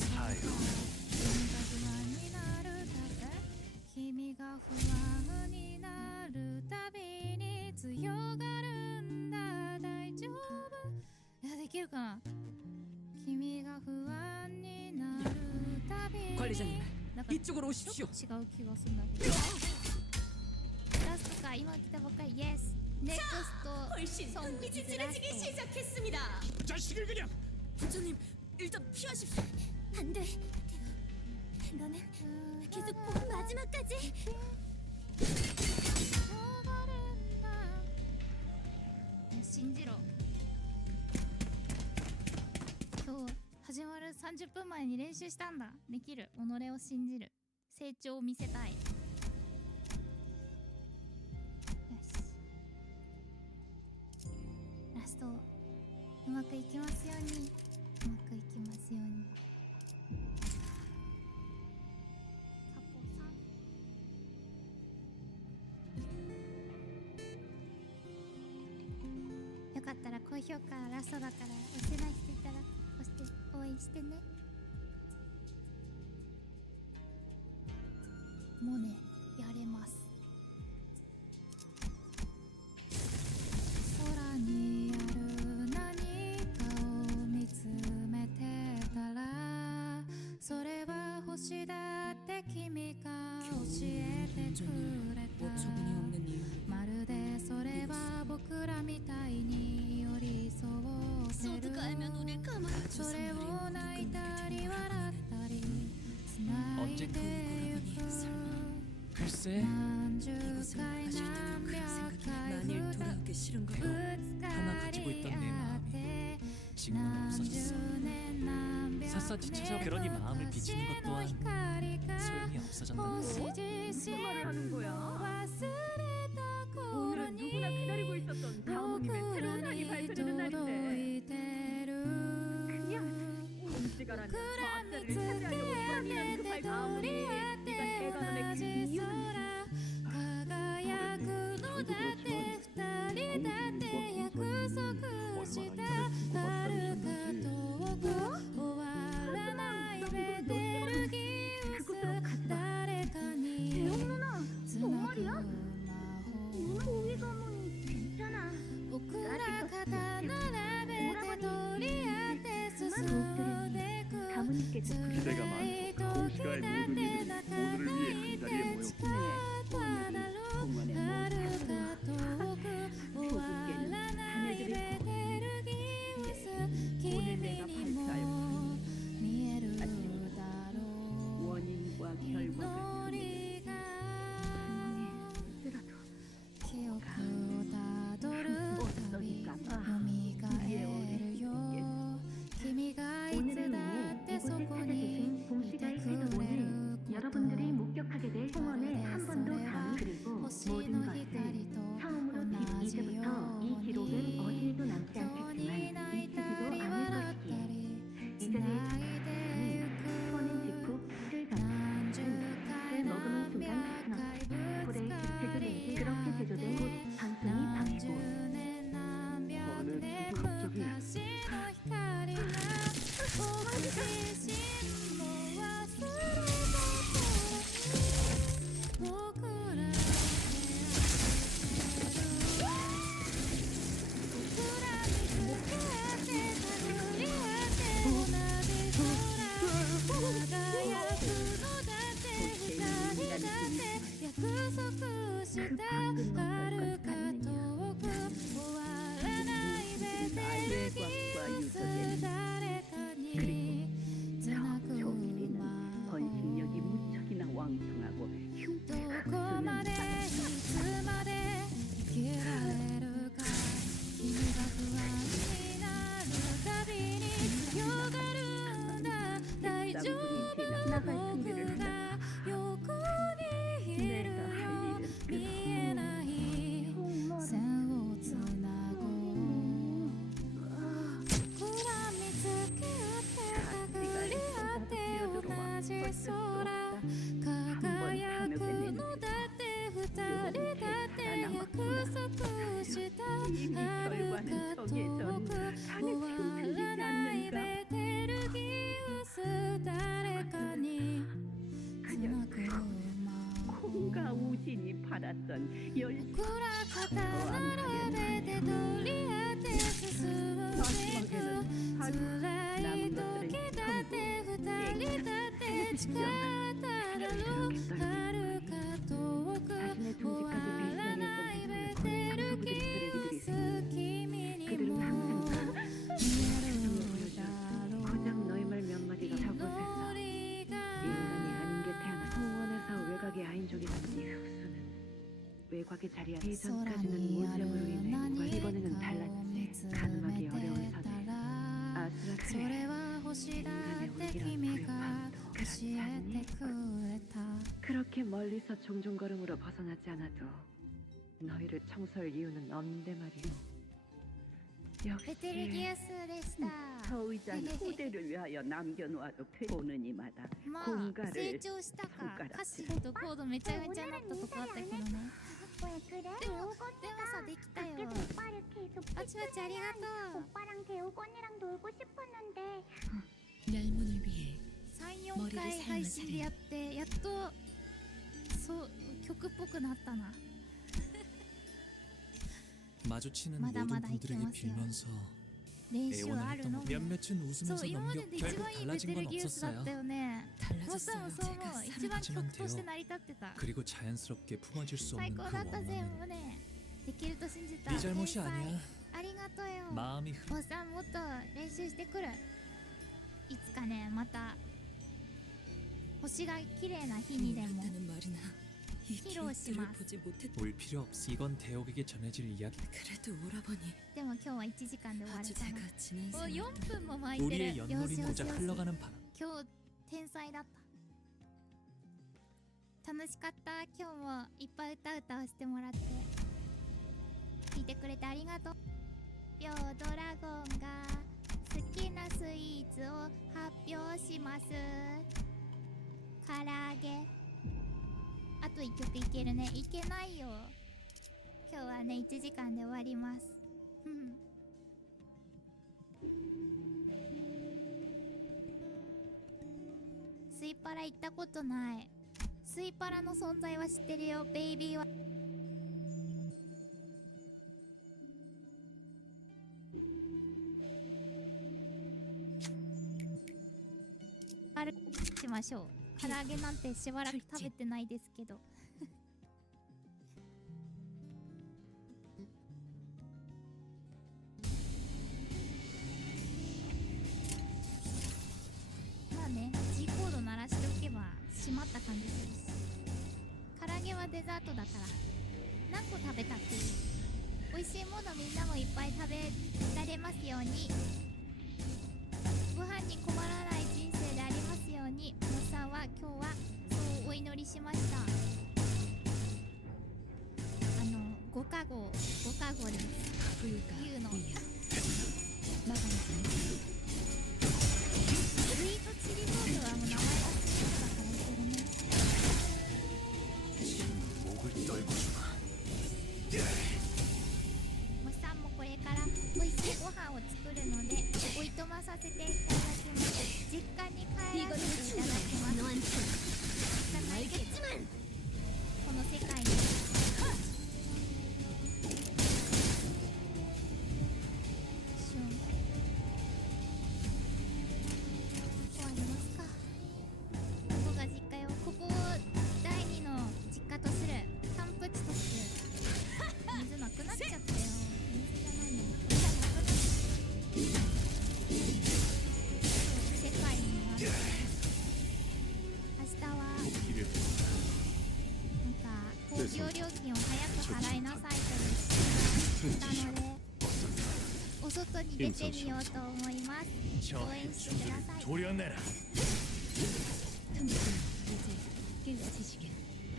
사요. 君が不安になるたびに強がるんだ大丈夫いやできるかな君が不安になるたびに 관리자님, なんか 이쪽으로 오십시오. 違う気がするんだけどラストか今来たばっかり Yes 넥스트 훨씬 흥미진진해지기 시작했습니다. 자식을 그냥! 부처님, 일단 피하십시오. 안 돼. 너는 계속 본 마지막까지. 信じろ今日始まる30分前に練習したんだできる己を信じる成長を見せたいよしラストうまくいきますようにうまくいきますようにサポさんよかったら高評価ラストだから押してない人いたら押して応援してねもうねやれます空にある何かを見つめてたらそれは星だって君が教えてくれたまるでそれは僕らみたいに寄り添ってるそれを泣いたり笑ったり繋いでゆく 글쎄,何十回何百回ぶつかり合って何十年何百 샅샅이 찾아 그러니 마음을 비치는 것 또한 소용이 없어졌다. 무슨 말을 하는 거야? 오늘은 누구나 기다리고 있었던 가모님의 새로운 한이 발표되는 날인데 그냥 옴지가라는 과학자를 차지하려고 시합이라는 급할 가모니 네가 대관원에 그 이유는 누나, 정말이야? 우리 가모니 괜찮아. 가모님께서 그대가 많고 공시가의 모든 일이 오늘을 위해 한 자리에 모였고 공원의 모든 조국계는 하늘들을 이제 이미 결과는 정해졌. 자네 틈틀리지 않는가? 그녀 콩과 우진이 팔았던 열쇠. 마지막에는 하루 남은 것들을 자신의 둥지까지 배신하는 상처부들이 쓰레기들이 있습니다. 그들은 항상 고작 너희 말 몇 마디가 저곳에서 인간이 아닌 게 태어나 소원에서 외곽의 아인족이라는 이 흑수는 외곽의 자리야 이전까지는 무정으로 인해 이번에는 달랐지. 가늠하기 어려운 선에 아수라트레 인간의 울기란 불협함도 그렇지 않니? 그렇게 멀리서 종종 걸음으로 벗어나지 않아도 너희를 청소할 이유는 없는데 말이오. 역시 저 의자는 후대를 위하여 남겨놓아도 보는 이마다 まあ 공가를 成長したか歌詞とコードめちゃめちゃなったとこあったけどねでもさできたよあちまちありがとう 오빠랑 개우고 언니랑 놀고 싶었는데 렐몬을 위해 3,4 回配信でやってやっとそう曲っぽくなったな 마주치는 마다 모든 마다 분들에게 있게 빌면서 練習 애원을 ある 했던 の 거 몇몇은 そう 웃으면서 今ま 넘겨 でで一 결국 番いいベ 달라진 テ 건 ルギウスだった 없었어요. よねモッサンもそう思う一番曲として成り立ってた 그리고 자연스럽게 품어질 수 最 없는 高 그 だった全 원망은 部ねできると信じた 네 잘못이 天才 아니야. ありがとうよ 마음이 モッサンもっと練習してくるいつかねまた星が綺麗な日にでも披露します 올 필요 없어. 이건 대옥에게 전해질 이야기. 그래도 오라버니 でも今日は1時間で終わるか 제가 지난 なお 생에 4分も巻いて 우리의 るよし 연물이 よし 모자 よし 흘러가는 바람. 今日天才だった楽しかった今日もいっぱい歌わせてもらって聞いてくれてありがとう両ドラゴンが好きなスイーツを発表します唐揚げあと1曲いけるねいけないよ今日はね1時間で終わりますうんスイパラ行ったことないスイパラの存在は知ってるよベイビーはあるしましょう唐揚げなんてしばらく食べてないですけどまあね G コード鳴らしておけば閉まった感じするし唐揚げはデザートだから何個食べたっていい美味しいものみんなもいっぱい食べられますようにご飯に困らない人生でありますようにモッさんは今日はそうお祈りしました5か5です言うのスイートチリソースはもう名前がスイートだからいけるね 목을 떨구주마. モッさんもこれから美味しいご飯を作るのでおいとまさせていただきます実家に帰らせていただきますじゃないけどこの世界にシュン終わりますかここが実家よここを第2の実家とするキャンプ地とする水なくなっちゃったよ水じゃないの世界にある明日はなんか公共料金を早く払いなさいという指示が来たのでお外に出てみようと思います応援してください 조련내라.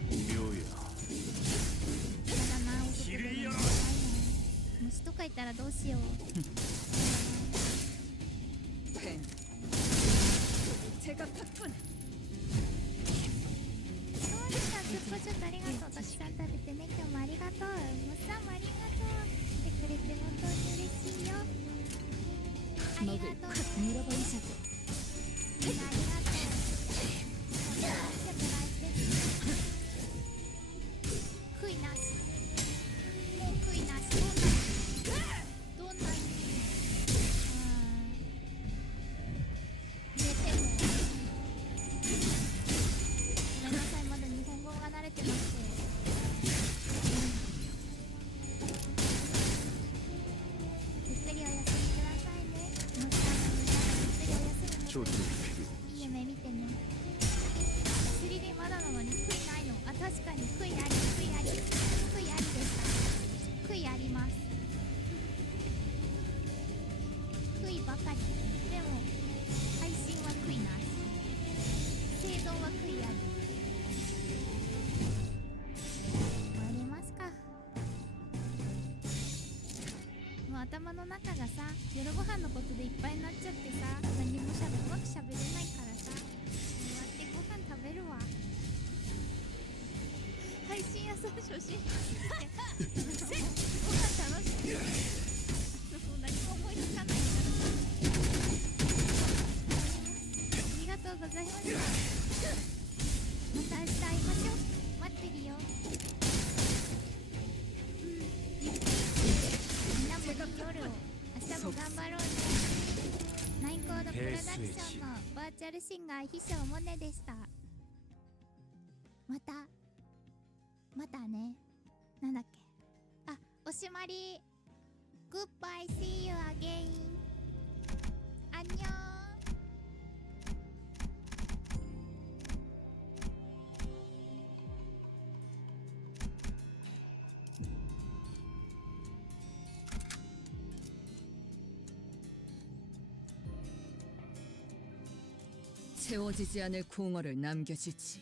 묘야. まだなお外出るのも虫とかいたらどうしよう 제가 팍분 そうでしたずっこちょっとありがとうたくさん食べてね今日もありがとうむっさんもありがとう来てくれて 먹을 물어버리자고.悔いなし。もう悔いなし。どんなに寝ても。ごめんなさい、まだ日本語が慣れてなくて。ゆっくりお休みくださいね。もしゆっくりお休みにいい夢見てね。3D まだなのに悔いないの。あ、確かに悔いあり、悔いあり、悔いありでした。悔いあります。悔いばかり。でも配信は悔いなし。生存は悔いあり。終わりますか。もう頭の中がさ、夜ご飯のことでいっぱいになっちゃってさ、何もうまくしゃべれないからさ、終わってご飯食べるわ。配信屋さん初心者ご飯楽しくてもう何も思いつかないからありがとうございました。また明日会いましょう。待ってるよ。ゆっくりみんなもいい夜を。明日も頑張ろうね。ナインコードプロダクションのバーチャルシンガー秘書モネでした。またね。なんだっけ。あ、おしまり。Goodbye, see you again. アンニョン。채워지지 않을 공허를 남겨주지.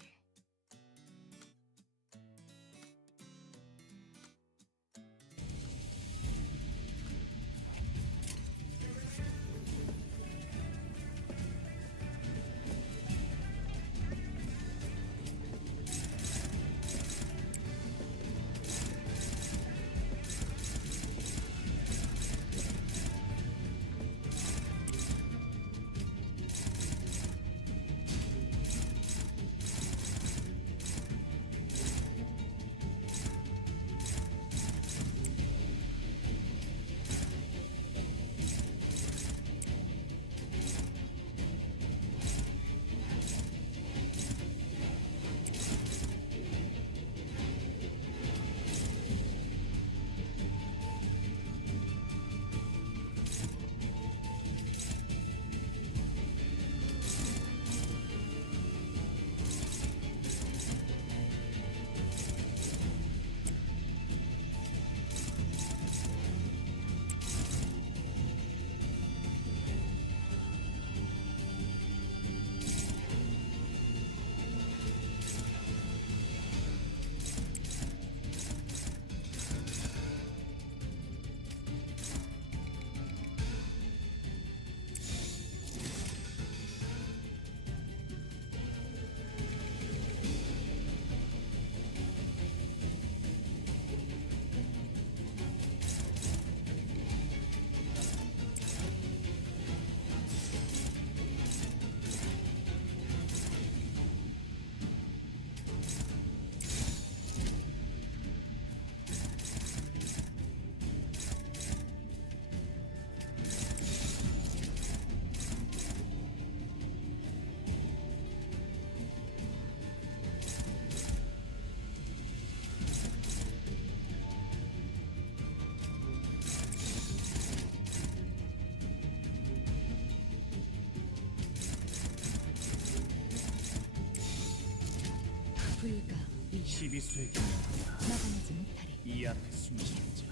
불가 12수에게 막아내지 못하리. 이 앞에 숨지는 자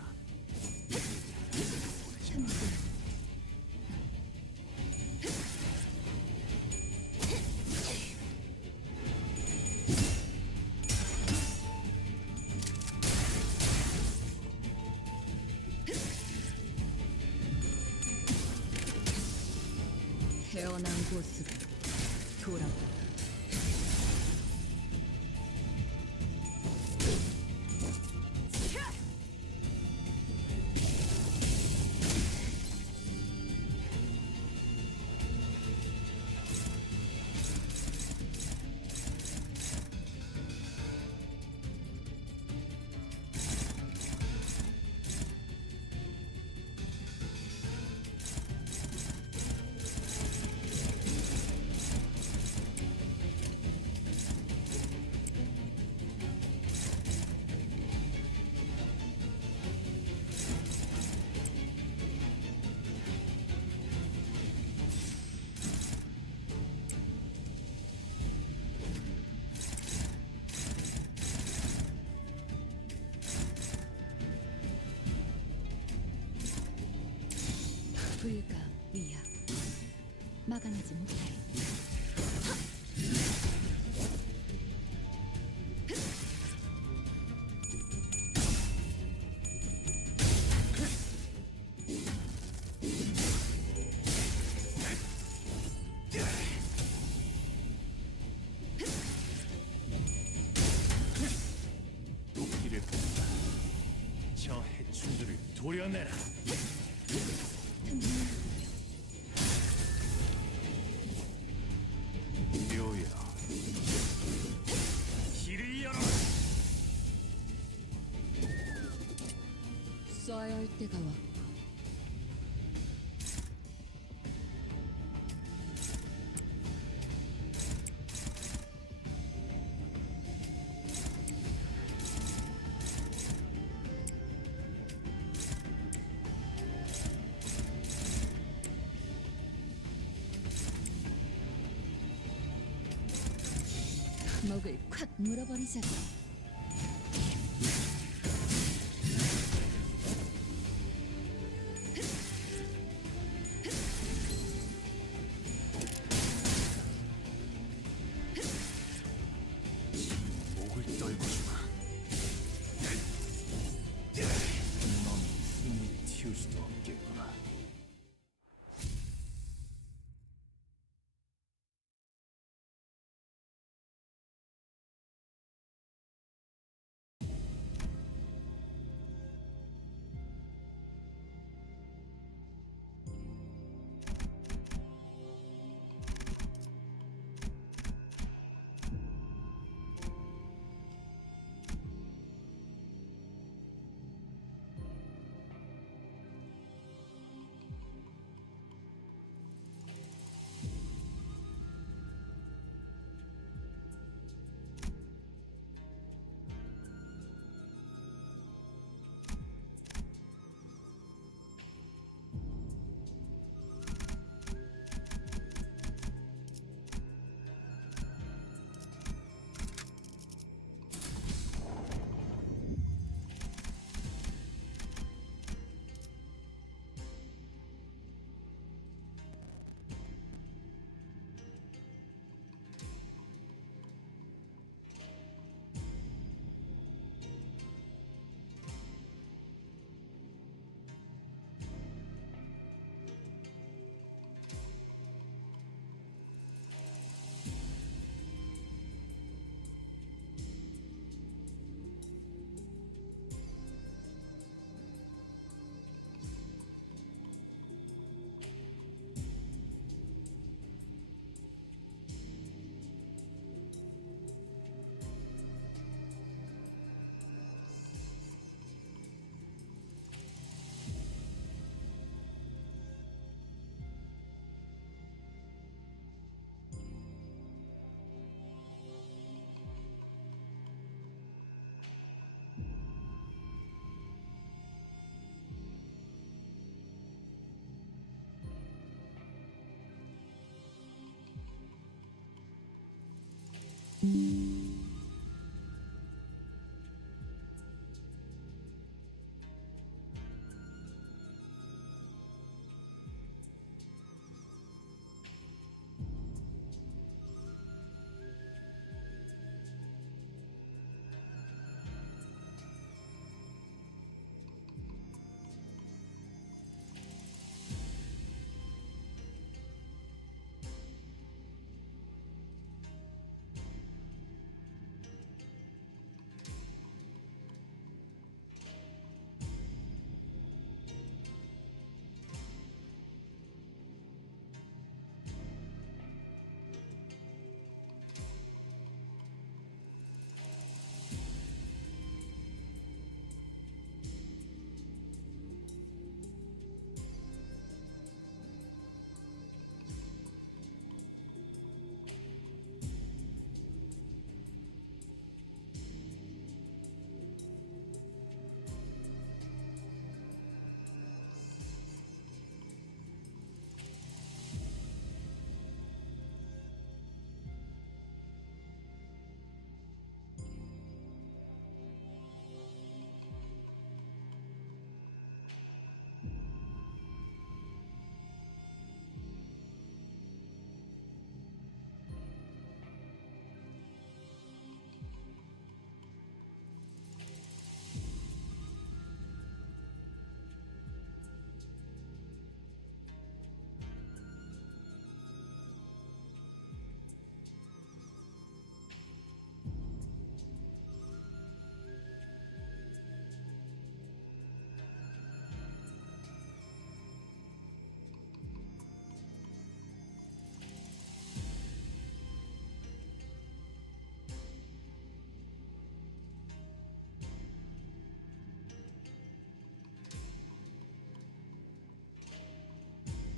태어난 곳으로 돌아오라. 불가위야. 막아내지 못해. 도끼를 뽑다. 저 해충들을 도려내라. 묘야. 길을 열어. 쏴야 할 때가 왔고. 목을 콱 물어버리자고. 목을 떨고 주마. 넌 힘을 틔울 수도 없겠구나.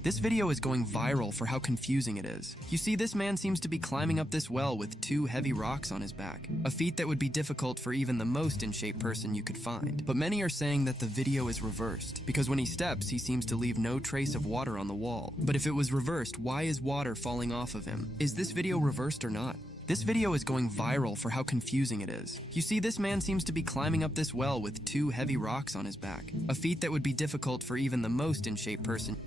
This video is going viral for how confusing it is. You see, this man seems to be climbing up this well with 2 heavy rocks on his back, a feat that would be difficult for even the most in-shape person you could find. But many are saying that the video is reversed, because when he steps, he seems to leave no trace of water on the wall. But if it was reversed, why is water falling off of him? Is this video reversed or not? This video is going viral for how confusing it is. You see, this man seems to be climbing up this well with 2 heavy rocks on his back, a feat that would be difficult for even the most in-shape person.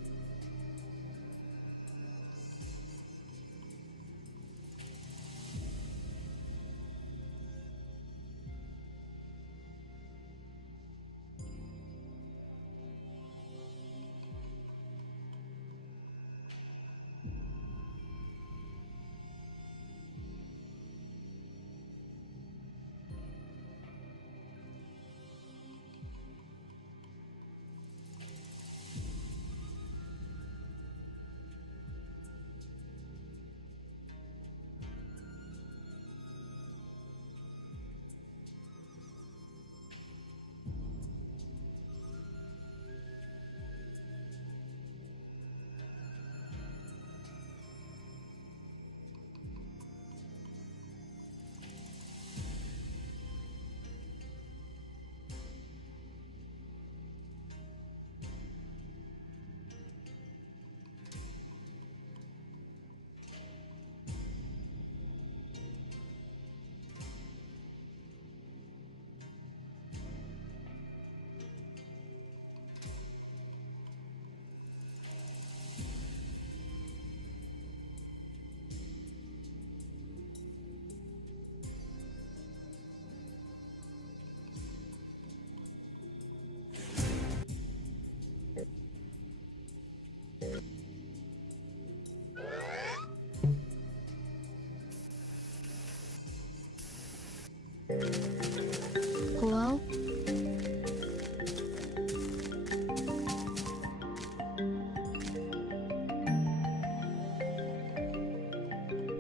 Hello?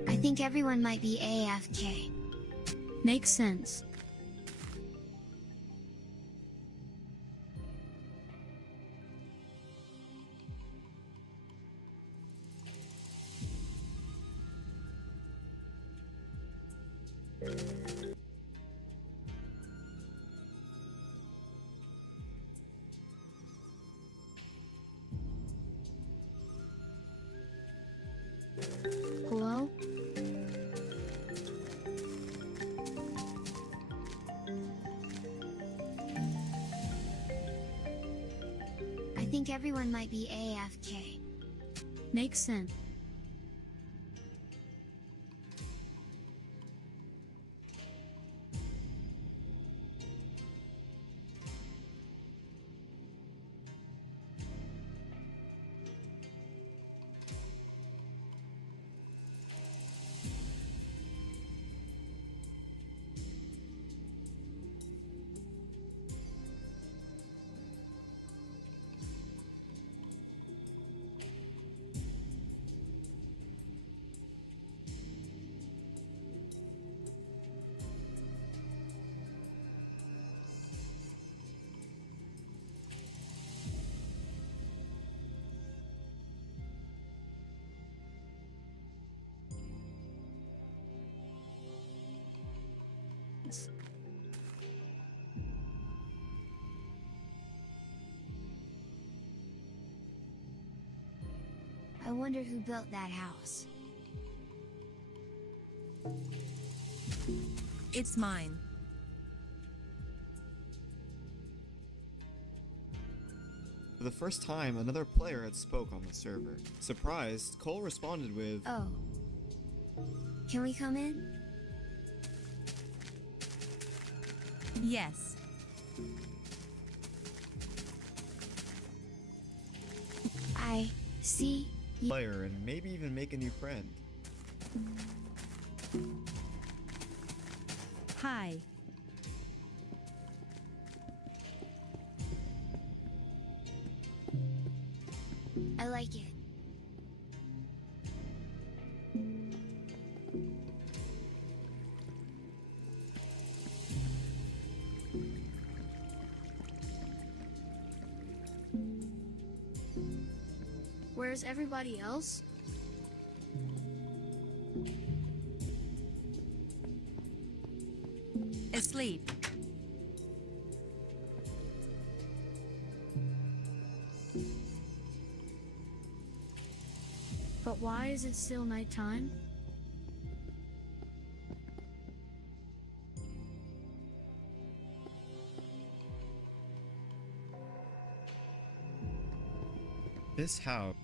I think everyone might be AFK. Makes sense. Hello? I think everyone might be AFK. Makes sense. I wonder who built that house. It's mine. For the first time, another player had spoke on the server. Surprised, Cole responded with, Oh. Can we come in? Yes. I see you. player and maybe even make a new friend. Hi. I like it. Where's everybody else? Asleep. But why is it still nighttime? This house.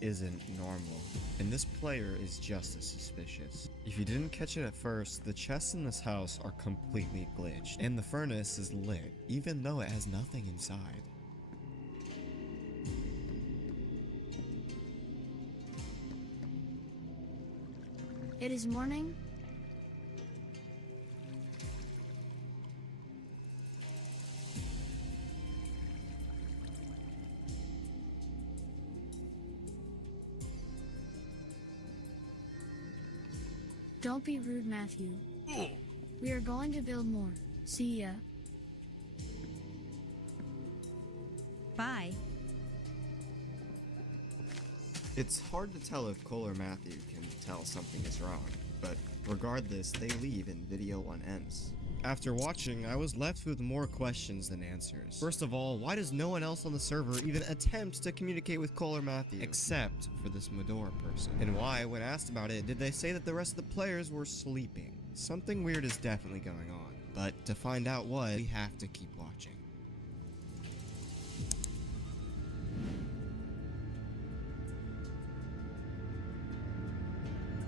Isn't normal, and this player is just as suspicious. If you didn't catch it at first, the chests in this house are completely glitched, and the furnace is lit, even though it has nothing inside. It is morning. Don't be rude, Matthew. We are going to build more. See ya. Bye. It's hard to tell if Cole or Matthew can tell something is wrong, but regardless, they leave and video 1 ends. After watching, I was left with more questions than answers. First of all, why does no one else on the server even attempt to communicate with Cole or Matthew, except for this Medora person? And why, when asked about it, did they say that the rest of the players were sleeping? Something weird is definitely going on, but to find out what, we have to keep watching.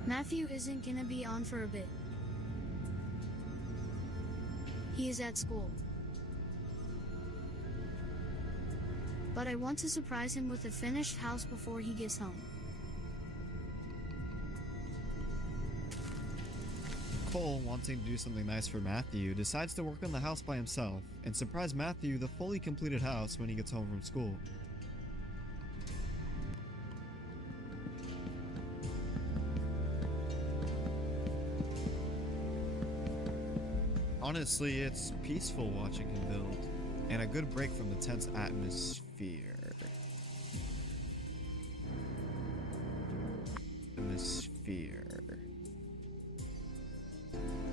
Matthew isn't gonna be on for a bit. He is at school. But I want to surprise him with a finished house before he gets home. Cole, wanting to do something nice for Matthew, decides to work on the house by himself and surprise Matthew the fully completed house when he gets home from school. Honestly, it's peaceful watching him build, and a good break from the tense atmosphere.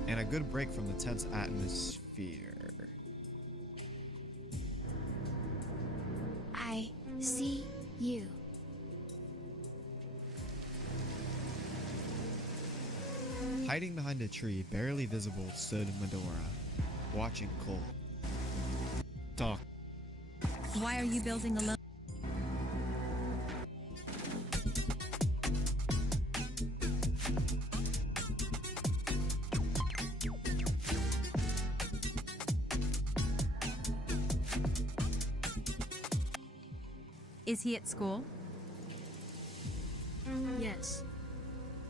And a good break from the tense atmosphere. I see you. Hiding behind a tree, barely visible, stood Medora, watching Cole. Talk. Why are you building alone? Is he at school? Yes.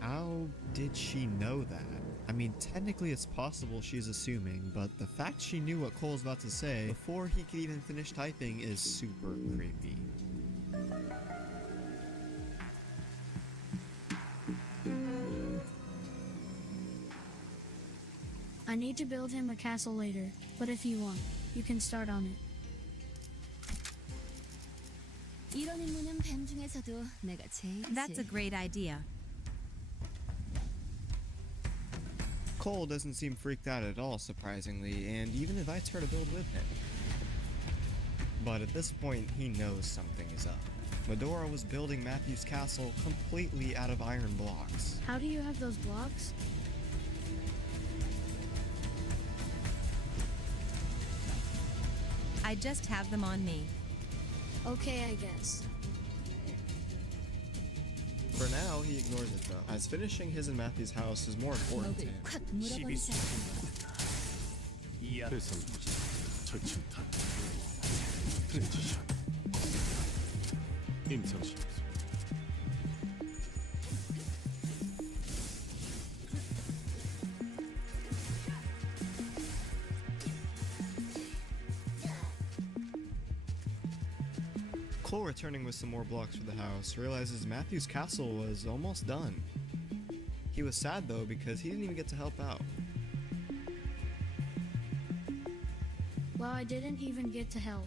How did she know that? I mean, technically it's possible she's assuming, but the fact she knew what Cole's about to say before he could even finish typing is super creepy. I need to build him a castle later, but if you want, you can start on it. 이런 임무는 뱀 중에서도 내가 제일. That's a great idea. Cole doesn't seem freaked out at all, surprisingly, and even invites her to build with him. But at this point, he knows something is up. Medora was building Matthew's castle completely out of iron blocks. How do you have those blocks? I just have them on me. Okay, I guess. For now, he ignores it though, as finishing his and Matthew's house is more important to him. Cole, returning with some more blocks for the house, realizes Matthew's castle was almost done. He was sad though because he didn't even get to help out. Well, I didn't even get to help.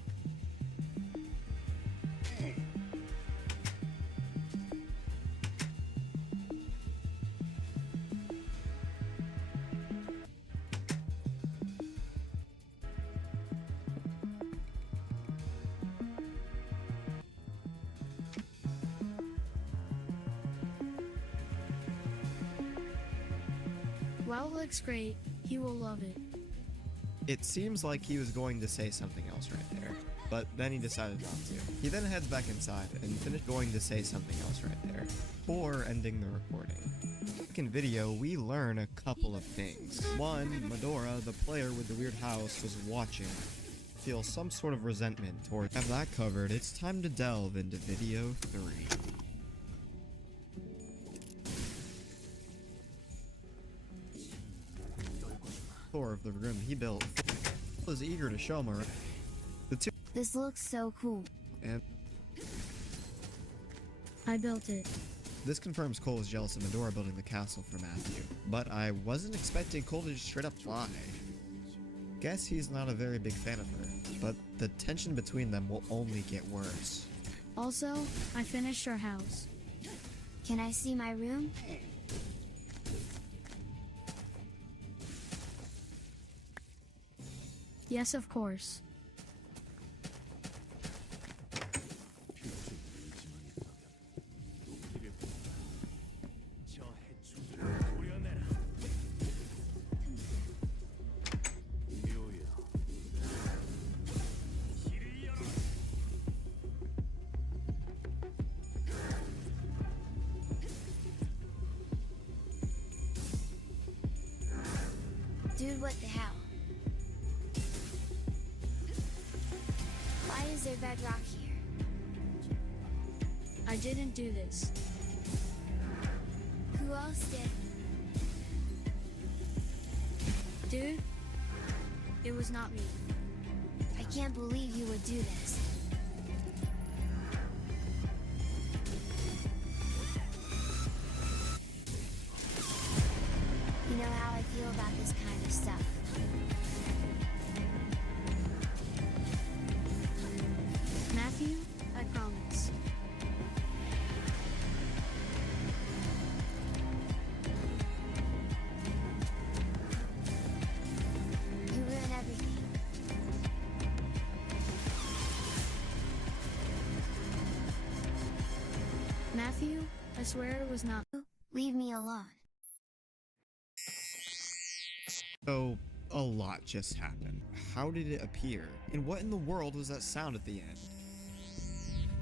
Wow, looks great. He will love it. It seems like he was going to say something else right there, but then he decided not to. He then heads back inside and finished going to say something else right there, before ending the recording. In video, we learn a couple of things. One, Medora, the player with the weird house, was watching. Feels some sort of resentment toward. Have that covered, it's time to delve into video 3. Tour of the room he built. Was eager to show him the two. This looks so cool. And I built it. this confirms Cole is jealous of Medora building the castle for Matthew. But I wasn't expecting Cole to just straight up lie. Guess he's not a very big fan of her, but the tension between them will only get worse. Also, I finished our house. Can I see my room? Yes, of course. Dude, what the hell? Why is there bedrock here? I didn't do this. Who else did? Dude, it was not me. I can't believe you would do this. You know how I feel about this kind of stuff. Matthew, I promise. You ruin everything. Matthew, I swear it was not. Leave me alone. So, a lot just happened. How did it appear? And what in the world was that sound at the end?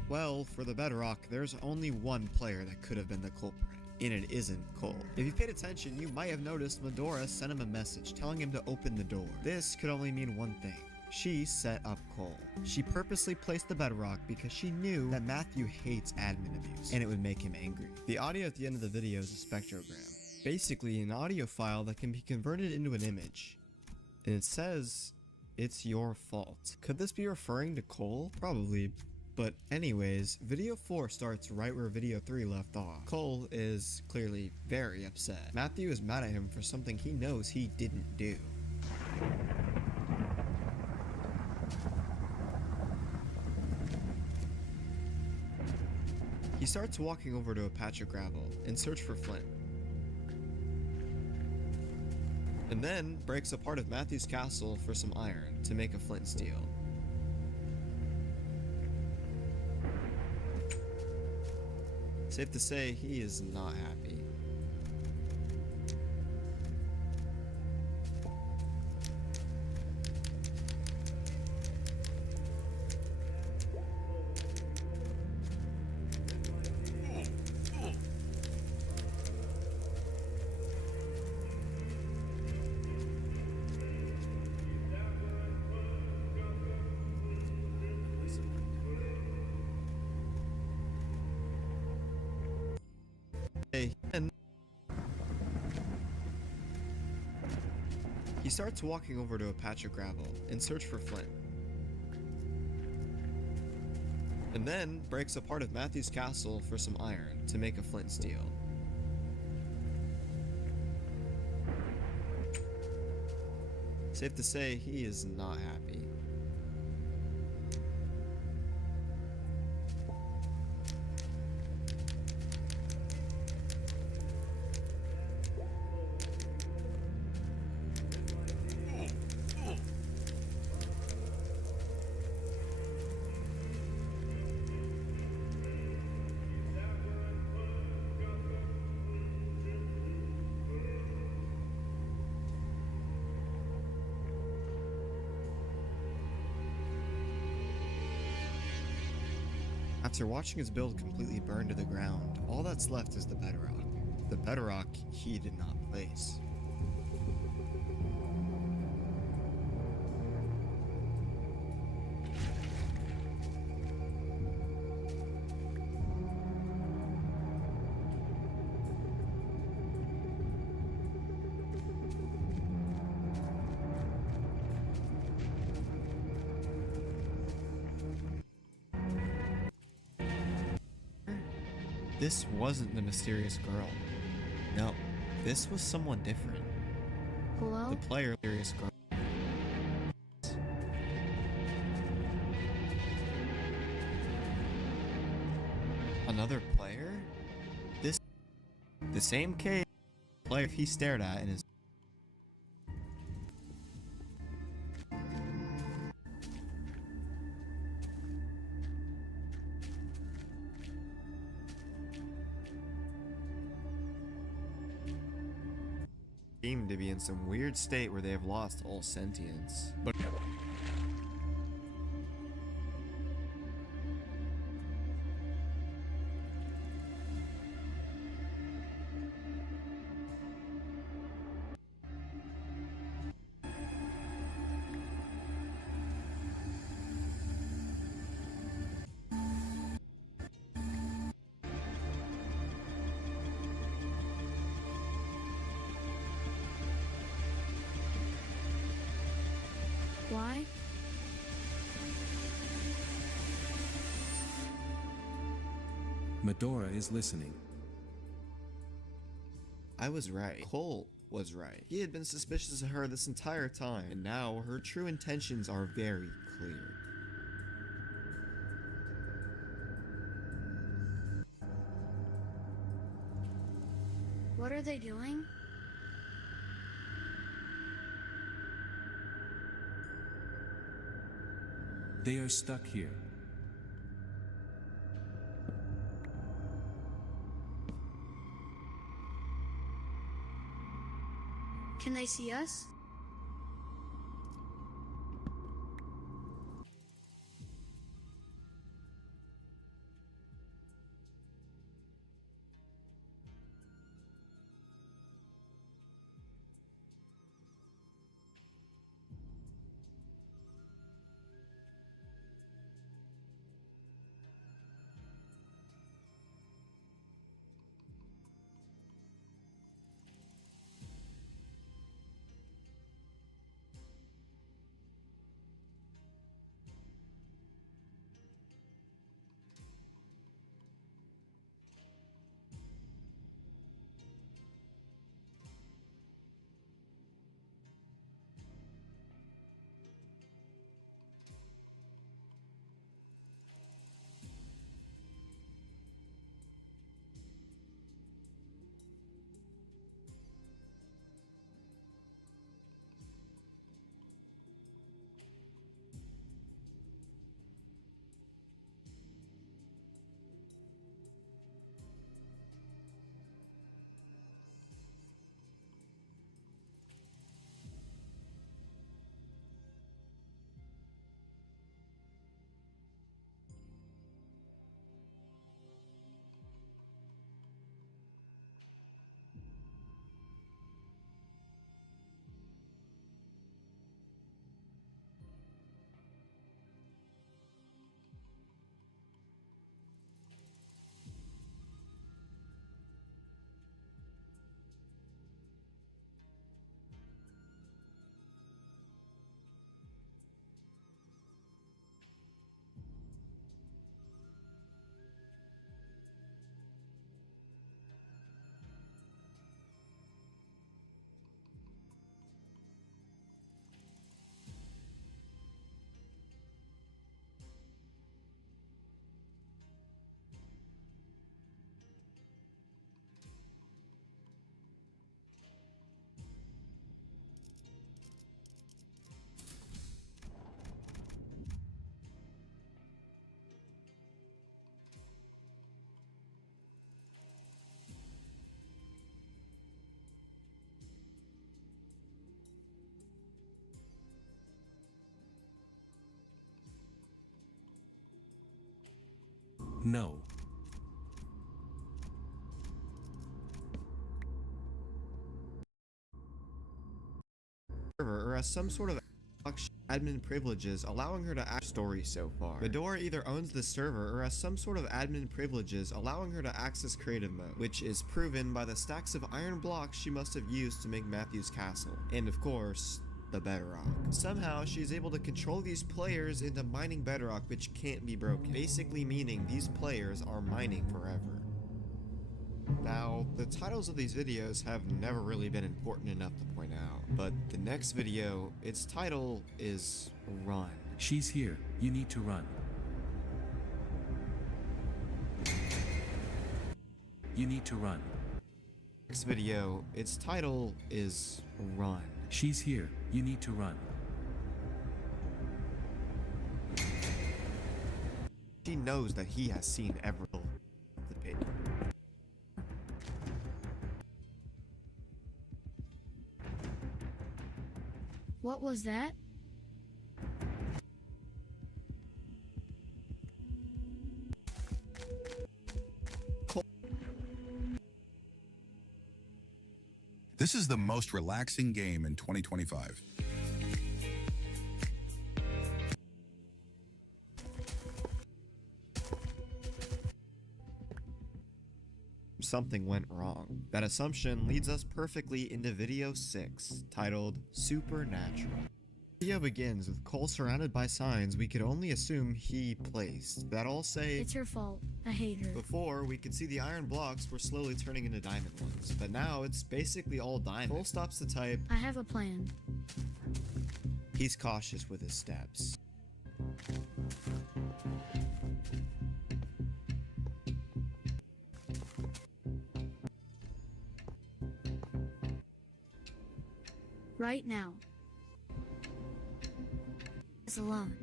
Well, for the bedrock, there's only one player that could have been the culprit, and it isn't Cole. If you paid attention, you might have noticed Medora sent him a message telling him to open the door. This could only mean one thing. She set up Cole. She purposely placed the bedrock because she knew that Matthew hates admin abuse, and it would make him angry. The audio at the end of the video is a spectrogram. Basically an audio file that can be converted into an image. And it says, it's your fault. Could this be referring to Cole? Probably. But anyways, video 4 starts right where video 3 left off. Cole is clearly very upset. Matthew is mad at him for something he knows he didn't do. He starts walking over to a patch of gravel in search for flint. And then breaks a part of Matthew's castle for some iron to make a flint steel. Safe to say, he is not happy. He starts walking over to a patch of gravel in search for flint. And then breaks a part of Matthew's castle for some iron to make a flint steel. Safe to say, he is not happy. After watching his build completely burn to the ground, all that's left is the bedrock. The bedrock he did not place. This wasn't the mysterious girl. No, this was someone different. Hello? The player, mysterious girl. Another player? The same cave player he stared at in his. Seem to be in some weird state where they have lost all sentience. But Why? Medora is listening. I was right. Cole was right. He had been suspicious of her this entire time, and now her true intentions are very clear. What are they doing? They are stuck here. Can they see us? No. Or as some sort of admin privileges allowing her to access story so far. Medora either owns the server or has some sort of admin privileges allowing her to access creative mode, which is proven by the stacks of iron blocks she must have used to make Matthew's castle. And of course, the bedrock. Somehow, she's able to control these players into mining bedrock which can't be broken, basically meaning these players are mining forever. Now, the titles of these videos have never really been important enough to point out, but the next video, its title is Run. She's here. You need to run. You need to run. Next video, its title is Run. She's here. You need to run. She knows that he has seen every the page. What was that? This is the most relaxing game in 2025. Something went wrong. That assumption leads us perfectly into video 6, titled Supernatural. The video begins with Cole surrounded by signs we could only assume he placed, that all say, It's her fault. I hate her. Before, we could see the iron blocks were slowly turning into diamond ones, but now it's basically all diamond. Cole stops to type, I have a plan. He's cautious with his steps. Right now. It's alone.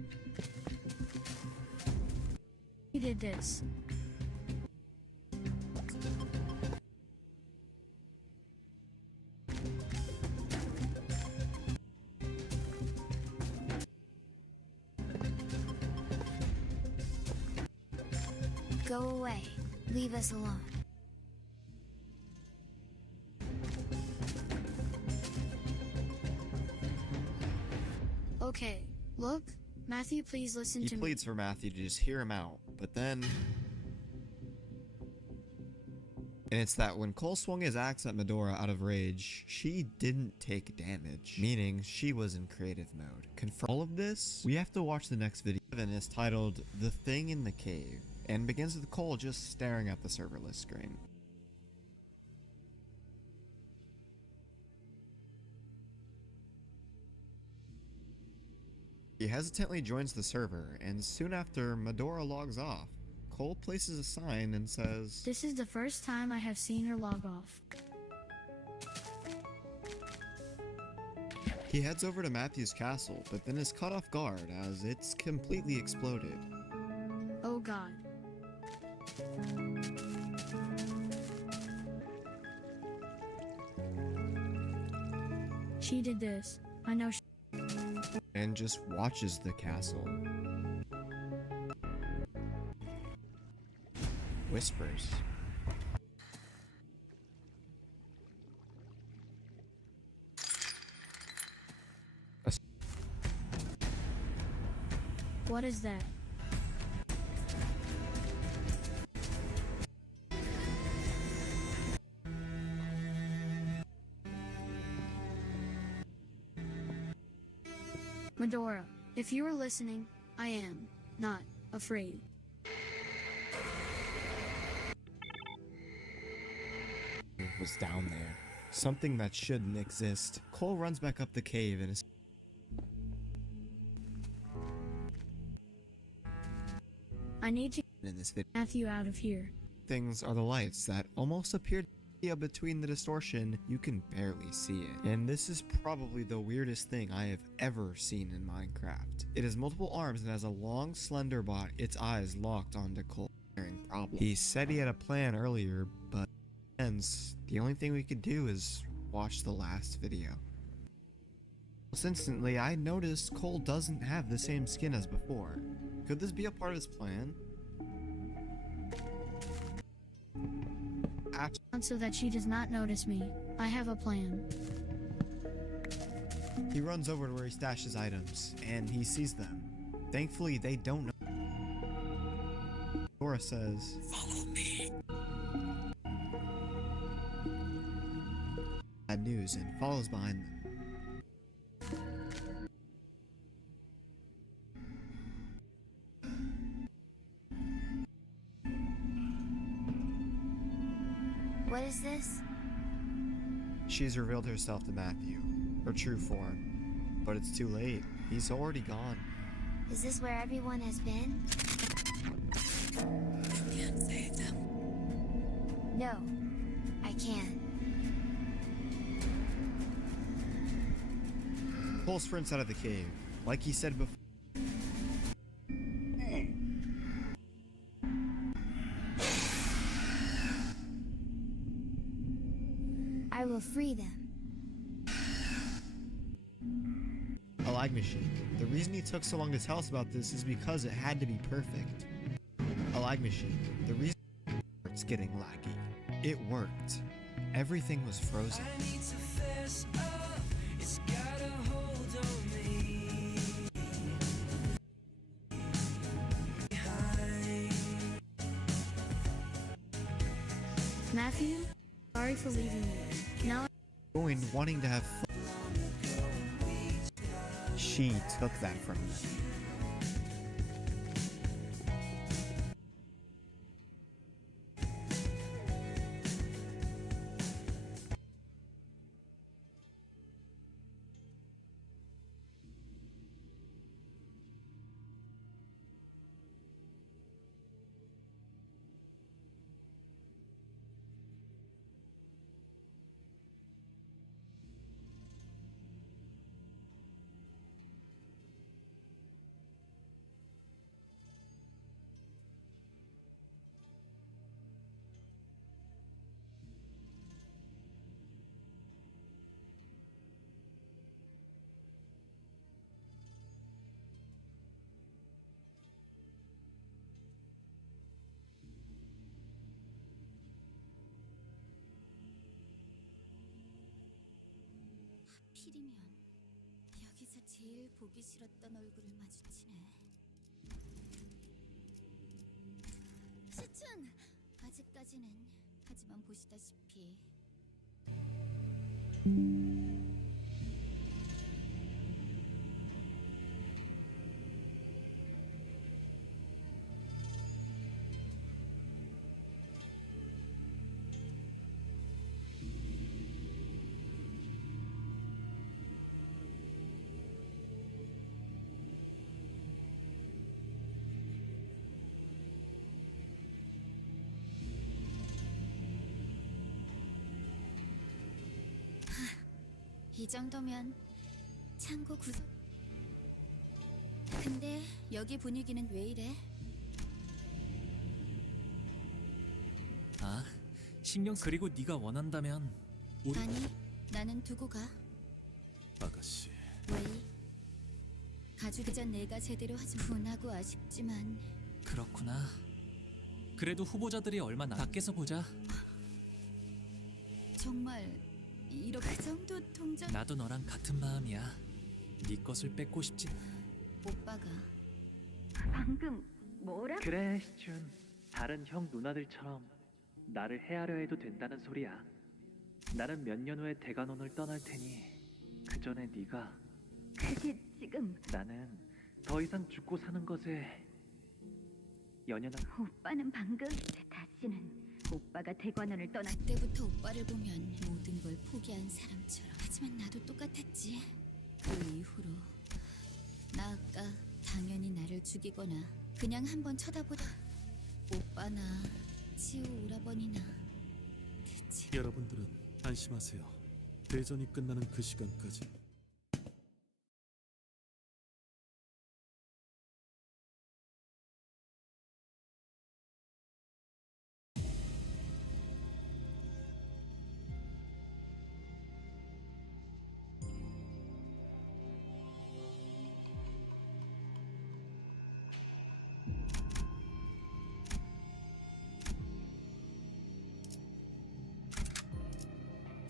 He did this. Go away. Leave us alone. Okay, look. Matthew, please listen to me. He pleads for Matthew to just hear him out, but then... And it's that when Cole swung his axe at Medora out of rage, she didn't take damage, meaning she was in creative mode. For all of this, we have to watch the next video, and it's titled The Thing in the Cave, and begins with Cole just staring at the serverless screen. He hesitantly joins the server, and soon after, Medora logs off. Cole places a sign and says, This is the first time I have seen her log off. He heads over to Matthew's castle, but then is caught off guard as it's completely exploded. Oh god. She did this. I know she... And just watches the castle. Whispers. What is that? Medora, if you are listening, I am not afraid. Was down there. Something that shouldn't exist. Cole runs back up the cave and is... I need to in this video. Matthew out of here. Things are the lights that almost appear to be between the distortion. You can barely see it. And this is probably the weirdest thing I have ever seen in Minecraft. It has multiple arms and has a long, slender bot, its eyes locked onto Cole. Problem. He said he had a plan earlier, but the only thing we could do is watch the last video. Instantly, I noticed Cole doesn't have the same skin as before. Could this be a part of his plan? So that she does not notice me. I have a plan. He runs over to where he stashes items, and he sees them. Thankfully, they don't know. Dora says, "Follow me." Bad news, and follows behind them. What is this? She's revealed herself to Matthew, her true form. But it's too late. He's already gone. Is this where everyone has been? You can't save them. No, I can't. Cole sprints out of the cave. Like he said before. I will free them. A lag machine. The reason he took so long to tell us about this is because it had to be perfect. A lag machine. The reason it's getting laggy. It worked. Everything was frozen. Matthew, sorry for leaving you. Now Going, wanting to have fun. She took that from him. 필이면 여기서 제일 보기 싫었던 얼굴을 마주치네. 수춘! 아직까지는. 하지만 보시다시피 이 정도면 창고 구석. 근데 여기 분위기는 왜 이래? 아, 신경 그리고 네가 원한다면 우리 아니, 나는 두고 가. 아가씨. 왜? 가주기 전 내가 제대로 하지 분하고 아쉽지만 그렇구나. 그래도 후보자들이 얼마나 밖에서 보자. 정말 이렇게 그 정도 동전. 나도 너랑 같은 마음이야. 네 것을 뺏고 싶진. 오빠가 방금 뭐라? 그래, 시춘. 다른 형 누나들처럼 나를 헤아려 해도 된다는 소리야. 나는 몇 년 후에 대관원을 떠날 테니 그 전에 네가. 그게 지금 나는 더 이상 죽고 사는 것에 연연한. 오빠는 방금 다시는 오빠가 대관원을 떠날 때부터 오빠를 보면 모든 걸 포기한 사람처럼. 하지만 나도 똑같았지. 그 이후로 나 아까 당연히 나를 죽이거나 그냥 한번 쳐다보다 오빠나 치우 오라버니나 대체. 여러분들은 안심하세요. 대전이 끝나는 그 시간까지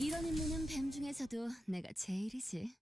이런 임무는 뱀 중에서도 내가 제일이지.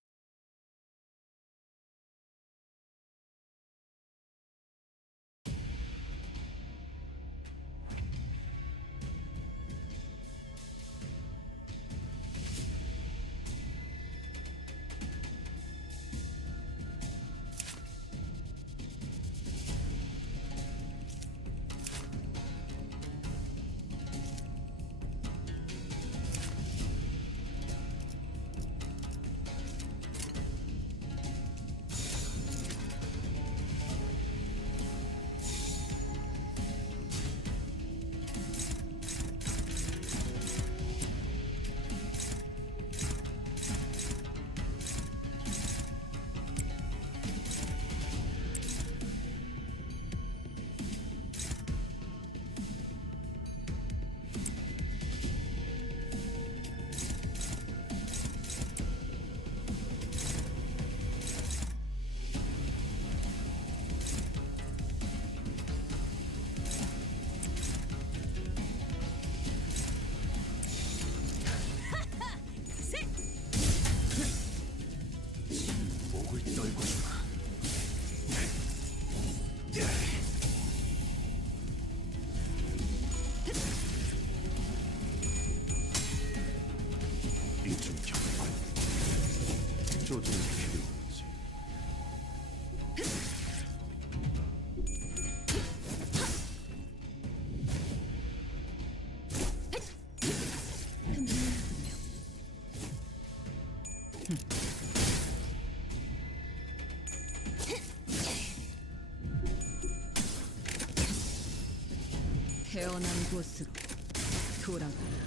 목을 떨고 싶어. 이좀 경관. 조준이 필요하지. 태어난 곳으로 돌아가라.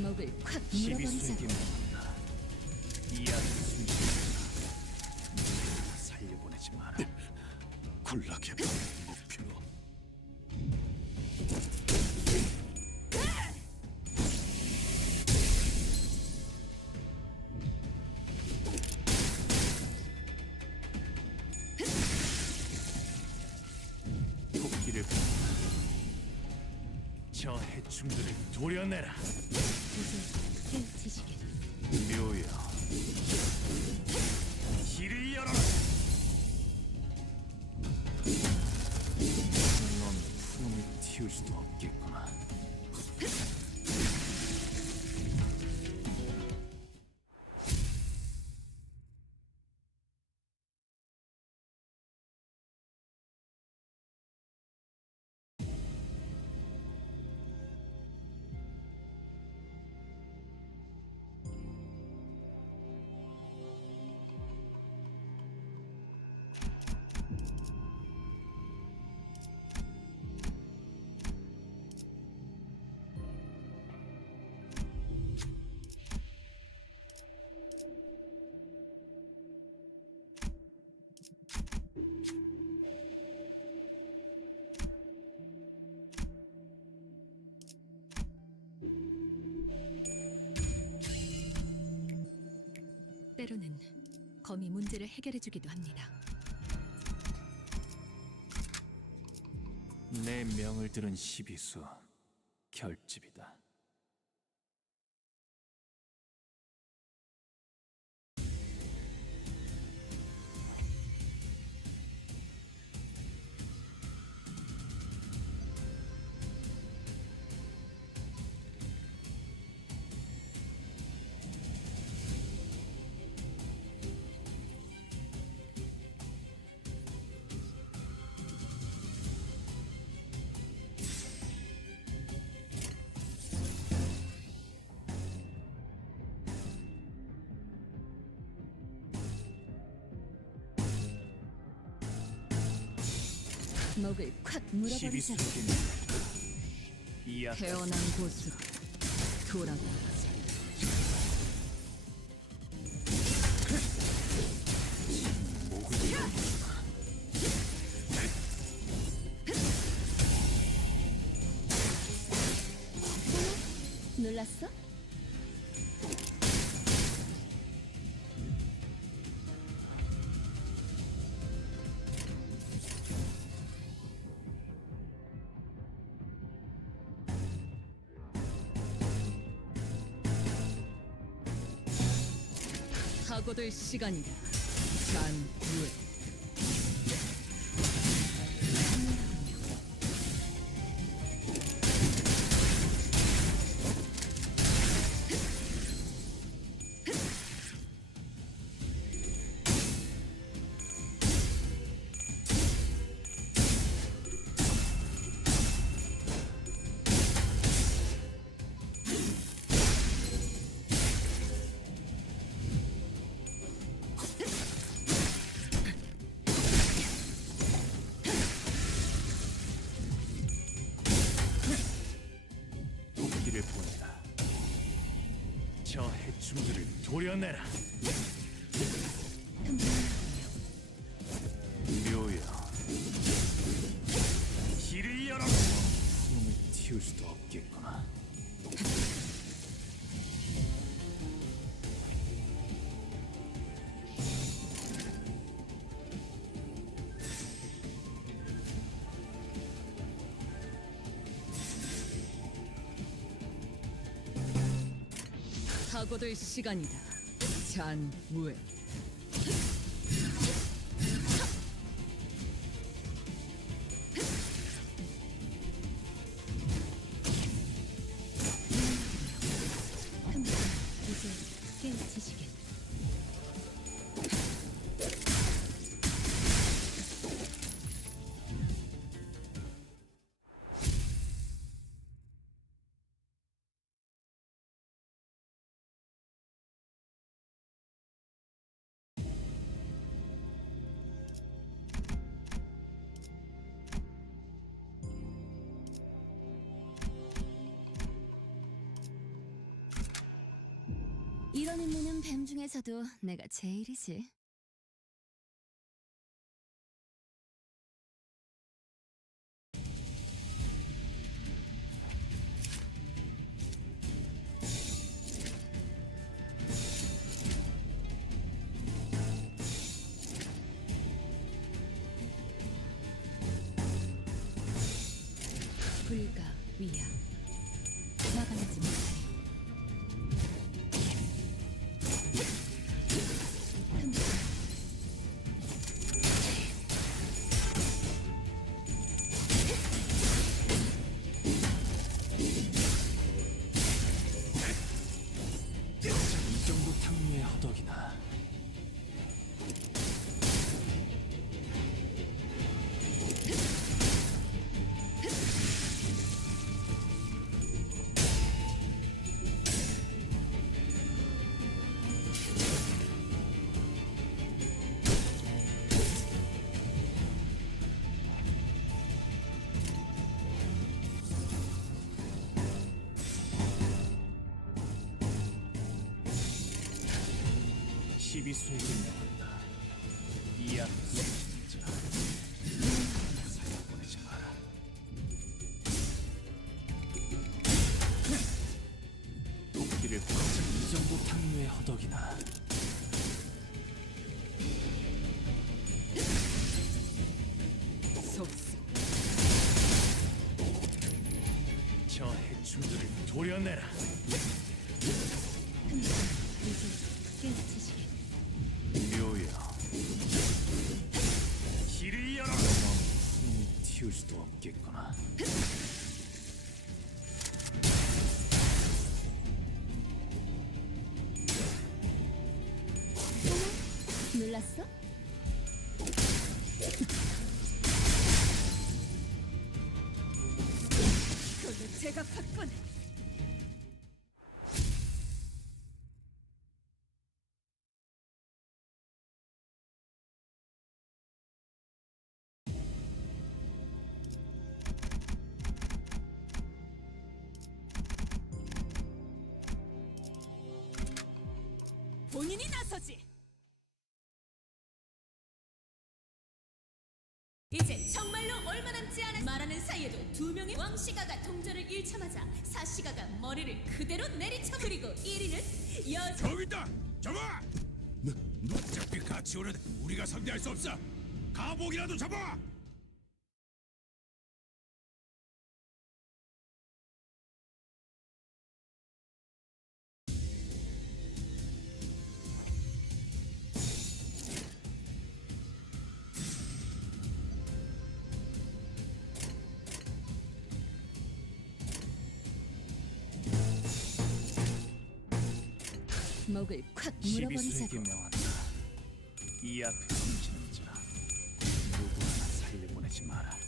목을 콱 물어버리자고. 이 아들 숨기다. 살려보내지 마라. 굴락의 목표로. 토끼를 저 해충들을 도려내라. 지식에 묘야, 길을 열어라. 넌 품을 틔울 수도 없겠구나. 때로는 검이 문제를 해결해주기도 합니다. 내 명을 들은 시비수 결집이다. 목을 콱 물어버리자. 태어난 곳으로 돌아가자. 놀랐어? 사고될 시간이다. 잔후에. 도끼를 보내라. 저 해충들을 도려내라. 묘야, 길을 열어. 숨을 틔울 수도 없겠구나. 사고될 시간이다. 잔후에. 이제 깨우치시겠. 이런 임무는 뱀 중에서도 내가 제일이지. 불가 위야. 막아내지 못하리. 이 정도 탕류의 허덕이나. 시비수에게 나간다. 이 앞 진짜 살려보내지 마라. 도끼를 꽂아. 이 정도 탕류의 허덕이나. 속삭. 저 해충들을 도려내라. 이제 깨우치시겠. 묘야, 길을 열어. 숨을 틔울 수도 없겠구나. 놀랐어? 그걸로 제가 봤군. 본인이 나서지. 이제 정말로 얼마 남지 않아 말하는 사이에도 두 명의 왕시가가 동전을 잃자마자 사시가가 머리를 그대로 내리쳐 그리고 1위는 저기 있다! 잡아! 어차피 같이 오는 우리가 상대할 수 없어! 가복이라도 잡아! 목을 콱 물어버리자고. 명한다. 이 앞에 숨지는 자 누구 하나 살려 보내지 마라.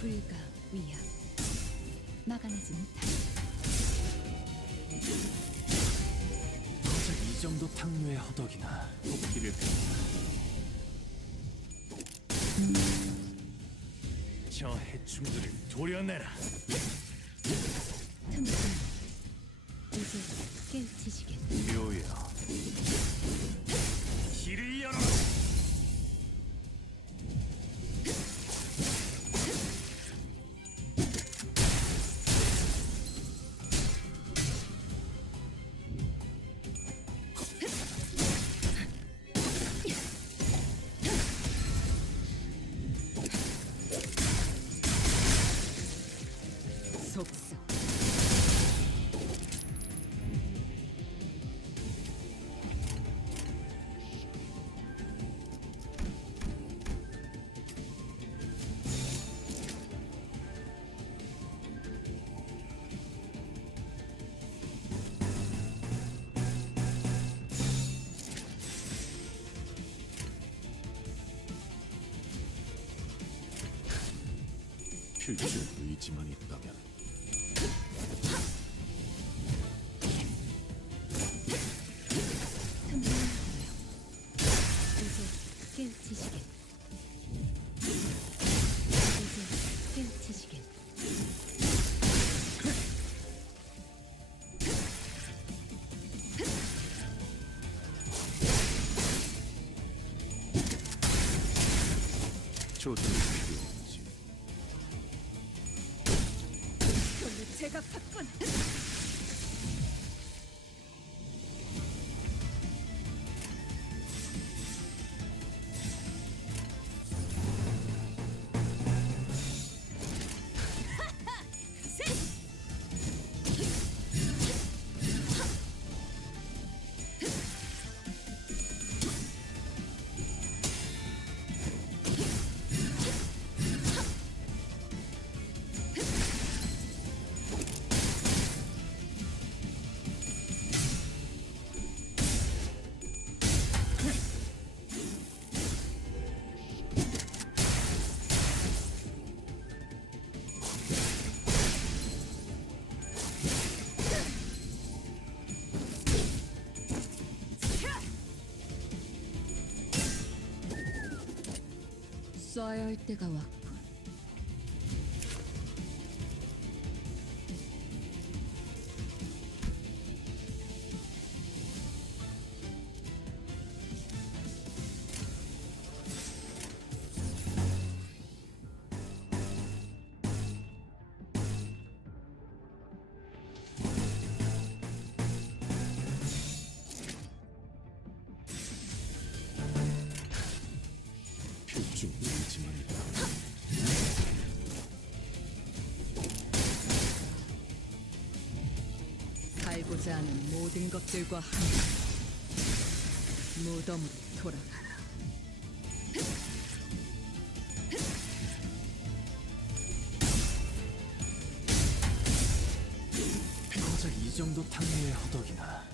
불가 위압 막아내지 못한 고작 이 정도 탕류의 허덕이나 복귀를 저 해충들을 도려내라. 이제 깨우치시겠. 묘여 길을 열어라. 속삭. 필출 의지만 있다면 이제 깨우치시겠. 이제 깨우치시겠. 조준이 필요하지. 오늘 제가 받군. 써야 할 때가 왔군. 필중 의지만 있다면 얻고자 하는 모든 것들과 함께 무덤으로 돌아가라. 고작 이 정도 탕류의 허덕이나.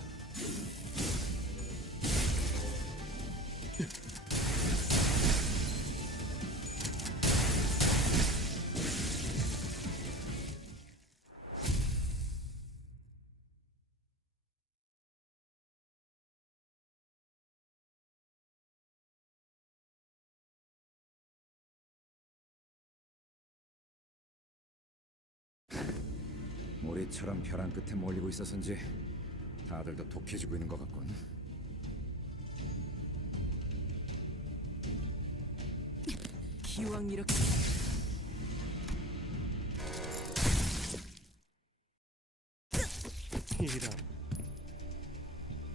우리처럼 벼랑 끝에 몰리고 있어서인지 다들 더 독해지고 있는 것 같군. 기왕 이렇게 이런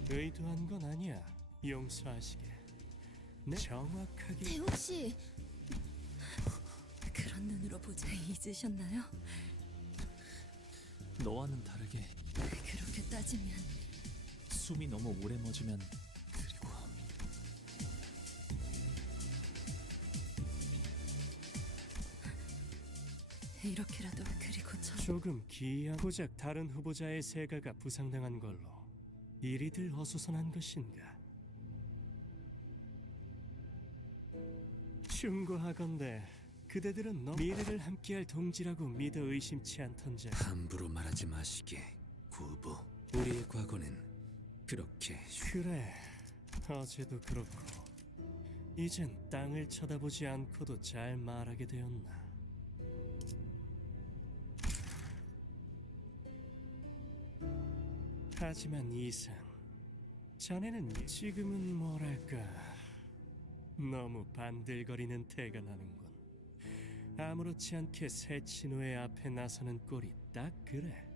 의도한 건 아니야. 용서하시게. 네, 정확하게 대욱 씨, 그런 눈으로 보자 잊으셨나요? 너와는 다르게 그렇게 따지면 숨이 너무 오래 멎으면 그리고 이렇게라도 그리고 조금 기이한 고작 다른 후보자의 세가가 부상당한 걸로 이리들 어수선한 것인가? 충고하건대 그대들은 너 미래를 함께할 동지라고 믿어 의심치 않던지. 함부로 말하지 마시게, 구부. 우리의 과거는 그렇게 그래, 어제도 그렇고 이젠 땅을 쳐다보지 않고도 잘 말하게 되었나. 하지만 이상, 자네는 지금은 뭐랄까 너무 반들거리는 태가 나는군. 아무렇지 않게 새 친구의 앞에 나서는 꼴이 딱 그래.